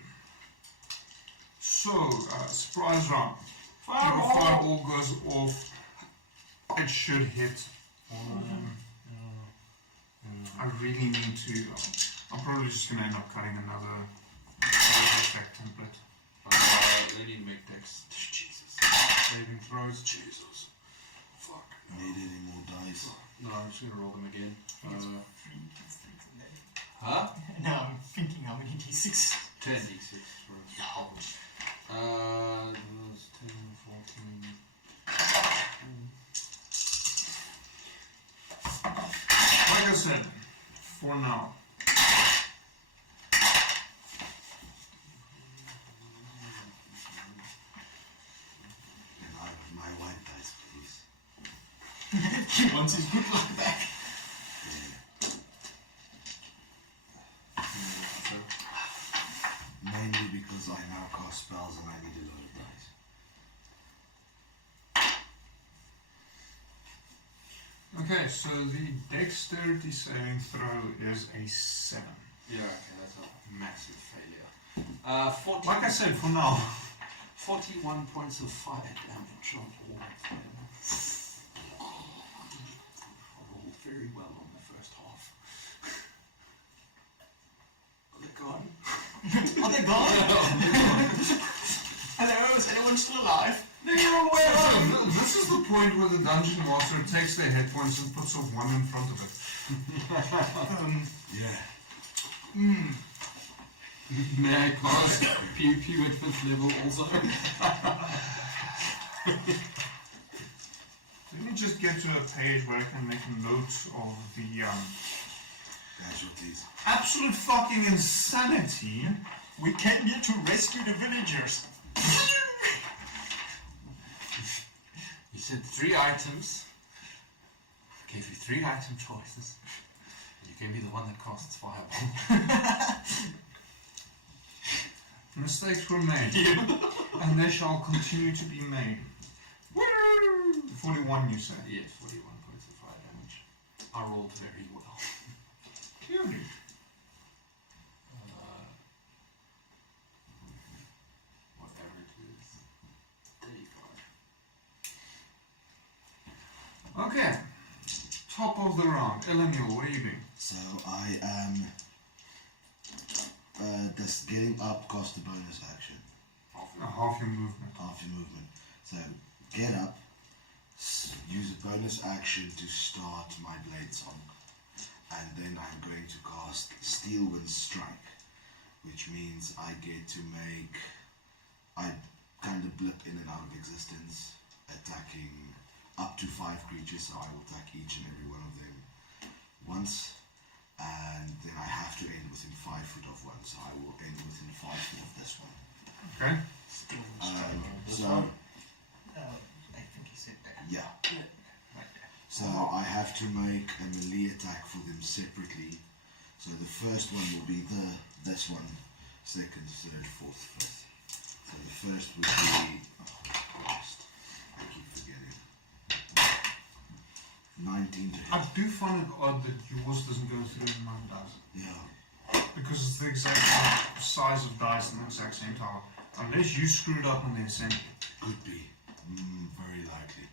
So, surprise round. Fireball goes off. It should hit. I really need to. I'm probably just going to end up cutting another effect template. They need to make dex. Jesus. Saving throws. Jesus. Fuck. Need any more dice? No, I'm just going to roll them again. It's 3 d6 and then. Huh? Now I'm thinking how many d6. 10 d6 for a problem. That was 10, 14. Like I said, for now. Get out of my white dice, please. He wants his good luck back. Mainly because I now cast spells and I need a lot of dice. Okay, so the dexterity saving throw is a 7. Yeah, okay, that's a massive failure. 40, Like I said, for now. 41 points of fire damage on all of them. I rolled very well on the first half. Are they gone? Are they gone? Hello, is anyone still alive? This is the point where the dungeon master takes their hit points and puts a 1 in front of it. Yeah. May I cast Pew Pew at 5th level also? Let me just get to a page where I can make a note of the Casualties. absolute fucking insanity. We came here to rescue the villagers. You said 3 items. I gave you 3 item choices. And you gave me the one that casts fireball. Mistakes were made, and they shall continue to be made. 41, you said. Yes, 41 points of fire damage. I rolled very well. Clearly. Whatever it is. 35. Okay. Top of the round. Eleniel, what are you doing? So I am just getting up cost a bonus action. Half your movement. Half your movement. So get up, use a bonus action to start my blade song, and then I'm going to cast Steel Wind Strike, which means I get to make, I kind of blip in and out of existence, attacking up to 5 creatures, so I will attack each and every one of them once, and then I have to end within 5 foot of one, so I will end within 5 foot of this one. Okay. So, I think he said that. yeah. Right there. So I have to make a melee attack for them separately. So the first one will be this one, second, third, fourth, fifth. So the first would be, oh Christ, I keep forgetting. 19 to I hit. do find it odd that yours doesn't go through and mine does. Yeah. Because it's the exact size of dice and the exact same tower. Unless you screwed up on the assembly. Could be. Very likely.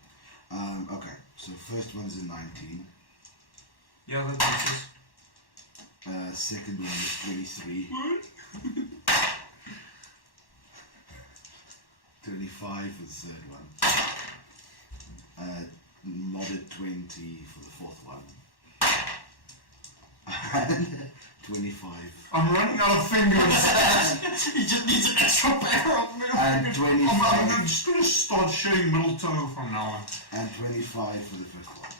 Okay, so first one is a 19. Yeah, that makes sense. Second one is 23. 25 for the third one. Modded 20 for the fourth one. And 25. I'm running out of fingers. He just needs an extra pair of And I'm 25. just going to start showing middle toe from now on. And 25 for the fifth one.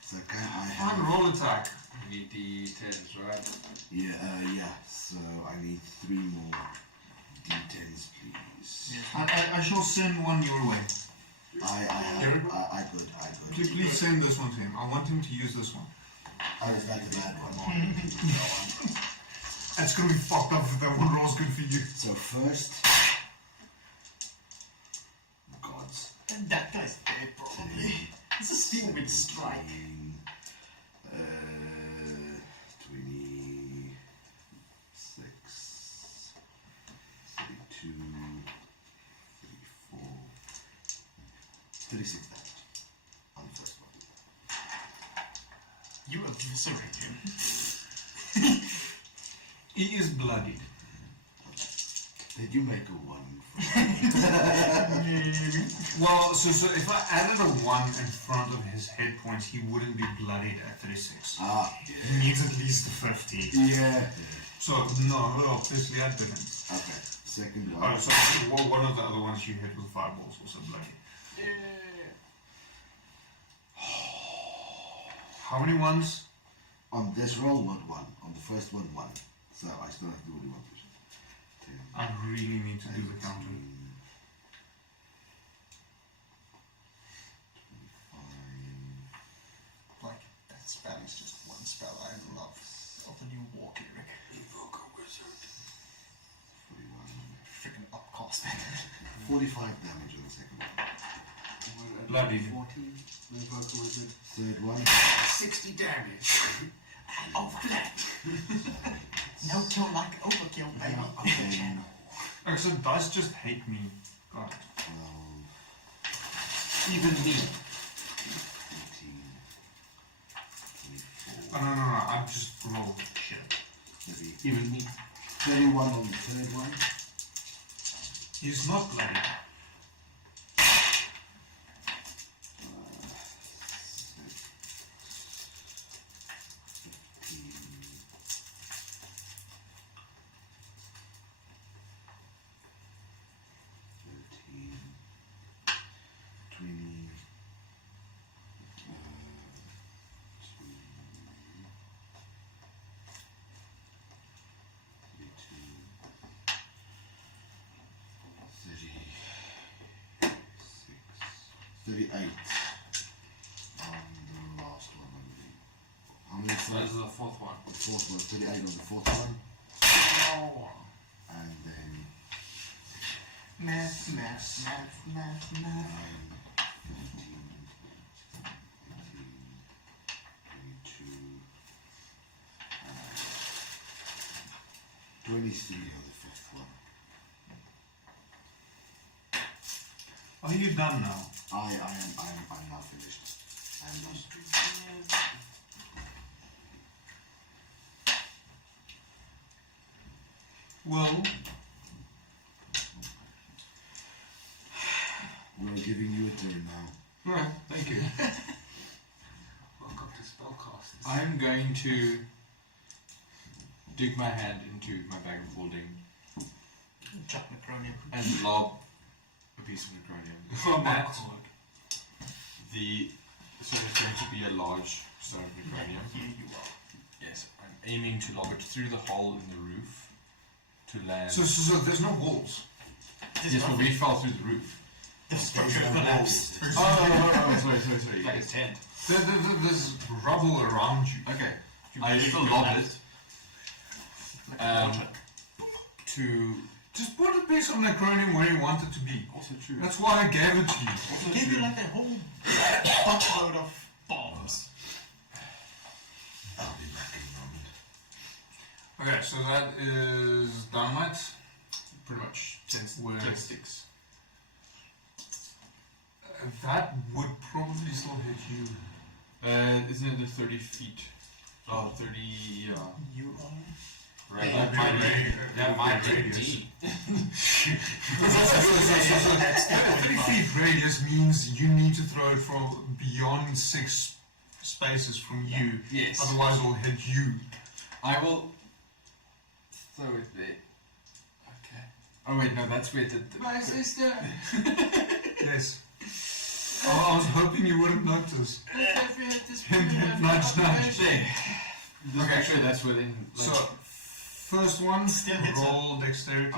So can I Fine, have... roll attack. You need D10s, right? Yeah, so I need 3 more D10s, please. I shall send one your way. I could. Please send this one to him. I want him to use this one. Oh, is that the bad one? It's going to be fucked up if that one rolls good for you. So first... Gods. And that guy's dead, probably. It's a Steel Wind Strike. 20... 36 damage on the first one. You eviscerate him. He is bloodied. Did you make a 1? Well, so if I added a 1 in front of his hit points, he wouldn't be bloodied at 36. Ah, He yeah. needs at least a 50. Yeah. So, no, obviously I didn't. Okay, second Oh, one. so one of the other ones you hit with fireballs was a bloody. How many ones? On this roll, not 1. On the first one, 1. So I still have to do the 1 push. 10, I really need to do the 18, counting. 25. Like, that spell is just one spell I love of the new war cleric. Invoke a wizard. 41. Freaking upcast it. 45 damage on the second one. Bloody. 14. Invoke a wizard. Third one. 60 damage. Overkill. No kill like overkill, baby. Okay. Okay, so dice just hate me. God. 12. Even me. 18. Oh, no, I just rolled shit. 30. Even me. 31 on the third one. He's not bloody. 38 on the last one, I believe. How many? This is the fourth one. The fourth one, 38 on the fourth one. Oh. And then Math. 9, 15, 18, 22, 23 on the fifth one. Are you done now? I'm now finished. I'm done. Well, we're giving you a turn now. alright, thank you. Welcome to Spellcasters. I'm going to dig my hand into my bag of holding Chuck Necronium. and lob a piece of necronium Oh my at God. so it's going to be a large stone of necronium. Here you are. Yes, I'm aiming to lob it through the hole in the roof to land. So there's no walls. Yes, but we fell through the roof. The structure collapsed. Oh, sorry. Like a tent. There's rubble around you. Okay, I still lobbed it. To Just put a piece of necronium where you want it to be. also true. That's why I gave it to you. They gave you like a whole buttload of bombs. I'll be back in a moment. Okay, so that is dynamite. Pretty much 10 Where- sticks. That would probably still hit you. Isn't it the 30 feet? Oh, 30. You are. Right. That might be- That might be radius. deep. 30 feet radius means you need to throw it from beyond 6 spaces from you. Yes. Otherwise, it'll hit you. I will throw it there. Okay. Oh wait, no, that's where the My sister. Yes. Oh, I was hoping you wouldn't notice. Nudge, nudge. there. Actually, that's within. Like, So, first one, Still hits roll dexterity.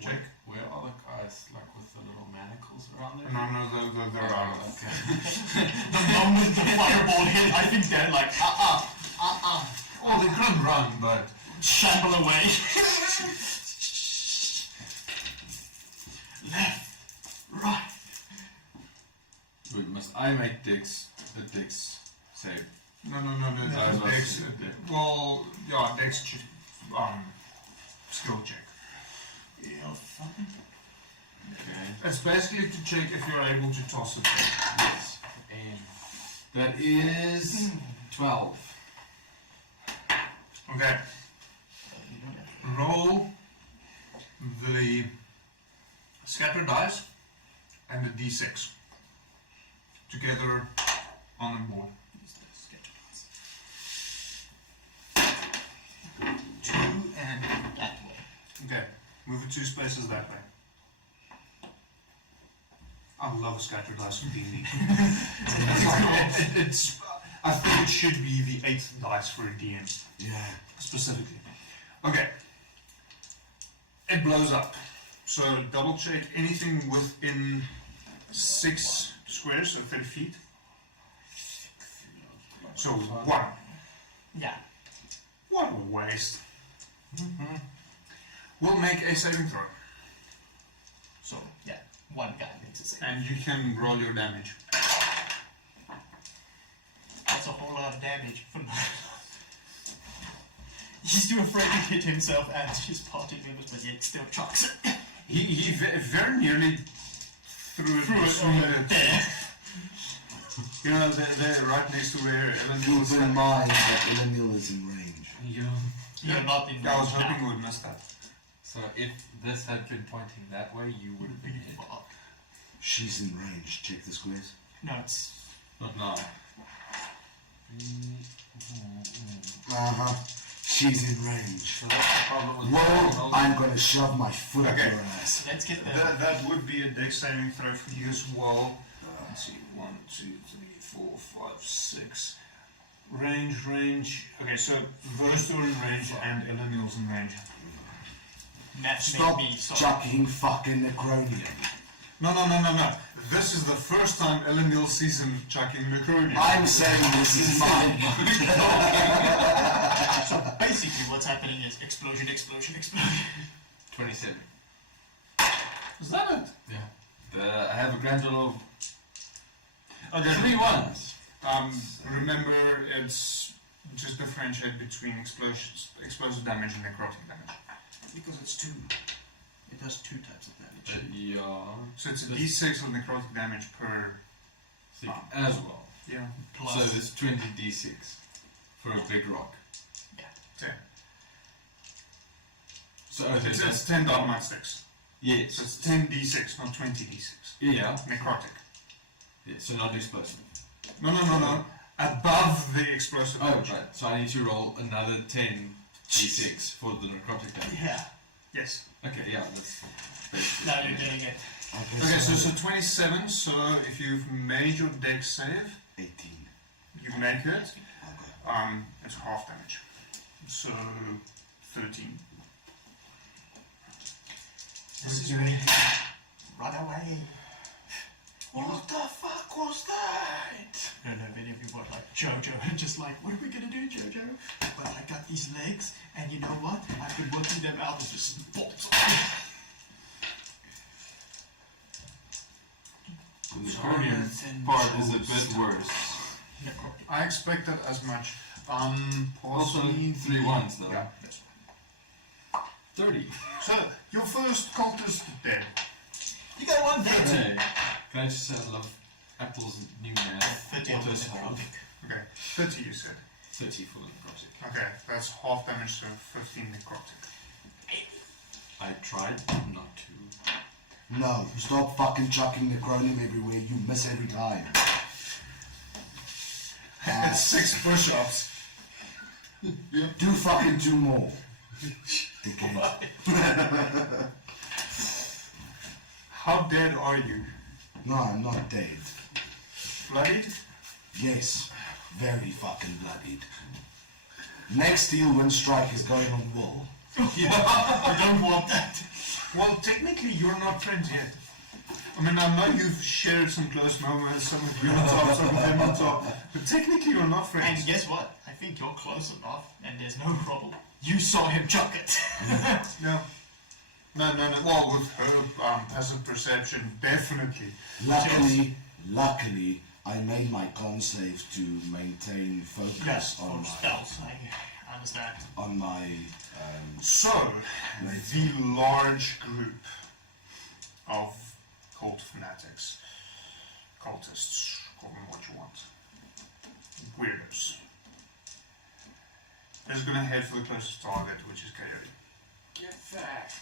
Check. Where are the guys like with the little manacles around there? No, they're out. Okay. The moment the fireball hit, I think they're like, Oh, they couldn't run, but shamble away. Left, right. wait, must I make Dex the Dex save? no. No, Dex. that's- Well, yeah, Dex check. Skill check. You're fucking. Okay. It's basically to check if you're able to toss it. Yes. And that is 12. Okay. Roll the scatter dice and the d6 together on the board. 2 and That way. okay. Move it 2 spaces that way. I love scatter dice from D&D. It's I think it should be the 8th dice for a DM. Yeah. Specifically. Okay. It blows up. So double check anything within 6 squares, so 30 feet. So 1. Yeah. What a waste. We'll make a saving throw. So, yeah. One guy needs to say. And you can roll your damage. That's a whole lot of damage for that. He's too afraid to hit himself and his party members, but yet still chucks it. He very nearly threw it There. You know, they're right next to where Ellen Keep was. in mind that Elenil is in range. You're not in I was range hoping now. we would miss that. So if this had been pointing that way, you would have been hit. Fuck. She's in range. Check the squares. No, it's Not now. Uh-huh. She's in range. So that's the problem with Whoa, I'm gonna shove my foot up Okay. your ass. let's get there. That would be a dex saving throw for you as well. Let's see, 1, 2, 3, 4, 5, 6. Range. Okay, so those two are in range and Elenil's in range. That Stop made me sorry. chucking fucking Necronium. No. This is the first time Elenil sees him chucking Necronium. I'm saying this is mine. So basically what's happening is explosion. 27. Is that it? Yeah. I have a grand total of Okay. 3 ones. Remember, it's just differentiate between explosive damage and necrotic damage. Because it's 2. It does 2 types of damage. Yeah. So it's a d6 of necrotic damage per. As well. Yeah. Plus, So there's 20 d6 for a big rock. Yeah. So okay, It's that's 10 dynamite sticks. Yes. So it's 10 d6, not 20 d6. Yeah. Necrotic. Yeah. So not explosive. No. Above the explosive Oh, damage. right. So I need to roll another 10 d6 for the necrotic damage. yeah. Yes. Okay. Yeah. That's basically. Now you're getting it. Okay, so 27, so if you've made your dex save, 18. you make it, Okay. it's half damage. So 13. This is really run away. What the fuck was that? I don't know if any of you were like Jojo and just like, what are we gonna do, Jojo? Well, I got these legs, and you know what? I've been working them out with just bolts. The necronium part is a bit worse. I expected as much. Also Possibly 3 ones though. Yeah, that's 30. So, your first cultist dead. You got one there. Hey, can I just say I love Apple's new math? 30 on the Auto solve. necrotic. Okay, 30 you said. 30 for the necrotic. Okay, that's half damage, so 15 necrotic. I tried not to. No, stop fucking chucking Necronium everywhere. You miss every time. It's 6 push-ups. Do fucking 2 more. Dickhead. How dead are you? No, I'm not dead. Bloodied? Yes, very fucking bloodied. Next Steel Wind Strike is going on Will. I don't want that. Well, technically you're not friends yet. I mean, I know you've shared some close moments, some of you on top, some of them on top, but technically you're not friends. And guess what? I think you're close enough, and there's no problem. You saw him chuck it. No. Well, with her, as a perception, definitely. Luckily, I made my con save to maintain focus Yes, on for my, spells, I understand. on my So, the large group of cult fanatics, cultists, call them what you want, weirdos. Is going to head for the closest target, which is Coyote. Get fat.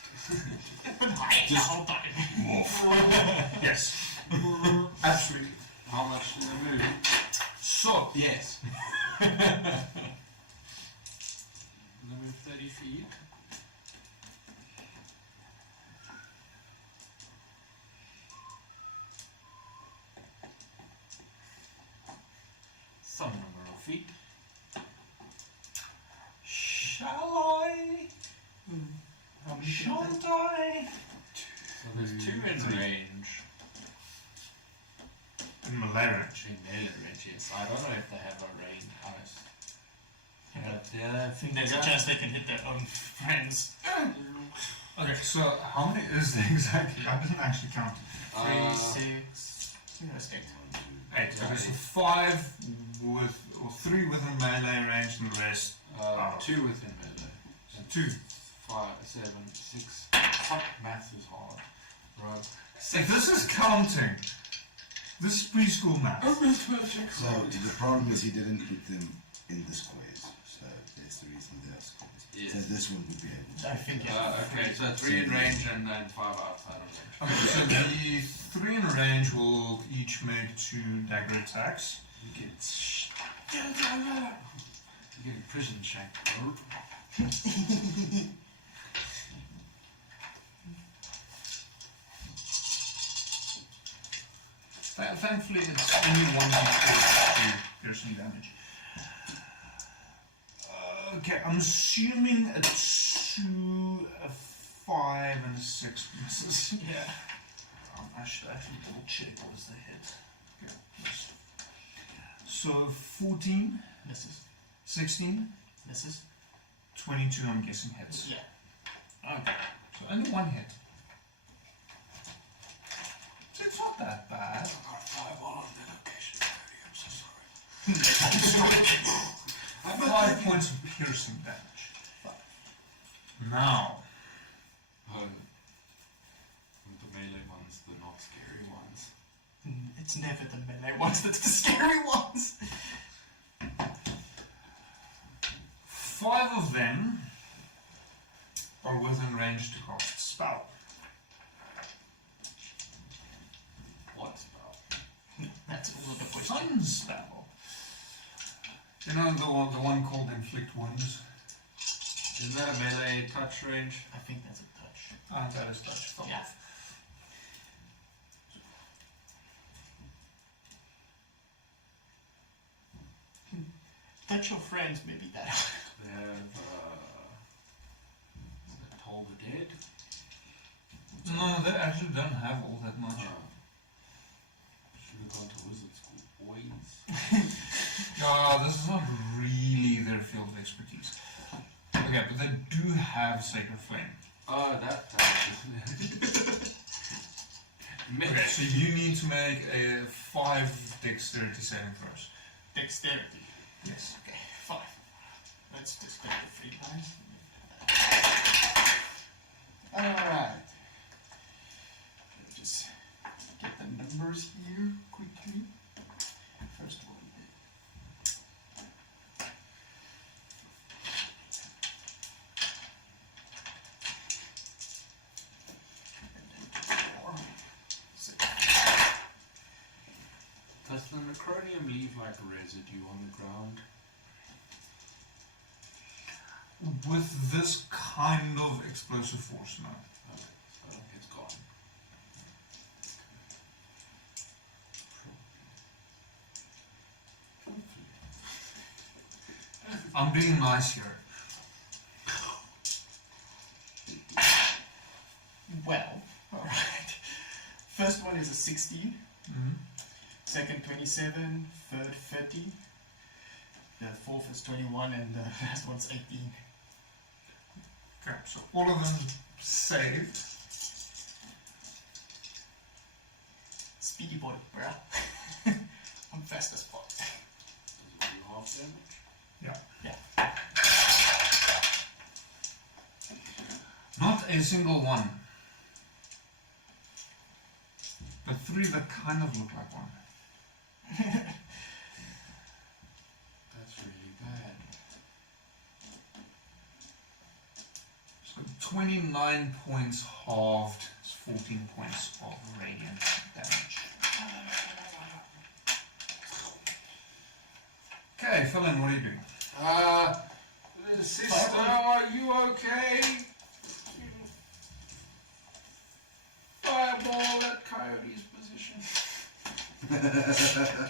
Been hiding the whole time. Yes, absolutely. How much do they move? So, Yes. They move 30 feet. Some number of feet. shall I? How many Shan't I? So there's two in range. In melee range. In melee range, yes. I don't know if they have a range house. Yeah, I think There's a chance they can hit their own friends. Okay, so how many is there exactly? I didn't actually count. 3, 6. That's 8. 8. Okay, so 5 with, or 3 within melee range and the rest. 2 within melee. So 2. 5, 7, 6. Fuck, math is hard. Right. If this is counting, this is preschool math. So the problem is he didn't put them in the squares. So that's the reason they are squares. Yes. So this one would be able to. I think, yeah. Okay, so 3 in range and then 5 outside of range. Okay, so the 3 in range will each make 2 dagger attacks. You get prison shank, bro. Thankfully, it's only 1d4 piercing damage. Okay, I'm assuming a 2, a 5, and a 6 misses. Yeah. I should actually double check what is the hit. Okay, yes. So 14, Misses. 16, Misses. 22, I'm guessing hits. Yeah. Okay, so only 1 hit. So it's not that bad. 5 points of piercing damage. Now, The melee ones, the not scary ones. It's never the melee ones that's the scary ones. 5 of them are within range to cast a spell. What spell? That's all of the voice. Fun spell. You know the one called Inflict Wounds? Isn't that a melee touch range? I think that's a touch. Ah, that is touch. Fuck Yeah. off. Touch your friends, maybe that. They have, is that Toll the Dead? No, they actually don't have all that much. Should have gone to wizard school, boys. No, this is not really their field of expertise. Okay, but they do have Sacred Flame. Oh, that. Okay, so you need to make a 5 dexterity saving throws. Dexterity. Yes. Okay, 5. Let's just get the 3 times. Alright. Just get the numbers here quickly. First one. Does the necronium leave like residue on the ground? With this kind of explosive force, no. Oh, so it's gone. I'm being nice here. Well, alright. First one is a 16. Mm-hmm. Second 27. Third 30. The fourth is 21 and the last one's 18. Okay, so all of them saved. Speedy boy, bruh. I'm fast as fuck. Does it do half damage? Yeah. Not a single one. 3 that kind of look like one. That's really bad. So 29 points halved is 14 points of radiant damage. Okay, Philin, what are you doing? Sister, are you okay? Fireball at Coyote's position.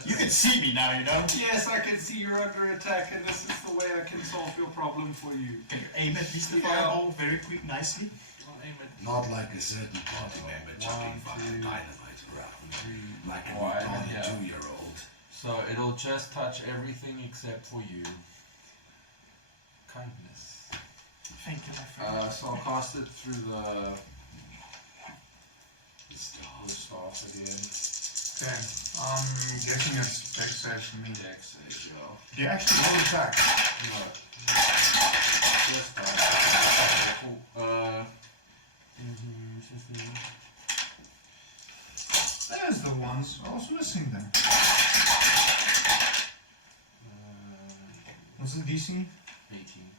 You can see me now, you know. Yes, I can see you're under attack, and this is the way I can solve your problem for you. Can you aim at least the Yeah. fireball very quick, nicely? I'll aim it. Not like a certain party member chucking fucking dynamite around. Like a retarded 2-year-old. So it'll just touch everything except for you. Kindness. Thank you, my friend. So I'll cast it through the staff again. Okay, I'm guessing it's dex save for me. Dex save, yeah. Do you actually roll attack? No. Just die. There's the ones. I was missing them. What's the DC? 18.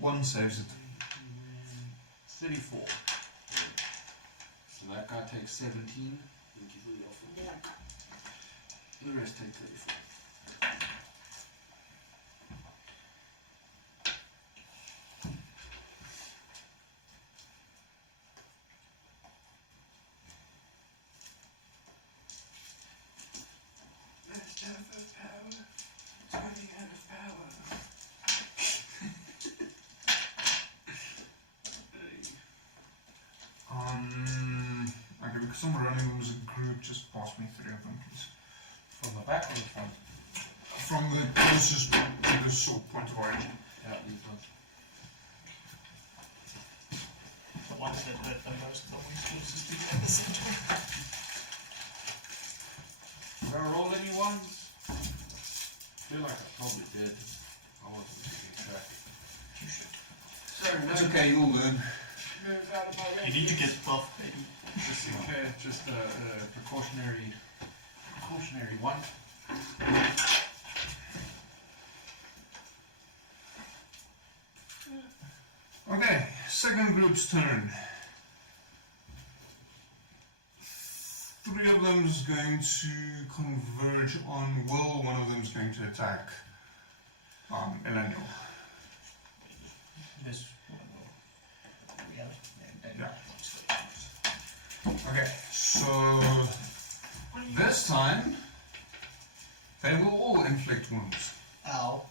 1 saves it. 34. So that guy takes 17. The rest take 34. Let's have the power. It's running out of power. Okay, because I'm running them as a group, just pass me 3 of them, please. From the back or the front? From the closest to the sword point of origin. Yeah, these ones. The ones that hurt the most are always closest to you at the center. Did I roll any ones? I feel like I probably did. I wasn't keeping track. You should. Sorry, It's okay, you'll learn. Move out of my way. You need to get buff, baby. Just in case, just a precautionary one. Okay, second group's turn. 3 of them is going to converge on Will, 1 of them is going to attack Eleniel. This one will. Yeah. Okay, so this time they will all inflict wounds. Ow.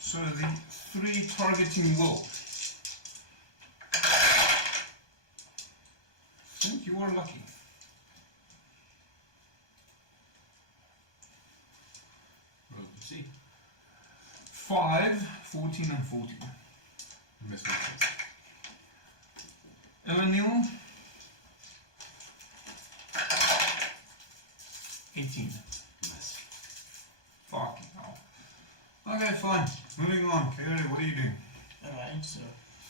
So the 3 targeting Will. I think you are lucky. Roll to see. 5, 14 and 14. Missed. Eleniel. 18. Nice. Fucking hell. Okay, fine. Moving on. Coyote, what are you doing? Alright, so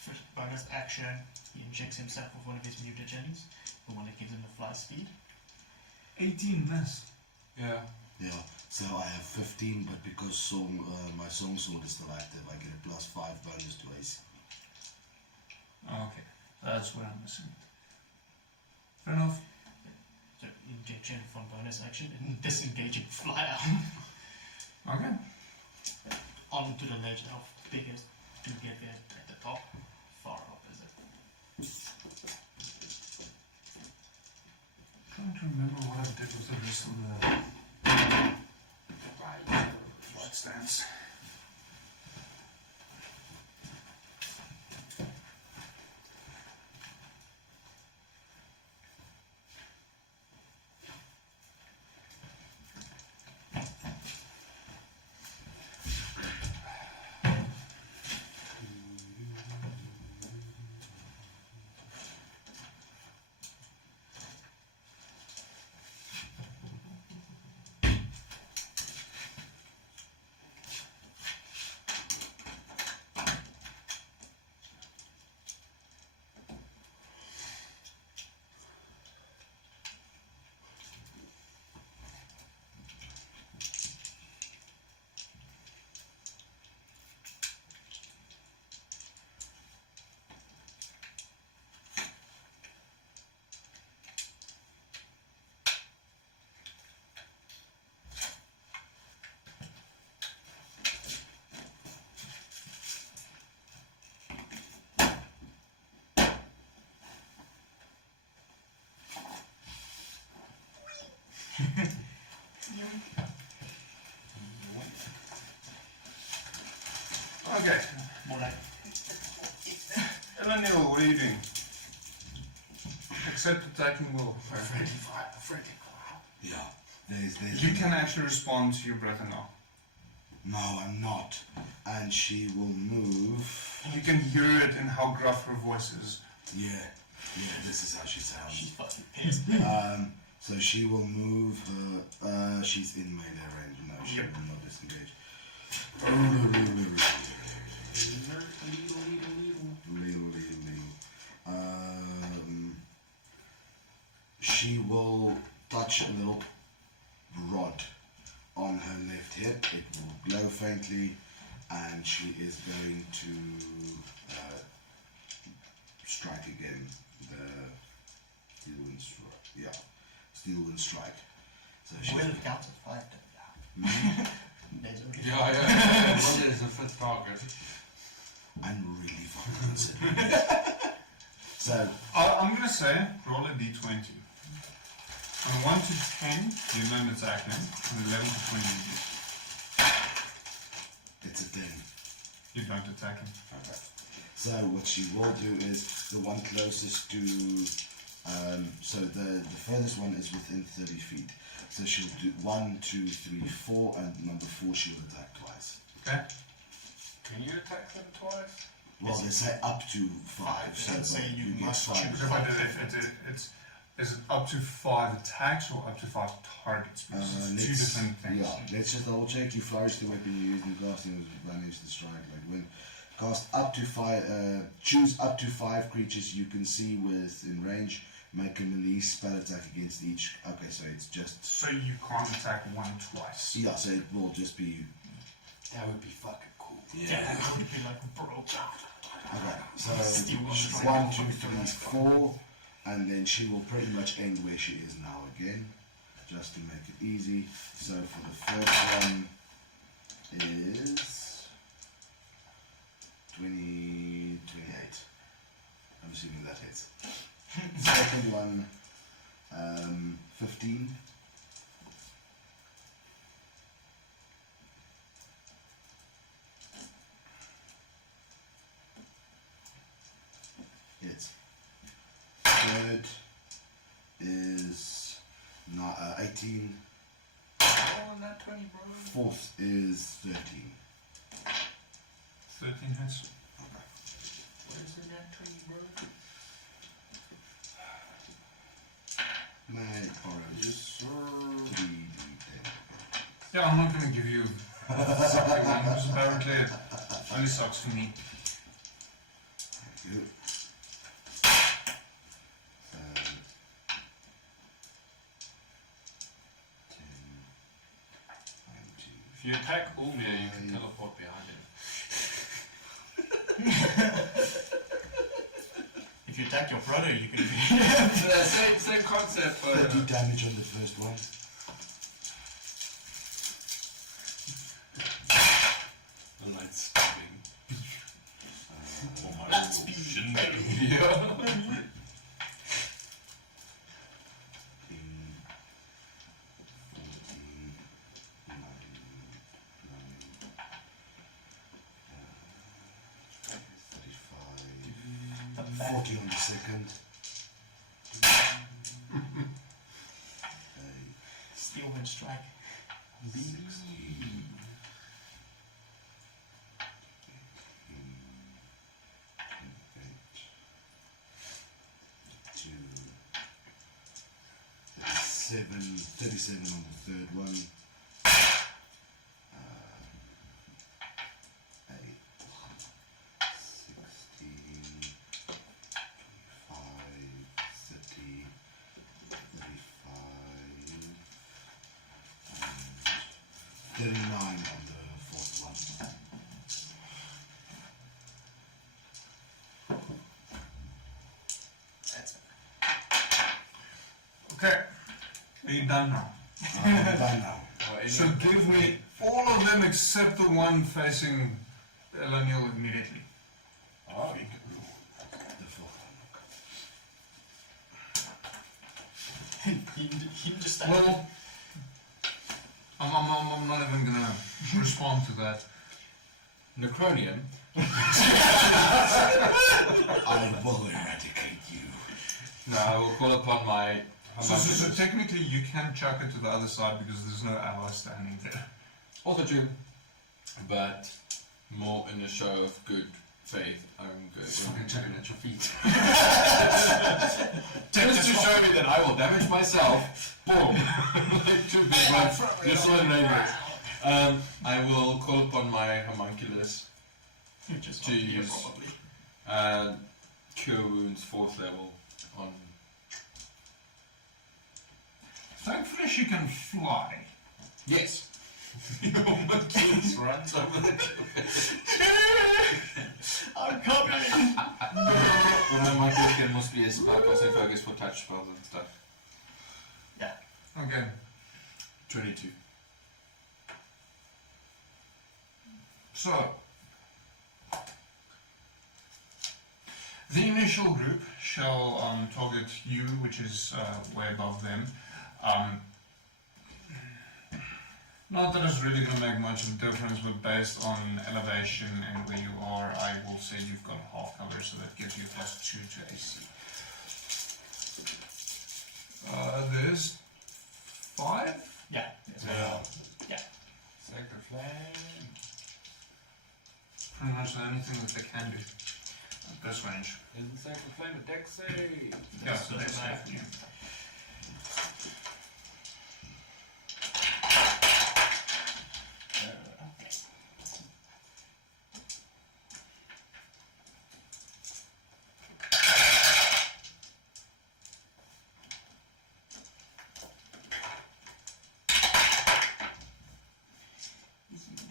first bonus action, he injects himself with one of his mutagens, the one that gives him the fly speed. 18 miss. Yeah. Yeah, so I have 15, but because my song sword is still active, I get a +5 bonus to AC. Okay, that's what I'm missing. Fair enough. So injection from bonus action and disengaging fly out Okay. onto the ledge of biggest to get there at the top, far opposite. Trying to remember what I did with the rest of the light stance. Okay. More like Eleniel, what are you doing? Except attacking will. friendly fire, friendly fire. Yeah, there's. You can actually respond to your breath now. No, I'm not. And she will move. You can hear it in how gruff her voice is. Yeah, this is how she sounds. She's fucking pissed. So she will move her. She's in melee range. No, she Yep. will not disengage. She will touch a little rod on her left hip. It will glow faintly, and she is going to strike again. The steel wind strike. Yeah, steel wind strike. So she's Well, it counts at 5. There's only Yeah. What is a fit target? I'm really fucking considering. So I'm gonna say roll a d20. On 1 to 10, you learn attacking. On 11 to 20, it's a 10. you don't attack him. Okay. So what she will do is the one closest to, so the furthest one is within 30 feet. So she'll do 1, 2, 3, 4, and number 4 she will attack twice. Okay. Can you attack them twice? Well, they say up to 5. So Let's say you get must 5. choose. Is it up to 5 attacks or up to 5 targets? Because it's two different things. Yeah, let's just double check. You flourish the weapon you use in casting with advantage to strike. Like when cast up to 5, choose up to 5 creatures you can see within range. Make a melee spell attack against each. Okay, so it's just. So you can't attack one twice. Yeah, so it will just be. That would be fucking cool. Yeah, that would be like broke. Okay, so Steel strike. 1, 2, 3, 4, and then she will pretty much end where she is now again, just to make it easy. So for the first one is 28. I'm assuming that hits. Second one, 15. Hits. Third is 18. Oh, not 20, bro. Fourth is 13. 13 hits. Where's the net 20, bro? My orange. 3d10. Yeah, I'm not going to give you something one because apparently it only sucks for me. Thank you. If you attack Ulmir, you can teleport behind him. If you attack your brother, you can. Same concept, but 30 damage on the first one. the light stabbing. Oh my speed. Yeah. 40 on the second. Steel wind strike. 16. 37 on the third one. 8, 16, 25, 30, 35, and 39 on the fourth one. That's it. Okay. Are you done now? I'm done now. So give me all of them except the one facing Elaniel immediately. Oh, the fourth one. He just Well, I'm not even gonna respond to that. Necronian. I will eradicate you. No, I will call upon my. So technically you can chuck it to the other side because there's no ally standing there. Also true, but more in a show of good faith, I'm good. I'm going to chuck it at your feet. Just to show me that I will damage myself. Boom! Like 2 big ones. You're still in rainbows. I will call upon my homunculus to use Cure Wounds 4th level on. Thankfully she can fly. Yes. Your homunculus runs over the cliff. I'm coming! One of my can must be a spell causing focus for touch spells and stuff. Okay. 22. So, the initial group shall target you, which is way above them. Not that it's really going to make much of a difference, but based on elevation and where you are, I will say you've got half cover, so that gives you +2 to AC. There's 5? Yeah. Sacred Flame. Pretty much the only thing that they can do at this range. Isn't Sacred Flame a dex save? Yeah, so they save you.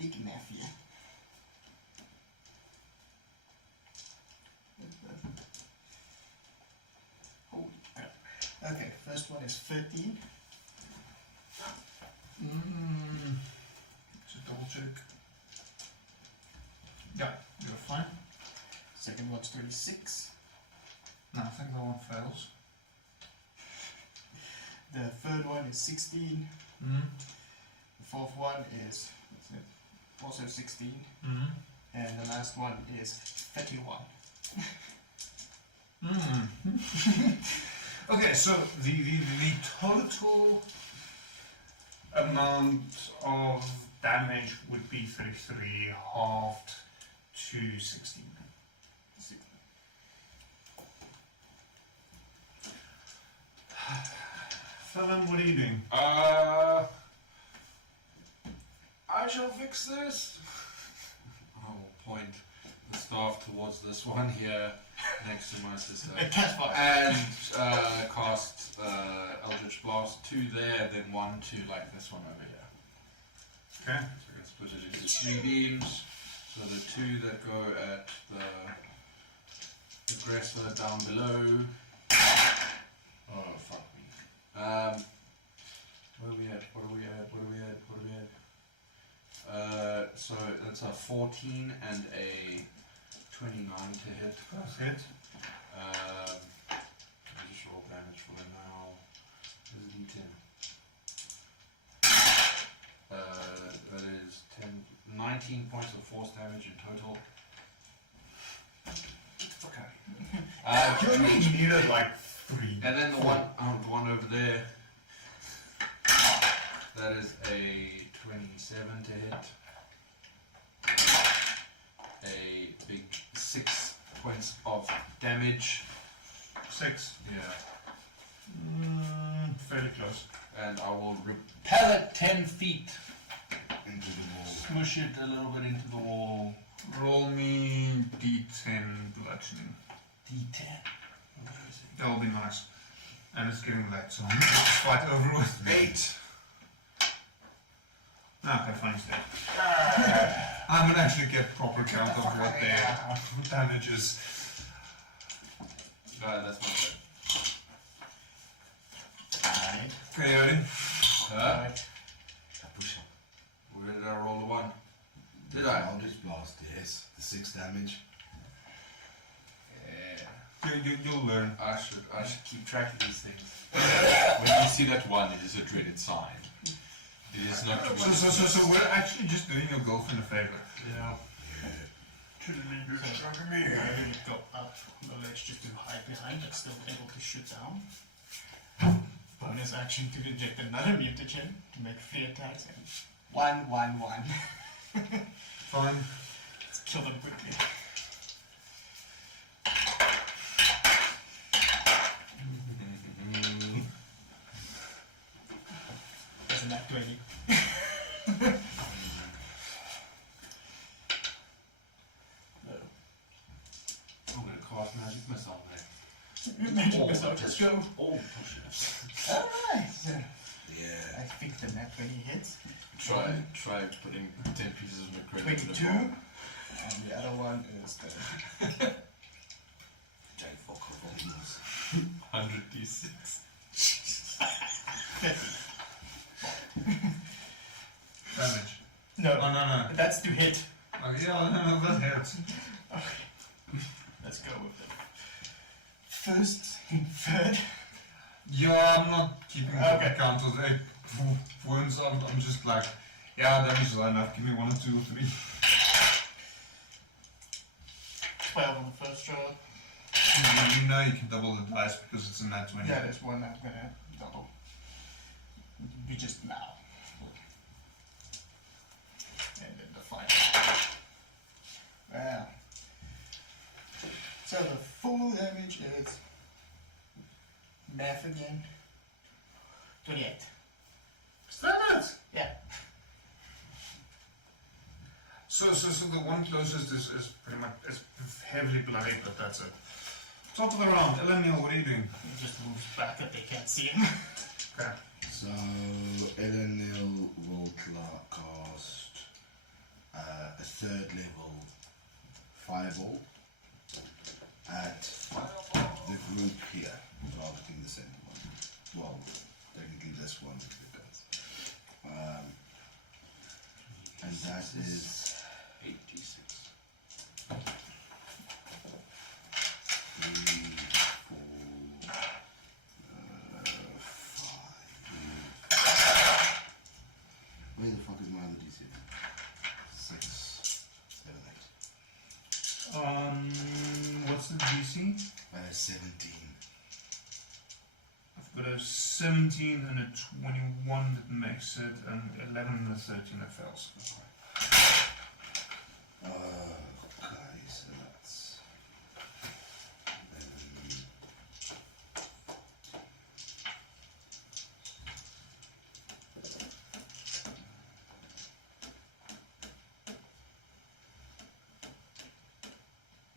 Big mafia. Holy crap. Okay, first one is 13. Just double check. Yeah, you're fine. Second one's 26. No, I think that one fails. The third one is 16. The fourth one is also 16. And the last one is 31. Okay, so the total amount of damage would be 33 halved to 16. Phelan, what are you doing? I shall fix this. I will point the staff towards this one here next to my sister. And cast Eldritch Blast 2 there, then 1 to like this one over here. Okay. So we're going to split it into 3 beams. So the 2 that go at the aggressor down below. Oh, fuck me. Where are we at? What are we at? So that's a 14 and a 29 to hit. That's it. I just roll damage for them now. There's a D10. That is 19 points of force damage in total. Okay. You only needed like 3. And then the one over there. That is a 27 to hit. A big 6 points of damage. 6. Yeah. Fairly close. And I will repel it 10 feet into the wall. Smush it a little bit into the wall. Roll me D10 bludgeoning. D10. That will be nice. And it's getting late, so let's fight over with 8. Okay, fine, he's dead. I'm gonna actually get proper count of what their damage is. That's my turn. Alright. Okay, Odin. Where did I roll the 1? Did I? Eldritch Blast, yes. The 6 damage. Yeah. You'll learn. I should keep track of these things. When you see that 1, it is a dreaded sign. It is not to be So we're actually just doing your girlfriend a favor. Yeah. So, I didn't go up on the ledge just to hide behind, but still able to shoot down. Bonus action to inject another mutagen to make 3 attacks and 1, 1, 1. Fine. Let's kill them quickly. That's a nat 20. I'm gonna cast magic missile there. Magic missile, just go. All push-ups. Alright. Yeah. I think the nat 20 hits. Try putting 10 pieces of McGregor in the 22. bowl. And the other one is the Jake Fokker volumes. 100d6. Damage. No, Oh, no. that's to hit. Oh, yeah, that hurts. Let's go with the first and third. Yeah, I'm not keeping Okay. count of the wounds. I'm just like, yeah, damage is enough. Give me 1 or 2 or 3. 12 on the first shot. You know you can double the dice because it's a nat 20. Yeah, there's one I'm gonna double. You just now. And then the final. Wow. So the full damage is math again. 28. Is that it? Yeah. So the one closest is pretty much is heavily bloody, but that's it. Top of the round, Eleniel, what are you doing? He just moves back that they can't see him. Okay. So, Elenil will cast a 3rd level fireball at the group here, targeting the center one. Well, technically this one if it does. And that is 8d6. 3, 4, 5. Where the fuck is my other d6? 6, 7, 8. What's the DC? 17. I've got a 17 and a 21 that makes it, and 11 and a 13 that fails. Okay, so that's 11.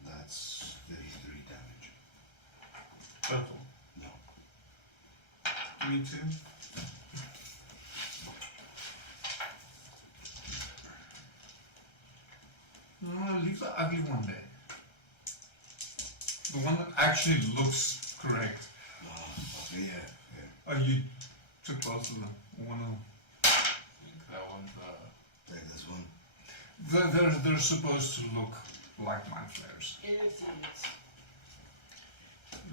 That's 33 damage. Total. No. Me too. No, leave the ugly one there. The one that actually looks correct. Yeah, yeah. Oh, you took both of them. One of them. I think that one's Take this one. They're supposed to look like mind flayers.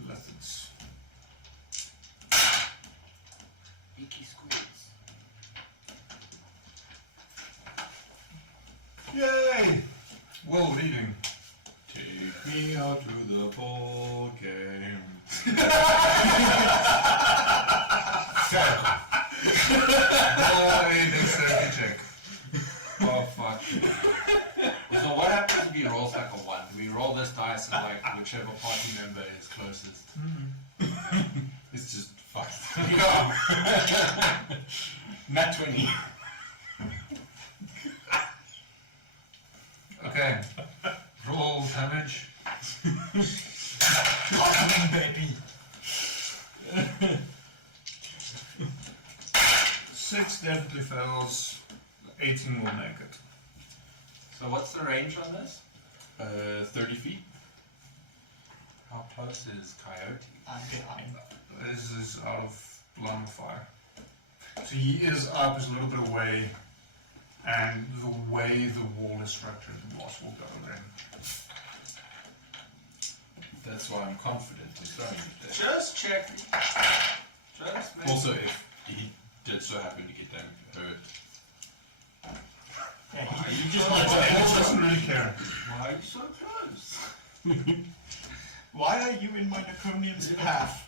Lithids. Icky squids. Yay! Well leading. Take me out to the ball game. Oh, a dexterity check. Oh fuck. So what happens if he rolls like a 1? We roll this dice and like whichever party member is closest. It's just fucked. Yeah. Nat 20. Okay. Roll damage. Baby. 6 definitely fails. 18 will make it. So what's the range on this? 30 feet. How close is Coyote? I'm behind. This is out of line of fire. So he is up, is a little bit away, and the way the wall is structured, the blast will go over him. That's why I'm confident in throwing it there. Just check. Just make Also, if he did so happen to get hurt, Yeah, you He just want to doesn't really care. Why are you so close? Why are you in my Necronian's path?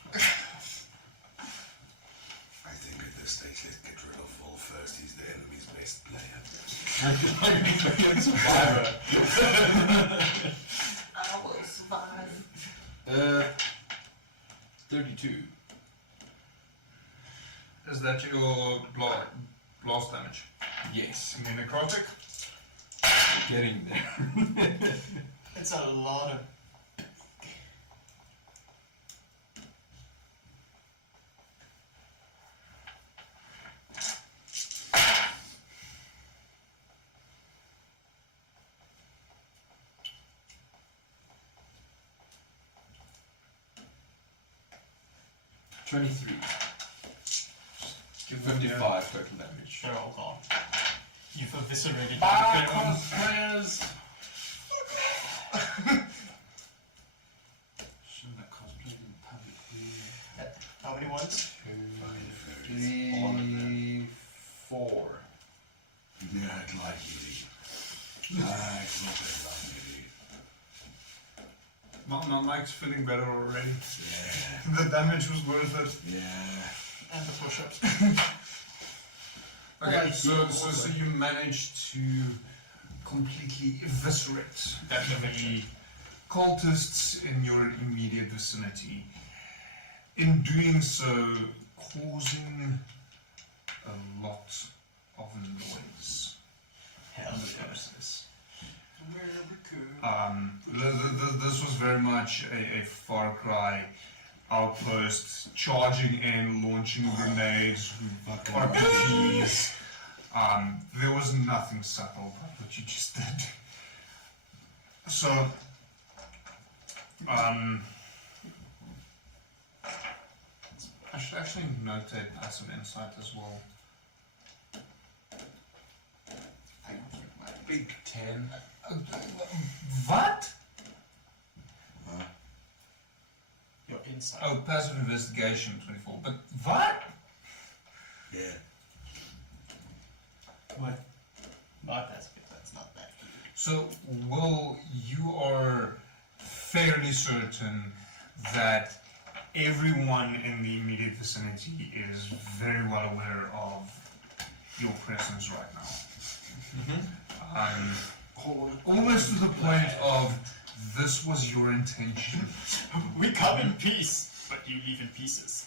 I think at this stage, let's get rid of Vol first. He's the enemy's best player. Survivor. I will survive. 32. Is that your blast damage? Yes. And then necrotic? Getting there. It's a lot of. Give 55 total damage. They're all gone. You've eviscerated Players! Shouldn't have cosplayed in public. How many ones? 4. Yeah, I'd like you. I'd like you. Mike's feeling better already. Yeah. The damage was worth it. Yeah. And the push-ups. Okay, so you managed to completely eviscerate the cultists in your immediate vicinity. In doing so, causing a lot of noise in the process. This was very much a Far Cry outpost, charging in, launching grenades, RPGs. There was nothing subtle about what you just did. So, I should actually notate passive insight as well. Big 10. What? your insight. Oh, passive investigation 24. But what? Yeah. What? My passive insight's not that good. So, Will, you are fairly certain that everyone in the immediate vicinity is very well aware of your presence right now. Almost to the point of this was your intention. We come in peace, but you leave in pieces.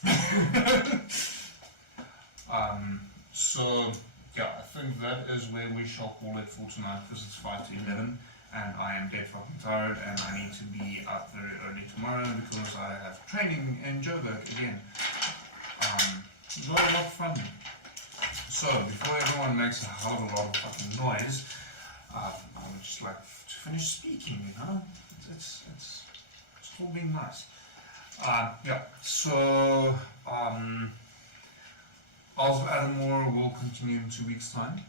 So, yeah, I think that is where we shall call it for tonight because it's 5 to 11 and I am dead fucking tired and I need to be up very early tomorrow because I have training in Joburg again. It's not a lot of fun. So, before everyone makes a hell of a lot of fucking noise, I would just like to finish speaking, you know? It's all being nice. Yeah, so, Isles of Adomawyr will continue in 2 weeks' time.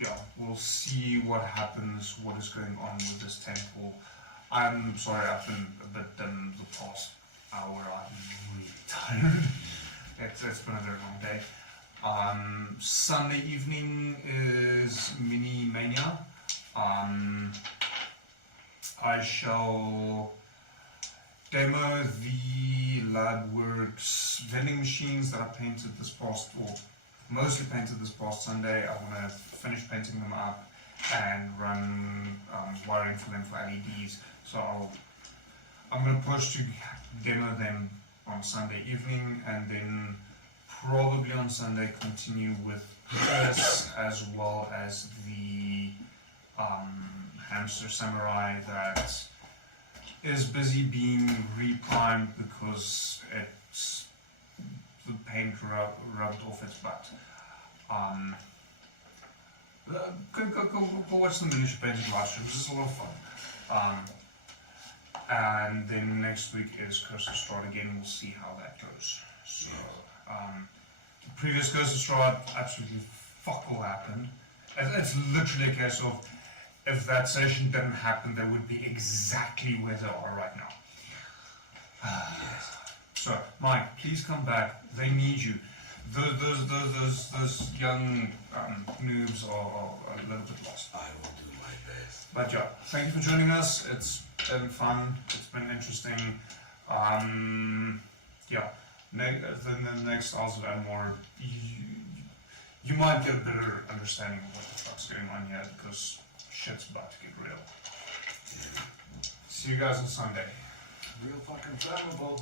Yeah, we'll see what happens, what is going on with this temple. I'm sorry, I've been a bit dim the past hour. I'm really tired. It's been a very long day. Sunday evening is Mini Mania. I shall demo the LabWorks vending machines that I painted this past, or mostly painted this past Sunday. I want to finish painting them up and run wiring for them for LEDs. So I'm going to push to demo them on Sunday evening, and then probably on Sunday continue with this as well as the hamster samurai that is busy being reprimed because it's the paint rubbed off its butt. Go watch some miniature painting live streams. It's a lot of fun. And then next week is Curse of Strahd again. We'll see how that goes. So, the previous Curse of Strahd, absolutely fuck all happened. It's literally a case of if that session didn't happen, they would be exactly where they are right now. So, Mike, please come back. They need you. those young noobs are a little bit lost. I will do my best. But yeah, thank you for joining us. It's been fun. It's been interesting. Yeah, then the next Isles of Anmore, you might get a better understanding of what the fuck's going on here because shit's about to get real. Yeah. See you guys on Sunday. Real fucking flammable.